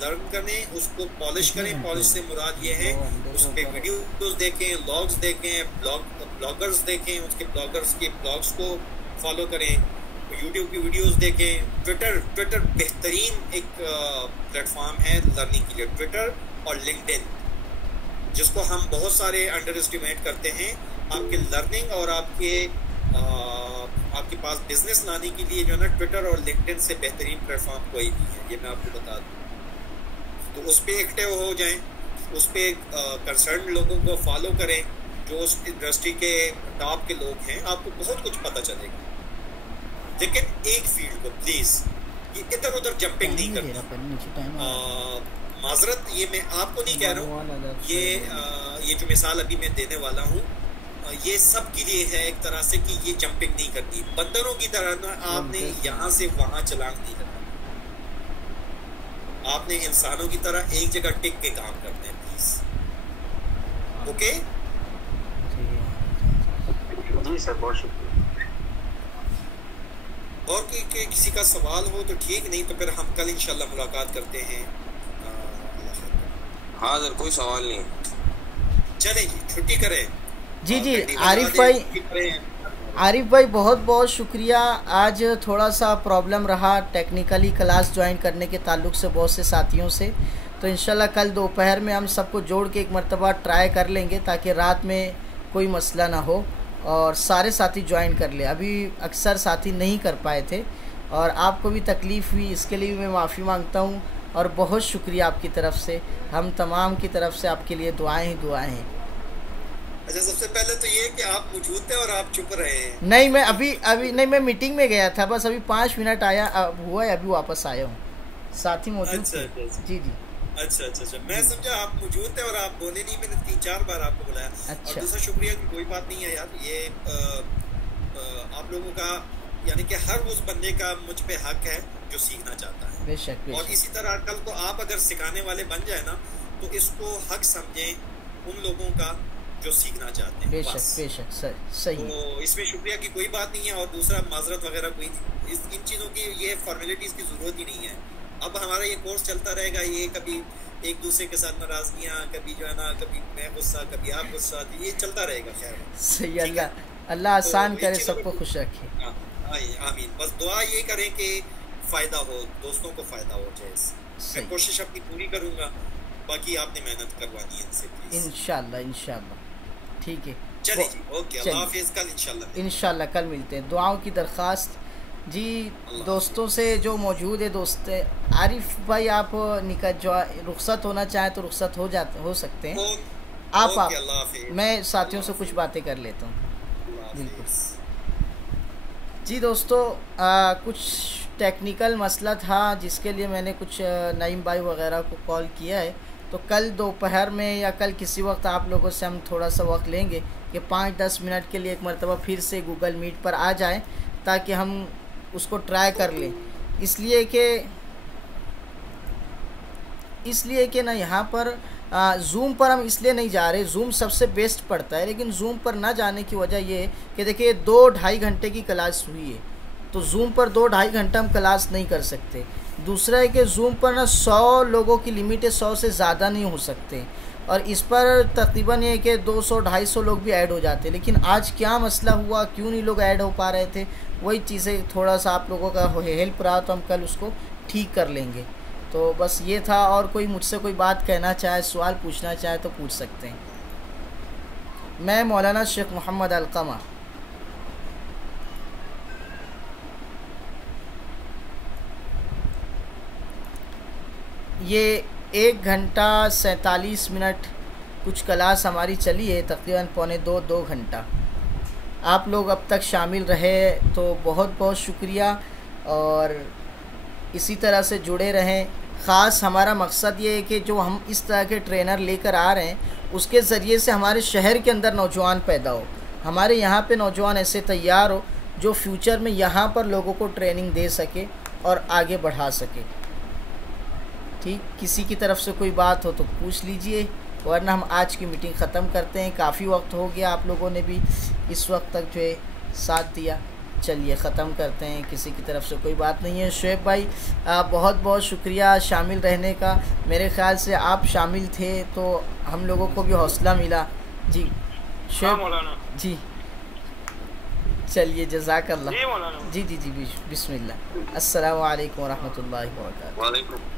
लर्न करें, उसको पॉलिश करें। पॉलिश से मुराद ये है उस पर वीडियोस देखें, लॉग्स देखें, ब्लॉगर्स देखें, उसके ब्लॉगर्स के ब्लॉग्स को फॉलो करें, यूट्यूब की वीडियोस देखें। ट्विटर बेहतरीन एक प्लेटफॉर्म है लर्निंग के लिए, ट्विटर और लिंक्डइन, जिसको हम बहुत सारे अंडर एस्टिमेट करते हैं। आपके लर्निंग और आपके पास बिजनेस लाने के लिए जो है ना, ट्विटर और लिंक्डइन से बेहतरीन प्लेटफॉर्म कोई नहीं है, ये मैं आपको बता दूँ। तो उस पर एक्टिव हो जाएं, उस पर कंसर्न लोगों को फॉलो करें, जो उस इंडस्ट्री के टॉप के लोग हैं, आपको बहुत कुछ पता चलेगा। लेकिन एक फील्ड को प्लीज़ ये इधर उधर जंपिंग नहीं करना। माजरत, ये मैं आपको नहीं कह रहा हूँ, ये जो मिसाल अभी मैं देने वाला हूँ, ये सब के लिए है एक तरह से, कि ये जंपिंग नहीं करती। बंदरों की तरह ना आपने यहाँ से वहाँ छलांग नहीं करना, आपने इंसानों की तरह एक जगह टिक के काम करते हैं प्लीज। ओके जी सर, बहुत शुक्रिया। और किसी का सवाल हो तो ठीक, नहीं तो फिर हम कल इंशाल्लाह मुलाकात करते हैं। हाँ सर, कोई सवाल नहीं। चले जी, छुट्टी करें जी। आरिफ भाई बहुत बहुत शुक्रिया। आज थोड़ा सा प्रॉब्लम रहा टेक्निकली क्लास ज्वाइन करने के ताल्लुक से बहुत से साथियों से, तो इंशाल्लाह कल दोपहर में हम सबको जोड़ के एक मरतबा ट्राई कर लेंगे, ताकि रात में कोई मसला ना हो और सारे साथी ज्वाइन कर ले। अभी अक्सर साथी नहीं कर पाए थे और आपको भी तकलीफ़ हुई, इसके लिए मैं माफ़ी मांगता हूँ और बहुत शुक्रिया आपकी तरफ से, हम तमाम की तरफ से आपके लिए दुआएं ही दुआएं हैं। अच्छा, सबसे पहले तो ये कि आप मौजूद थे और आप चुप रहे हैं। नहीं, मैं अभी नहीं, मैं मीटिंग में गया था, बस अभी 5 मिनट हुआ है, अभी वापस आया हूँ, साथी मौजूद थे। जी। अच्छा, मैं समझा आप मौजूद थे और आप बोले नहीं, मैंने 3-4 बार आपको बुलाया। अच्छा। और दूसरा शुक्रिया की कोई बात नहीं है यार, ये आप लोगों का, यानी कि हर उस बंदे का मुझ पे हक है जो सीखना चाहता है। बेशक। और इसी तरह कल को आप अगर सिखाने वाले बन जाए ना, तो इसको हक समझें उन लोगों का जो सीखना चाहते हैं। बेशक सही। तो इसमें शुक्रिया की कोई बात नहीं है। और दूसरा माजरत वगैरह कोई, इन चीज़ों की, ये फॉर्मेलिटीज़ की ज़रूरत ही नहीं है। अब हमारा ये कोर्स चलता रहेगा, ये कभी एक दूसरे के साथ नाराज़गियाँ, कभी जो है ना, कभी मैं गुस्सा, कभी आप गुस्सा, ये चलता रहेगा। खैर सही, अल्लाह आसान करे, सबको खुश रखे। आमीन। बस दुआ ये करें कि फ़ायदा हो, दोस्तों को फ़ायदा हो जाए इससे। मैं कोशिश अपनी पूरी करूँगा, बाकी आपने मेहनत करवानी है इनसे। इंशाल्लाह ठीक है। चलिए जी, ओके, अल्लाह हाफ़िज़। कल इंशाल्लाह कल मिलते हैं। दुआओं की दरख्वास्त जी दोस्तों से जो मौजूद है। दोस्त आरिफ भाई, आप रुखसत होना चाहें तो रुखसत हो सकते हैं आप। मैं साथियों से कुछ बातें कर लेता हूँ। बिल्कुल। जी दोस्तों, कुछ टेक्निकल मसला था जिसके लिए मैंने कुछ नईम भाई वगैरह को कॉल किया है। तो कल दोपहर में या कल किसी वक्त आप लोगों से हम थोड़ा सा वक्त लेंगे कि 5-10 मिनट के लिए एक मरतबा फिर से गूगल मीट पर आ जाएं ताकि हम उसको ट्राई कर लें। इसलिए कि ना यहाँ पर जूम पर हम इसलिए नहीं जा रहे, जूम सबसे बेस्ट पड़ता है, लेकिन जूम पर ना जाने की वजह ये है कि देखिए 2-2.5 घंटे की क्लास हुई है, तो जूम पर 2-2.5 घंटा हम क्लास नहीं कर सकते। दूसरा है कि जूम पर ना 100 लोगों की लिमिट है, 100 से ज़्यादा नहीं हो सकते, और इस पर तकरीबन ये कि 200-250 लोग भी ऐड हो जाते। लेकिन आज क्या मसला हुआ, क्यों नहीं लोग ऐड हो पा रहे थे, वही चीज़ें थोड़ा सा आप लोगों का हेल्प रहा तो हम कल उसको ठीक कर लेंगे। तो बस ये था, और कोई मुझसे कोई बात कहना चाहे, सवाल पूछना चाहे तो पूछ सकते हैं। मैं मौलाना शेख मोहम्मद अलकमा। ये 1 घंटा 47 मिनट कुछ क्लास हमारी चली है, तकरीबन 1.25-2 घंटा। आप लोग अब तक शामिल रहे तो बहुत बहुत शुक्रिया, और इसी तरह से जुड़े रहें। ख़ास हमारा मकसद ये है कि जो हम इस तरह के ट्रेनर लेकर आ रहे हैं उसके ज़रिए से हमारे शहर के अंदर नौजवान पैदा हो, हमारे यहाँ पे नौजवान ऐसे तैयार हो जो फ्यूचर में यहाँ पर लोगों को ट्रेनिंग दे सके और आगे बढ़ा सके। ठीक, किसी की तरफ से कोई बात हो तो पूछ लीजिए, वरना हम आज की मीटिंग ख़त्म करते हैं। काफ़ी वक्त हो गया, आप लोगों ने भी इस वक्त तक जो है साथ दिया। चलिए ख़त्म करते हैं, किसी की तरफ से कोई बात नहीं है। शुएब भाई बहुत बहुत शुक्रिया शामिल रहने का, मेरे ख़्याल से आप शामिल थे तो हम लोगों को भी हौसला मिला। जी शुएब जी, चलिए जज़ाकल्लाह। जी जी जी, बिस्मिल्लाह। अस्सलामु अलैकुम व रहमतुल्लाहि व बरकातुहू।